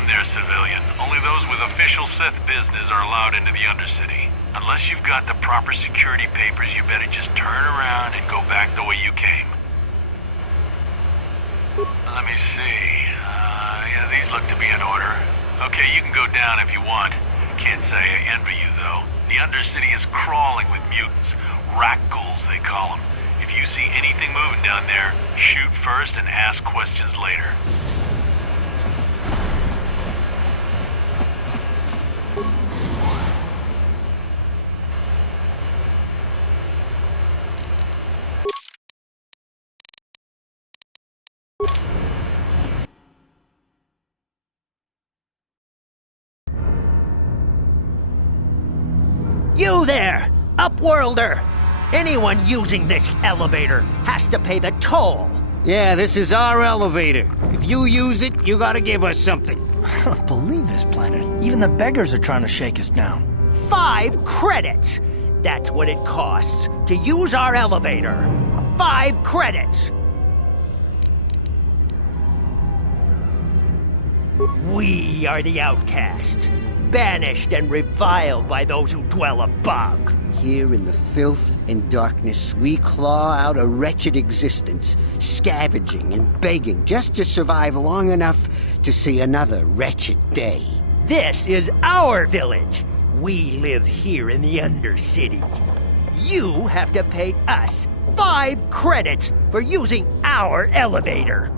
on there, civilian. Only those with official Sith business are allowed into the Undercity. Unless you've got the proper security papers, you better just turn around and go back the way you came. Let me see. Yeah, these look to be in order. Okay, you can go down if you want. Can't say I envy you, though. The Undercity is crawling with mutants. Rat ghouls, they call them. If you see anything moving down there, shoot first and ask questions later. You there, Upworlder! Anyone using this elevator has to pay the toll. Yeah, this is our elevator. If you use it, you gotta give us something. I don't believe this planet. Even the beggars are trying to shake us down. 5 credits! That's what it costs to use our elevator. 5 credits! We are the outcasts, banished and reviled by those who dwell above. Here in the filth and darkness, we claw out a wretched existence, scavenging and begging just to survive long enough to see another wretched day. This is our village. We live here in the Undercity. You have to pay us 5 credits for using our elevator.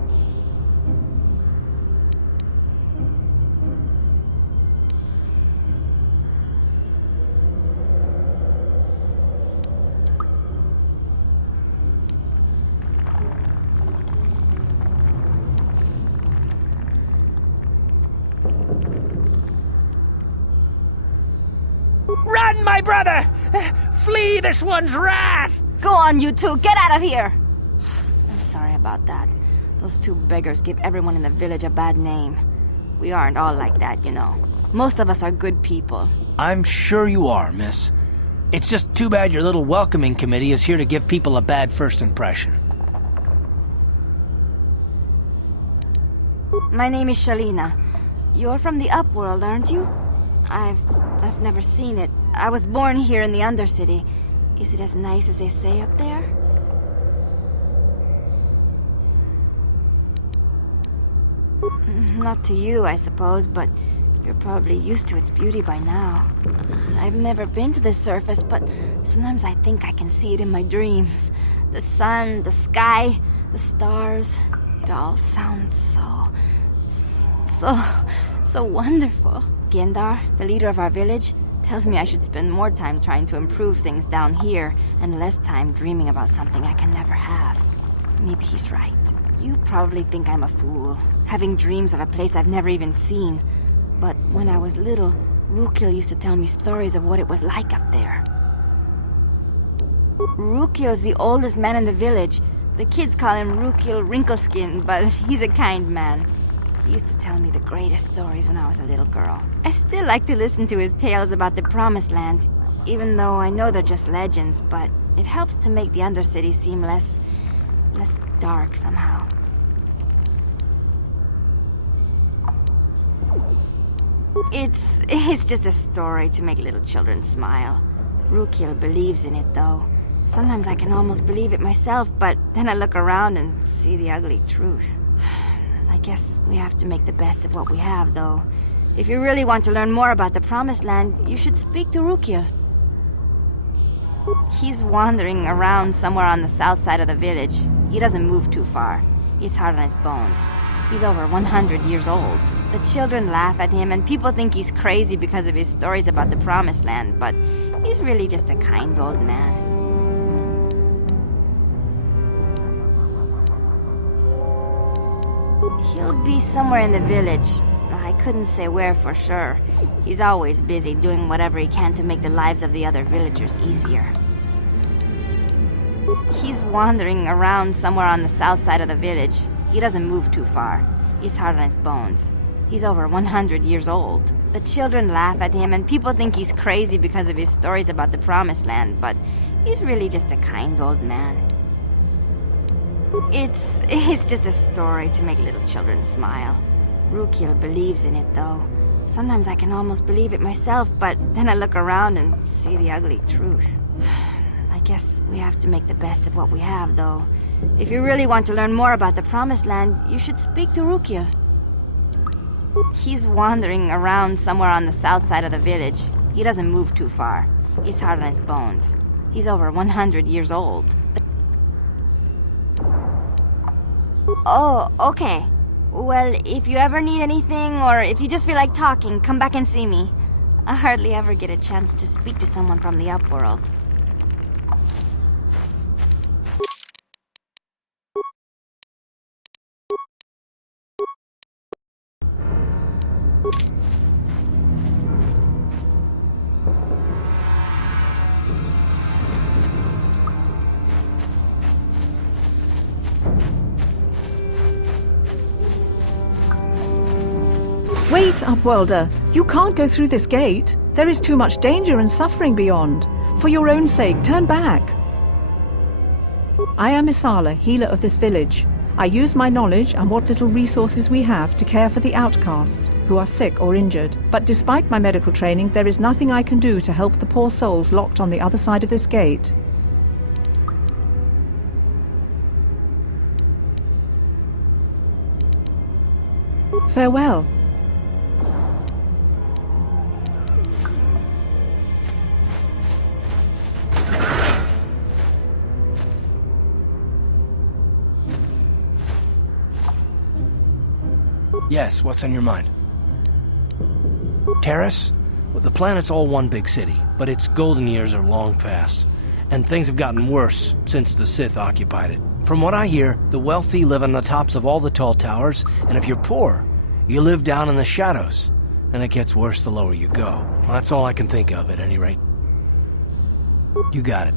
Run, my brother! Flee this one's wrath! Go on, you two, get out of here! I'm sorry about that. Those 2 beggars give everyone in the village a bad name. We aren't all like that, you know. Most of us are good people. I'm sure you are, miss. It's just too bad your little welcoming committee is here to give people a bad first impression. My name is Shalina. You're from the Upworld, aren't you? I've never seen it. I was born here in the Undercity. Is it as nice as they say up there? Not to you, I suppose, but you're probably used to its beauty by now. I've never been to the surface, but sometimes I think I can see it in my dreams. The sun, the sky, the stars. It all sounds so wonderful. Gendar, the leader of our village, tells me I should spend more time trying to improve things down here and less time dreaming about something I can never have. Maybe he's right. You probably think I'm a fool, having dreams of a place I've never even seen. But when I was little, Rukil used to tell me stories of what it was like up there. Rukil's the oldest man in the village. The kids call him Rukil Wrinkleskin, but he's a kind man. He used to tell me the greatest stories when I was a little girl. I still like to listen to his tales about the Promised Land, even though I know they're just legends, but it helps to make the Undercity seem less dark somehow. It's just a story to make little children smile. Rukil believes in it, though. Sometimes I can almost believe it myself, but then I look around and see the ugly truth. I guess we have to make the best of what we have, though. If you really want to learn more about the Promised Land, you should speak to Rukil. He's wandering around somewhere on the south side of the village. He doesn't move too far. He's hard on his bones. He's over 100 years old. The children laugh at him, and people think he's crazy because of his stories about the Promised Land, but he's really just a kind old man. He'll be somewhere in the village. I couldn't say where for sure. He's always busy doing whatever he can to make the lives of the other villagers easier. He's wandering around somewhere on the south side of the village. He doesn't move too far. He's hard on his bones. He's over 100 years old. The children laugh at him, and people think he's crazy because of his stories about the Promised Land, but he's really just a kind old man. It's just a story to make little children smile. Rukil believes in it, though. Sometimes I can almost believe it myself, but then I look around and see the ugly truth. I guess we have to make the best of what we have, though. If you really want to learn more about the Promised Land, you should speak to Rukil. He's wandering around somewhere on the south side of the village. He doesn't move too far. He's hard on his bones. He's over 100 years old. Oh, okay. Well, if you ever need anything, or if you just feel like talking, come back and see me. I hardly ever get a chance to speak to someone from the Upworld. Wait, Upworlder! You can't go through this gate. There is too much danger and suffering beyond. For your own sake, turn back. I am Isala, healer of this village. I use my knowledge and what little resources we have to care for the outcasts who are sick or injured. But despite my medical training, there is nothing I can do to help the poor souls locked on the other side of this gate. Farewell. Yes, what's on your mind? Terrace? Well, the planet's all one big city, but its golden years are long past, and things have gotten worse since the Sith occupied it. From what I hear, the wealthy live on the tops of all the tall towers, and if you're poor, you live down in the shadows, and it gets worse the lower you go. Well, that's all I can think of, at any rate. You got it.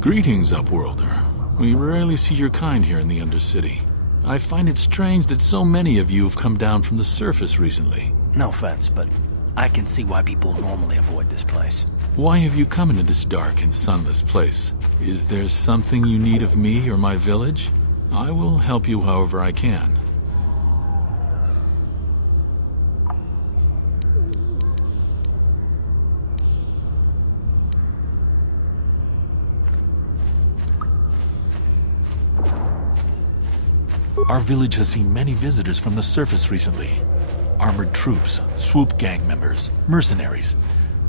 Greetings, Upworlder. We rarely see your kind here in the Undercity. I find it strange that so many of you have come down from the surface recently. No offense, but I can see why people normally avoid this place. Why have you come into this dark and sunless place? Is there something you need of me or my village? I will help you however I can. Our village has seen many visitors from the surface recently. Armored troops, swoop gang members, mercenaries.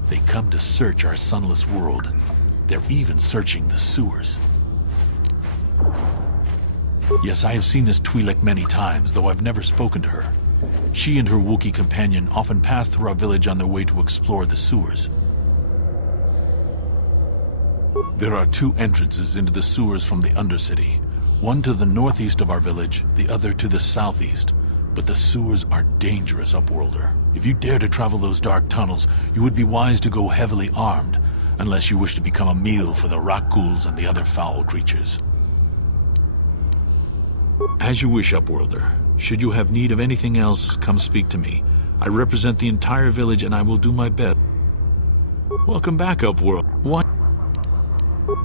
They come to search our sunless world. They're even searching the sewers. Yes, I have seen this Twi'lek many times, though I've never spoken to her. She and her Wookiee companion often pass through our village on their way to explore the sewers. There are two entrances into the sewers from the Undercity. One to the northeast of our village, the other to the southeast. But the sewers are dangerous, Upworlder. If you dare to travel those dark tunnels, you would be wise to go heavily armed, unless you wish to become a meal for the Rakghouls and the other foul creatures. As you wish, Upworlder. Should you have need of anything else, come speak to me. I represent the entire village and I will do my best. Welcome back, Upworld. What?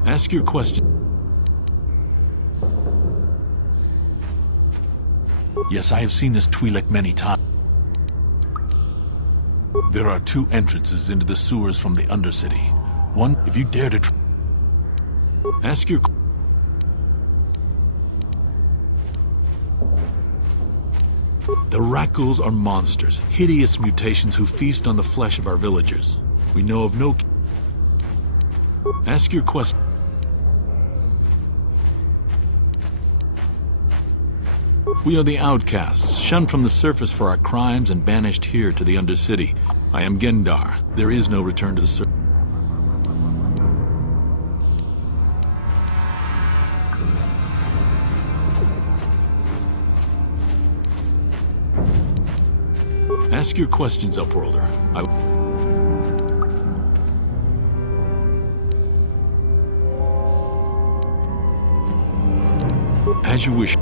Ask your question. Yes, I have seen this Twi'lek many times. There are two entrances into the sewers from the Undercity. One, if you dare to ask your... The Rakghouls are monsters, hideous mutations who feast on the flesh of our villagers. We know of no... Ask your question. We are the outcasts, shunned from the surface for our crimes and banished here to the Undercity. I am Gendar. There is no return to the surface. Ask your questions, Upworlder. As you wish.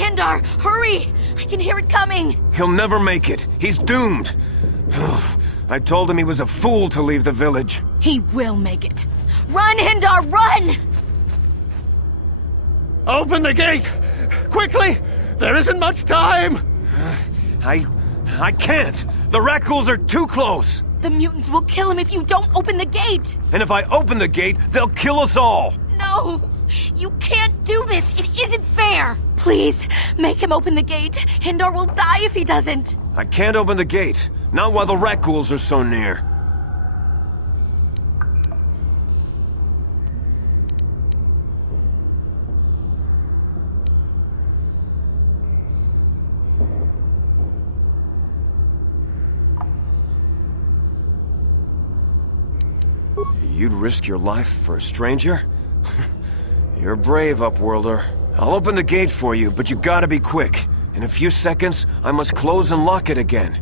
Hindar! Hurry! I can hear it coming! He'll never make it. He's doomed. I told him he was a fool to leave the village. He will make it. Run, Hindar, run! Open the gate! Quickly! There isn't much time! I can't. The Rakghouls are too close. The mutants will kill him if you don't open the gate! And if I open the gate, they'll kill us all. No! You can't do this! It isn't fair! Please, make him open the gate. Hindar will die if he doesn't. I can't open the gate. Not while the Rakghouls are so near. You'd risk your life for a stranger? You're brave, Upworlder. I'll open the gate for you, but you gotta be quick. In a few seconds, I must close and lock it again.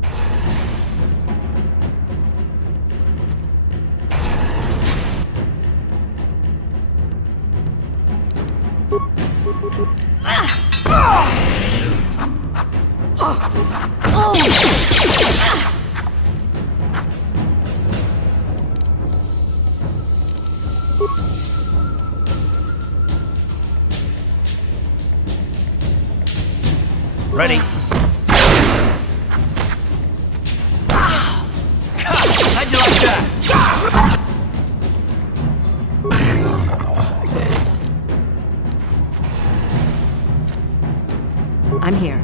Ready? How'd you like that? I'm here.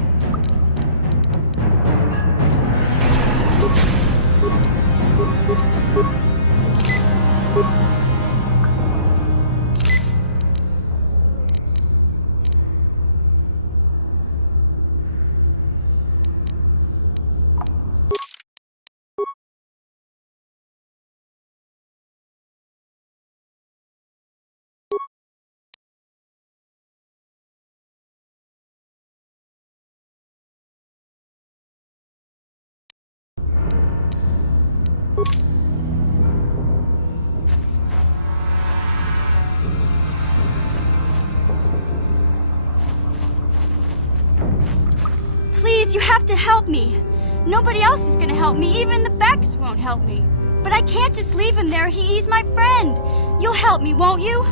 Please, you have to help me. Nobody else is gonna help me. Even the Becks won't help me. But I can't just leave him there. He's my friend. You'll help me, won't you?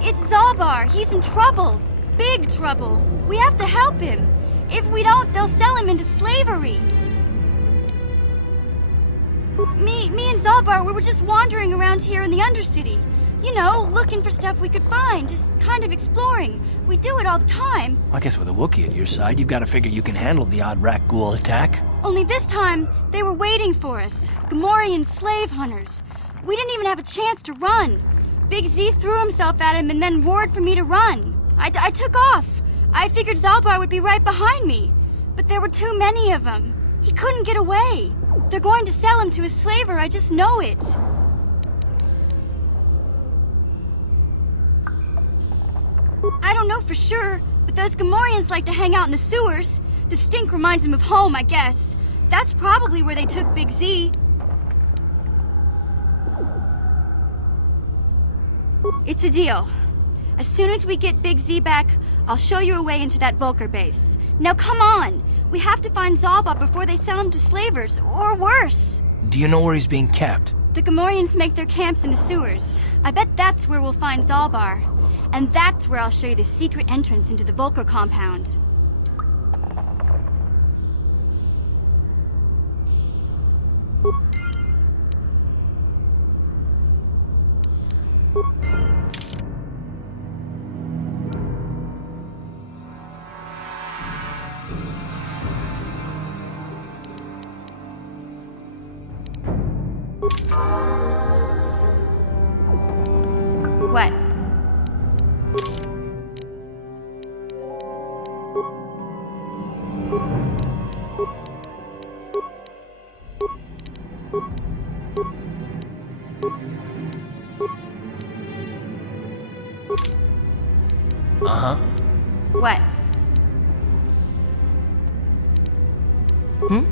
It's Zalbar. He's in trouble. Big trouble. We have to help him. If we don't, they'll sell him into slavery. Me and Zalbar, we were just wandering around here in the Undercity. You know, looking for stuff we could find, just kind of exploring. We do it all the time. I guess with a Wookiee at your side, you've got to figure you can handle the odd Rakghoul attack. Only this time, they were waiting for us. Gamorrean slave hunters. We didn't even have a chance to run. Big Z threw himself at him and then roared for me to run. I took off. I figured Zalbar would be right behind me. But there were too many of them. He couldn't get away. They're going to sell him to a slaver, I just know it. I don't know for sure, but those Gamorreans like to hang out in the sewers. The stink reminds them of home, I guess. That's probably where they took Big Z. It's a deal. As soon as we get Big Z back, I'll show you a way into that Vulcar base. Now come on! We have to find Zalbar before they sell him to slavers, or worse. Do you know where he's being kept? The Gamorreans make their camps in the sewers. I bet that's where we'll find Zalbar. And that's where I'll show you the secret entrance into the Vulcar compound. What? Uh-huh. What? Hmm?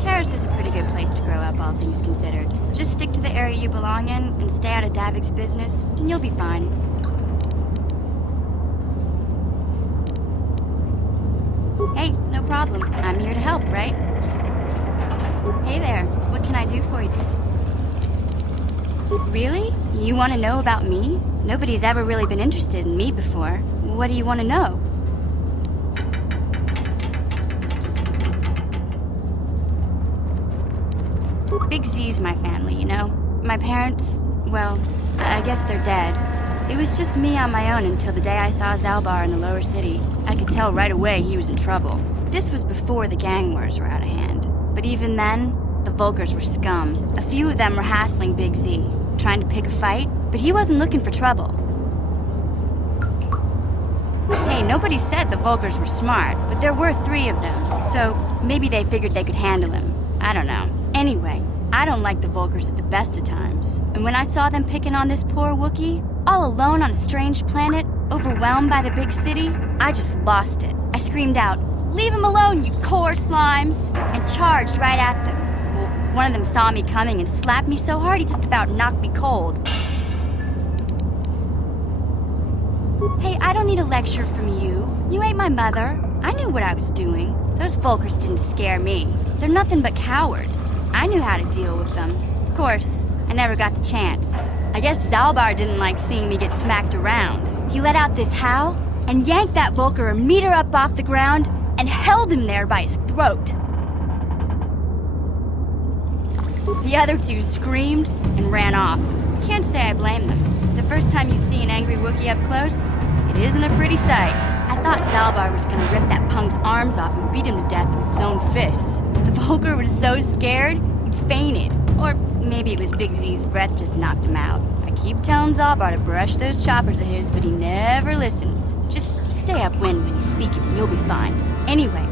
Terrace is a pretty good place to grow up, all things considered. Just stick to the area you belong in and stay out of Davik's business, and you'll be fine. Hey, no problem. I'm here to help, right? Hey there, what can I do for you? Really? You want to know about me? Nobody's ever really been interested in me before. What do you want to know? Big Z's my family, you know? My parents, well, I guess they're dead. It was just me on my own until the day I saw Zalbar in the lower city. I could tell right away he was in trouble. This was before the gang wars were out of hand. But even then, the Vulkars were scum. A few of them were hassling Big Z, trying to pick a fight, but he wasn't looking for trouble. Hey, nobody said the Vulkars were smart, but there were 3 of them, so maybe they figured they could handle him. I don't know. Anyway, I don't like the Vulkars at the best of times, and when I saw them picking on this poor Wookiee, all alone on a strange planet, overwhelmed by the big city, I just lost it. I screamed out, "Leave him alone, you core slimes!" and charged right at them. Well, one of them saw me coming and slapped me so hard he just about knocked me cold. Hey, I don't need a lecture from you. You ain't my mother. I knew what I was doing. Those Vulkars didn't scare me. They're nothing but cowards. I knew how to deal with them. Of course, I never got the chance. I guess Zalbar didn't like seeing me get smacked around. He let out this howl and yanked that Vulkar a meter up off the ground and held him there by his throat. The other 2 screamed and ran off. Can't say I blame them. The first time you see an angry Wookiee up close, it isn't a pretty sight. I thought Zalbar was gonna rip that punk's arms off and beat him to death with his own fists. The Vulkar was so scared, he fainted. Or maybe it was Big Z's breath just knocked him out. I keep telling Zalbar to brush those choppers of his, but he never listens. Just stay upwind when you speak it and you'll be fine. Anyway,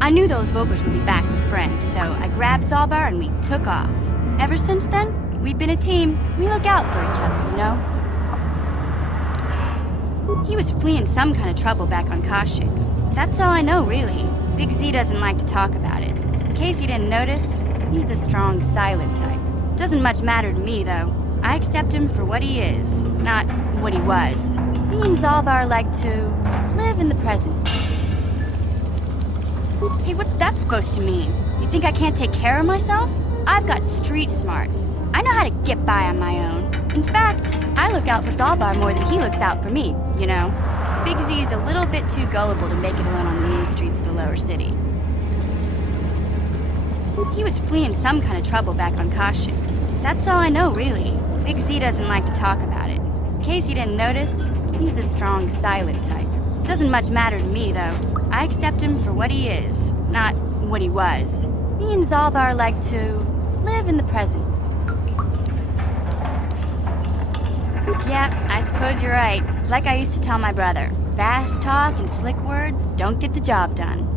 I knew those Vulkars would be back with friends, so I grabbed Zalbar and we took off. Ever since then, we've been a team. We look out for each other, you know? He was fleeing some kind of trouble back on Kashyyyk. That's all I know, really. Big Z doesn't like to talk about it. In case you didn't notice, he's the strong, silent type. Doesn't much matter to me, though. I accept him for what he is, not what he was. Me and Zalbar like to live in the present. Hey, what's that supposed to mean? You think I can't take care of myself? I've got street smarts. I know how to get by on my own. In fact, I look out for Zalbar more than he looks out for me, you know? Big Z's a little bit too gullible to make it alone on the mean streets of the lower city. He was fleeing some kind of trouble back on Kashyyyk. That's all I know, really. Big Z doesn't like to talk about it. In case you didn't notice, he's the strong, silent type. Doesn't much matter to me, though. I accept him for what he is, not what he was. Me and Zalbar like to live in the present. Yeah, I suppose you're right. Like I used to tell my brother, fast talk and slick words don't get the job done.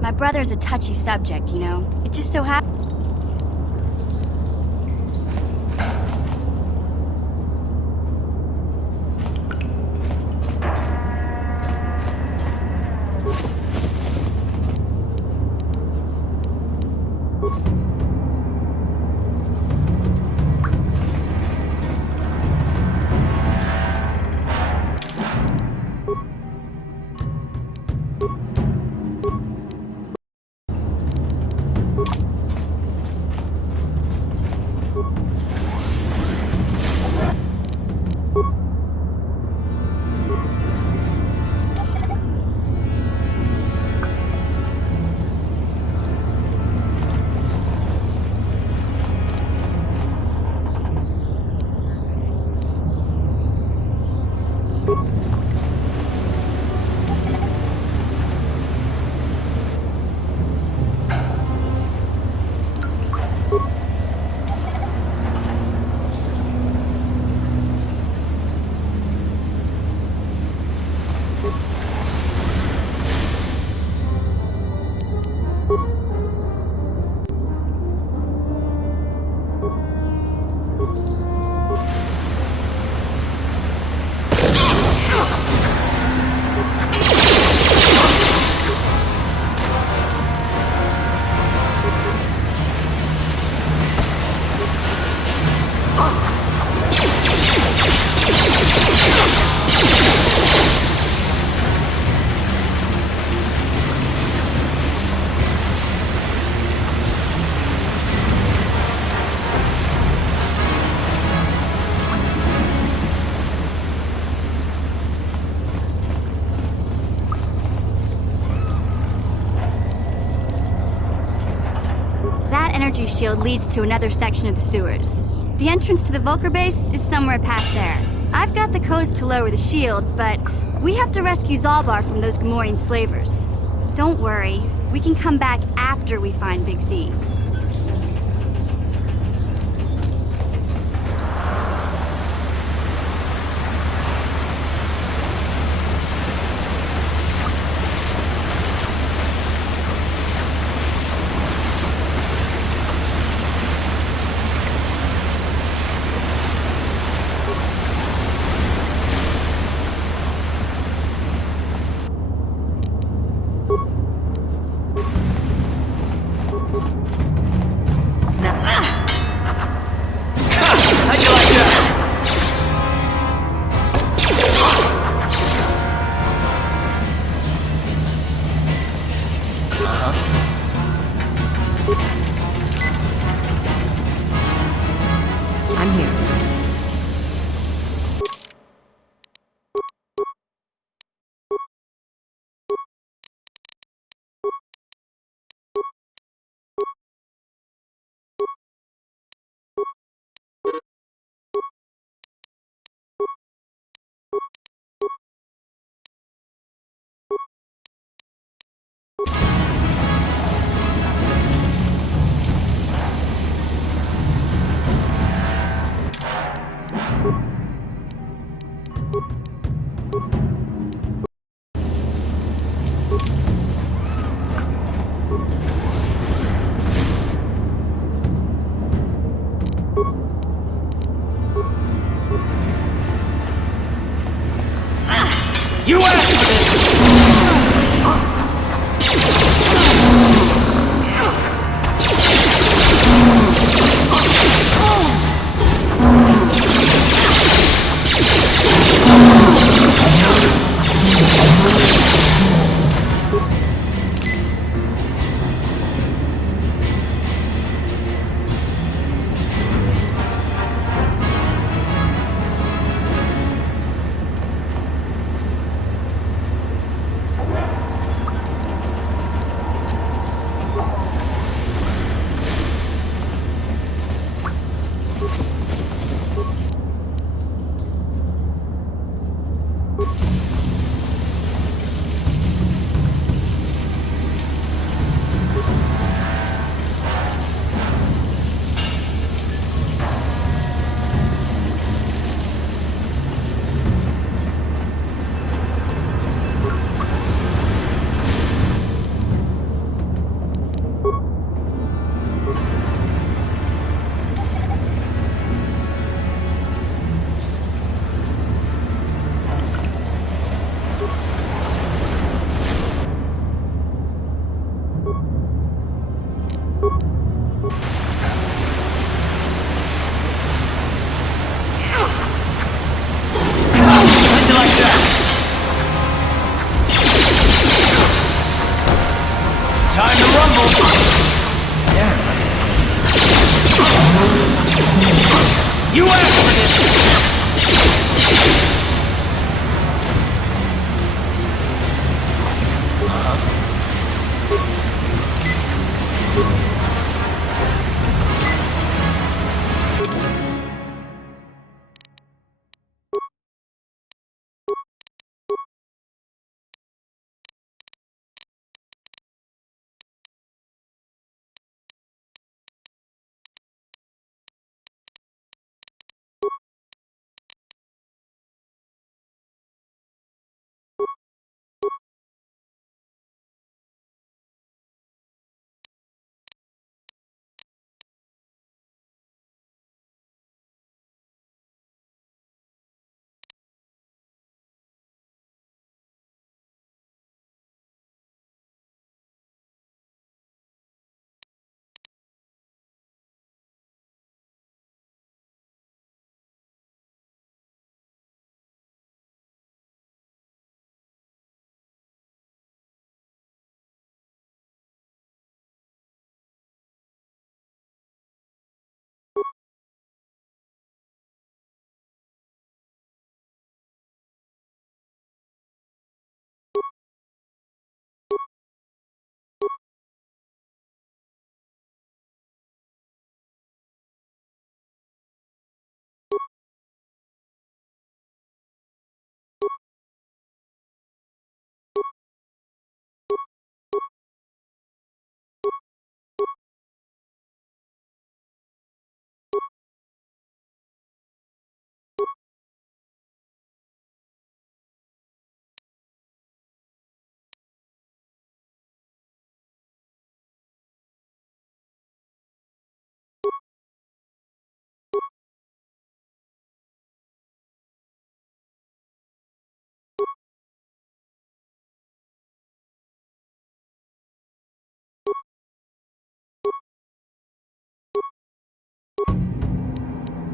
My brother's a touchy subject, you know. It just so happens. energy shield leads to another section of the sewers. The entrance to the Vulcar base is somewhere past there. I've got the codes to lower the shield, but we have to rescue Zalbar from those Gamorrean slavers. Don't worry, we can come back after we find Big Z. I'm here. You asked for this!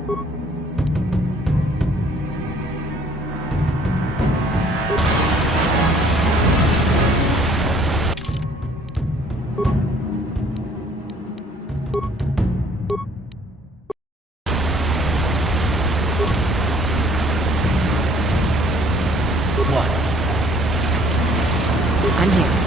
I'm here.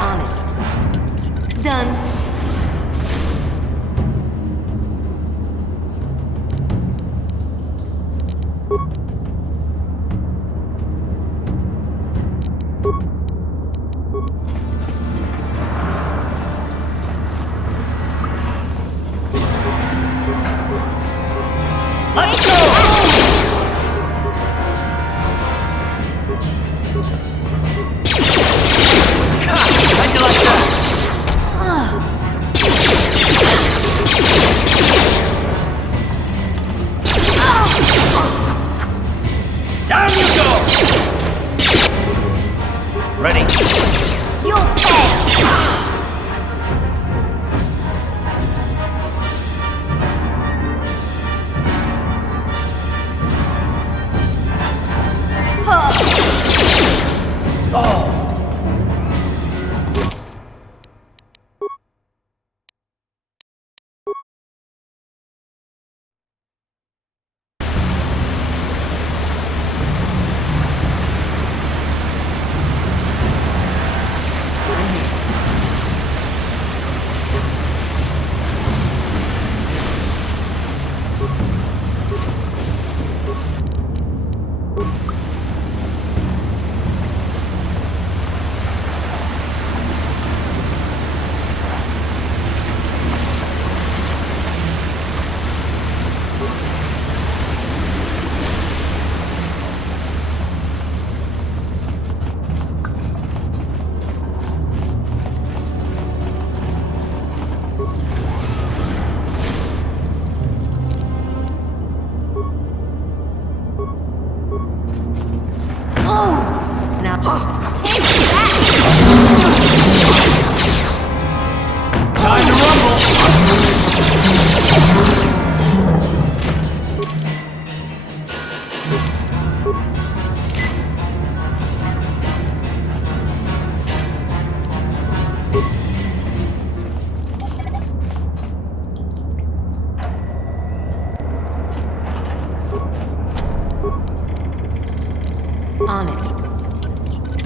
On it.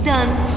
Done.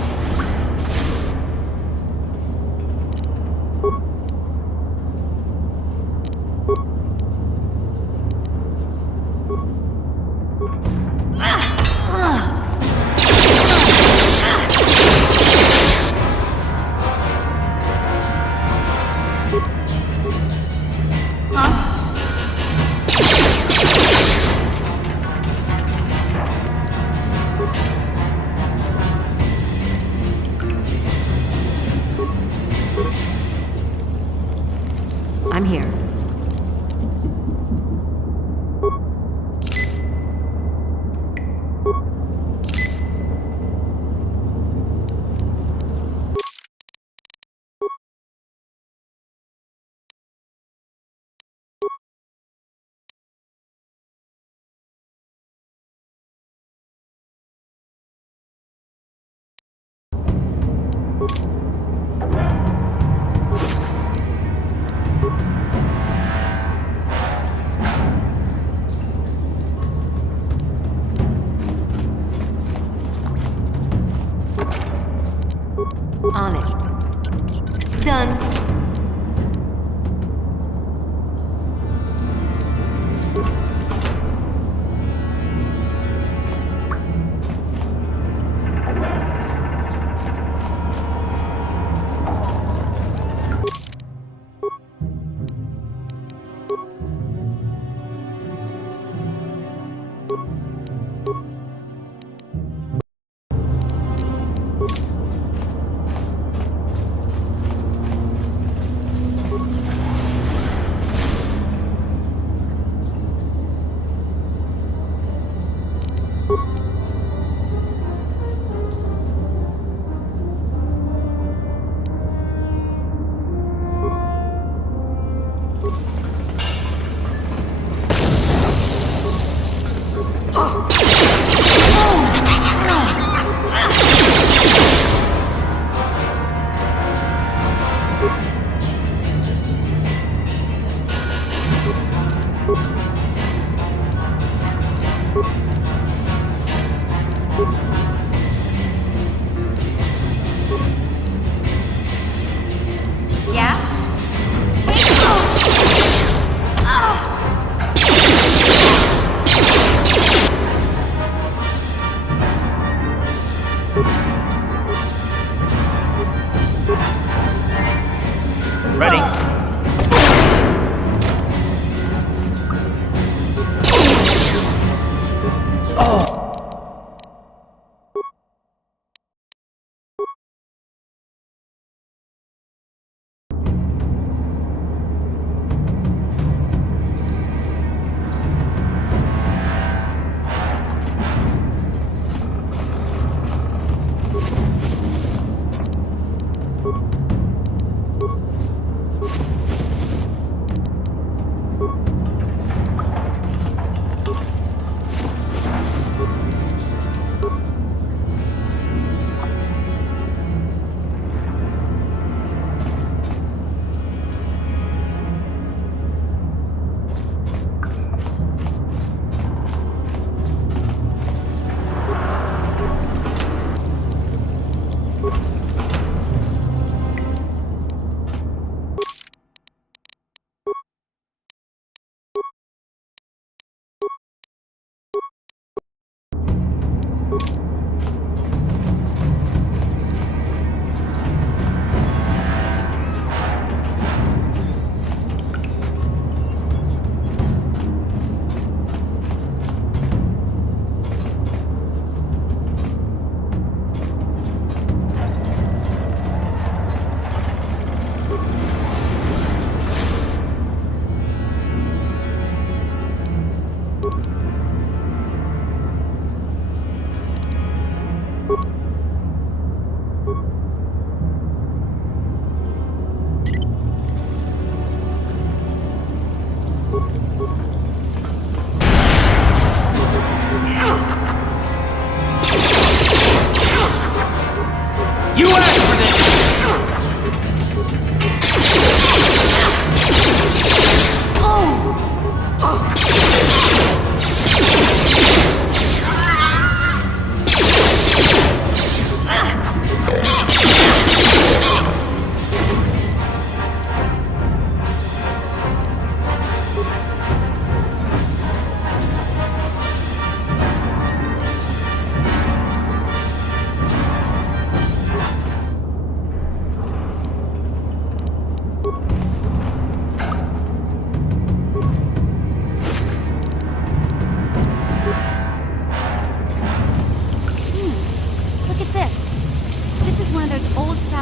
You asked for this!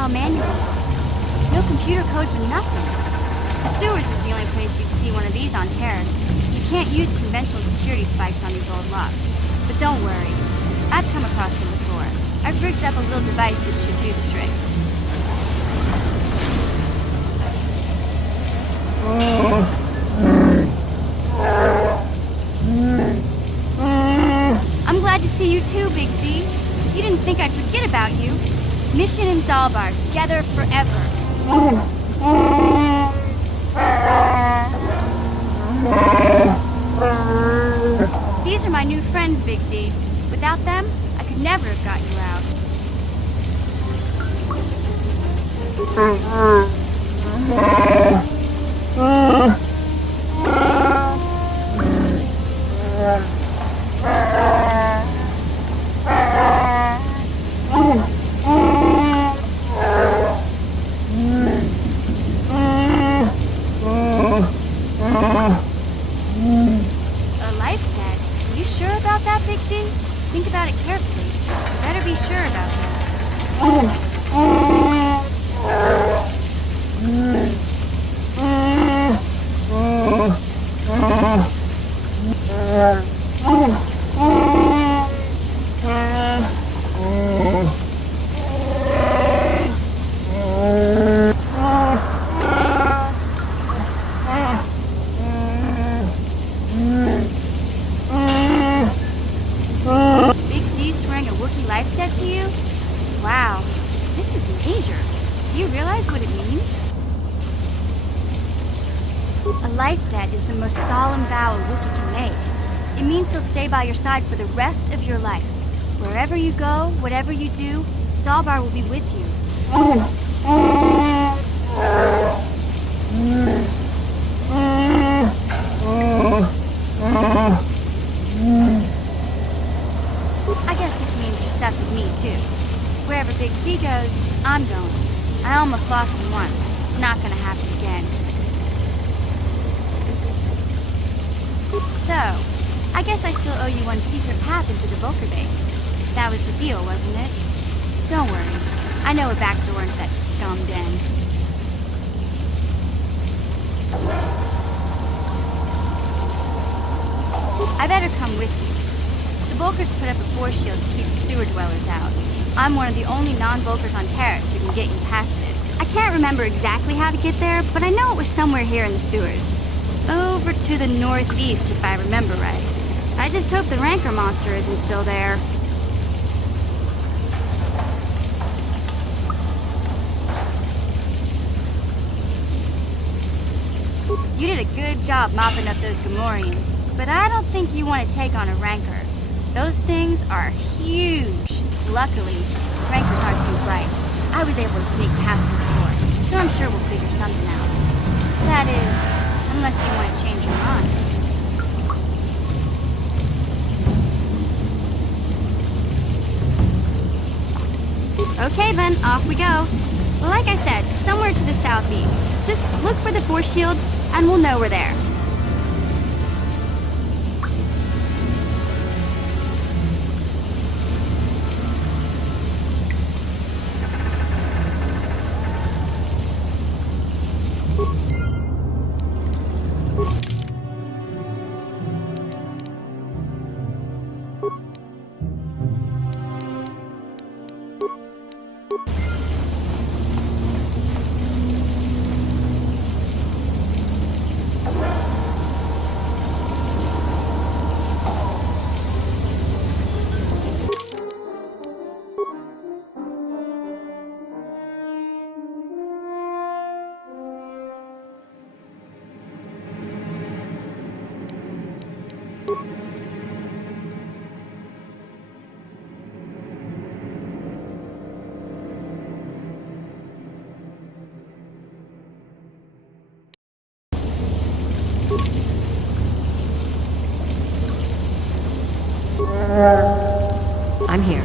Manual books. No computer codes or nothing. The sewers is the only place you'd see one of these on Terrace. You can't use conventional security spikes on these old locks. But don't worry. I've come across them before. I've rigged up a little device that should do the trick. I'm glad to see you too, Big Z. You didn't think I'd forget about you. Mission and Dalbar, together forever. These are my new friends, Big Z. Without them, I could never have got you out. Think about it carefully. You better be sure about realize what it means? A life debt is the most solemn vow a rookie can make. It means he'll stay by your side for the rest of your life. Wherever you go, whatever you do, Zalbar will be with you. I guess this means you're stuck with me, too. Wherever Big Z goes, I'm going. I almost lost him once. It's not gonna happen again. So, I guess I still owe you one secret path into the Volker base. That was the deal, wasn't it? Don't worry. I know a back door into that scum den. I better come with you. The Volkers put up a force shield to keep the sewer dwellers out. I'm one of the only non-Volkers on Terrace who can get you past it. I can't remember exactly how to get there, but I know it was somewhere here in the sewers. Over to the northeast, if I remember right. I just hope the Rancor monster isn't still there. You did a good job mopping up those Gamorreans, but I don't think you want to take on a Rancor. Those things are huge. Luckily, Rancors aren't too bright. I was able to sneak past them before, so I'm sure we'll figure something out. That is, unless you want to change your mind. Okay then, off we go. Well, like I said, somewhere to the southeast. Just look for the force shield, and we'll know we're there. I'm here.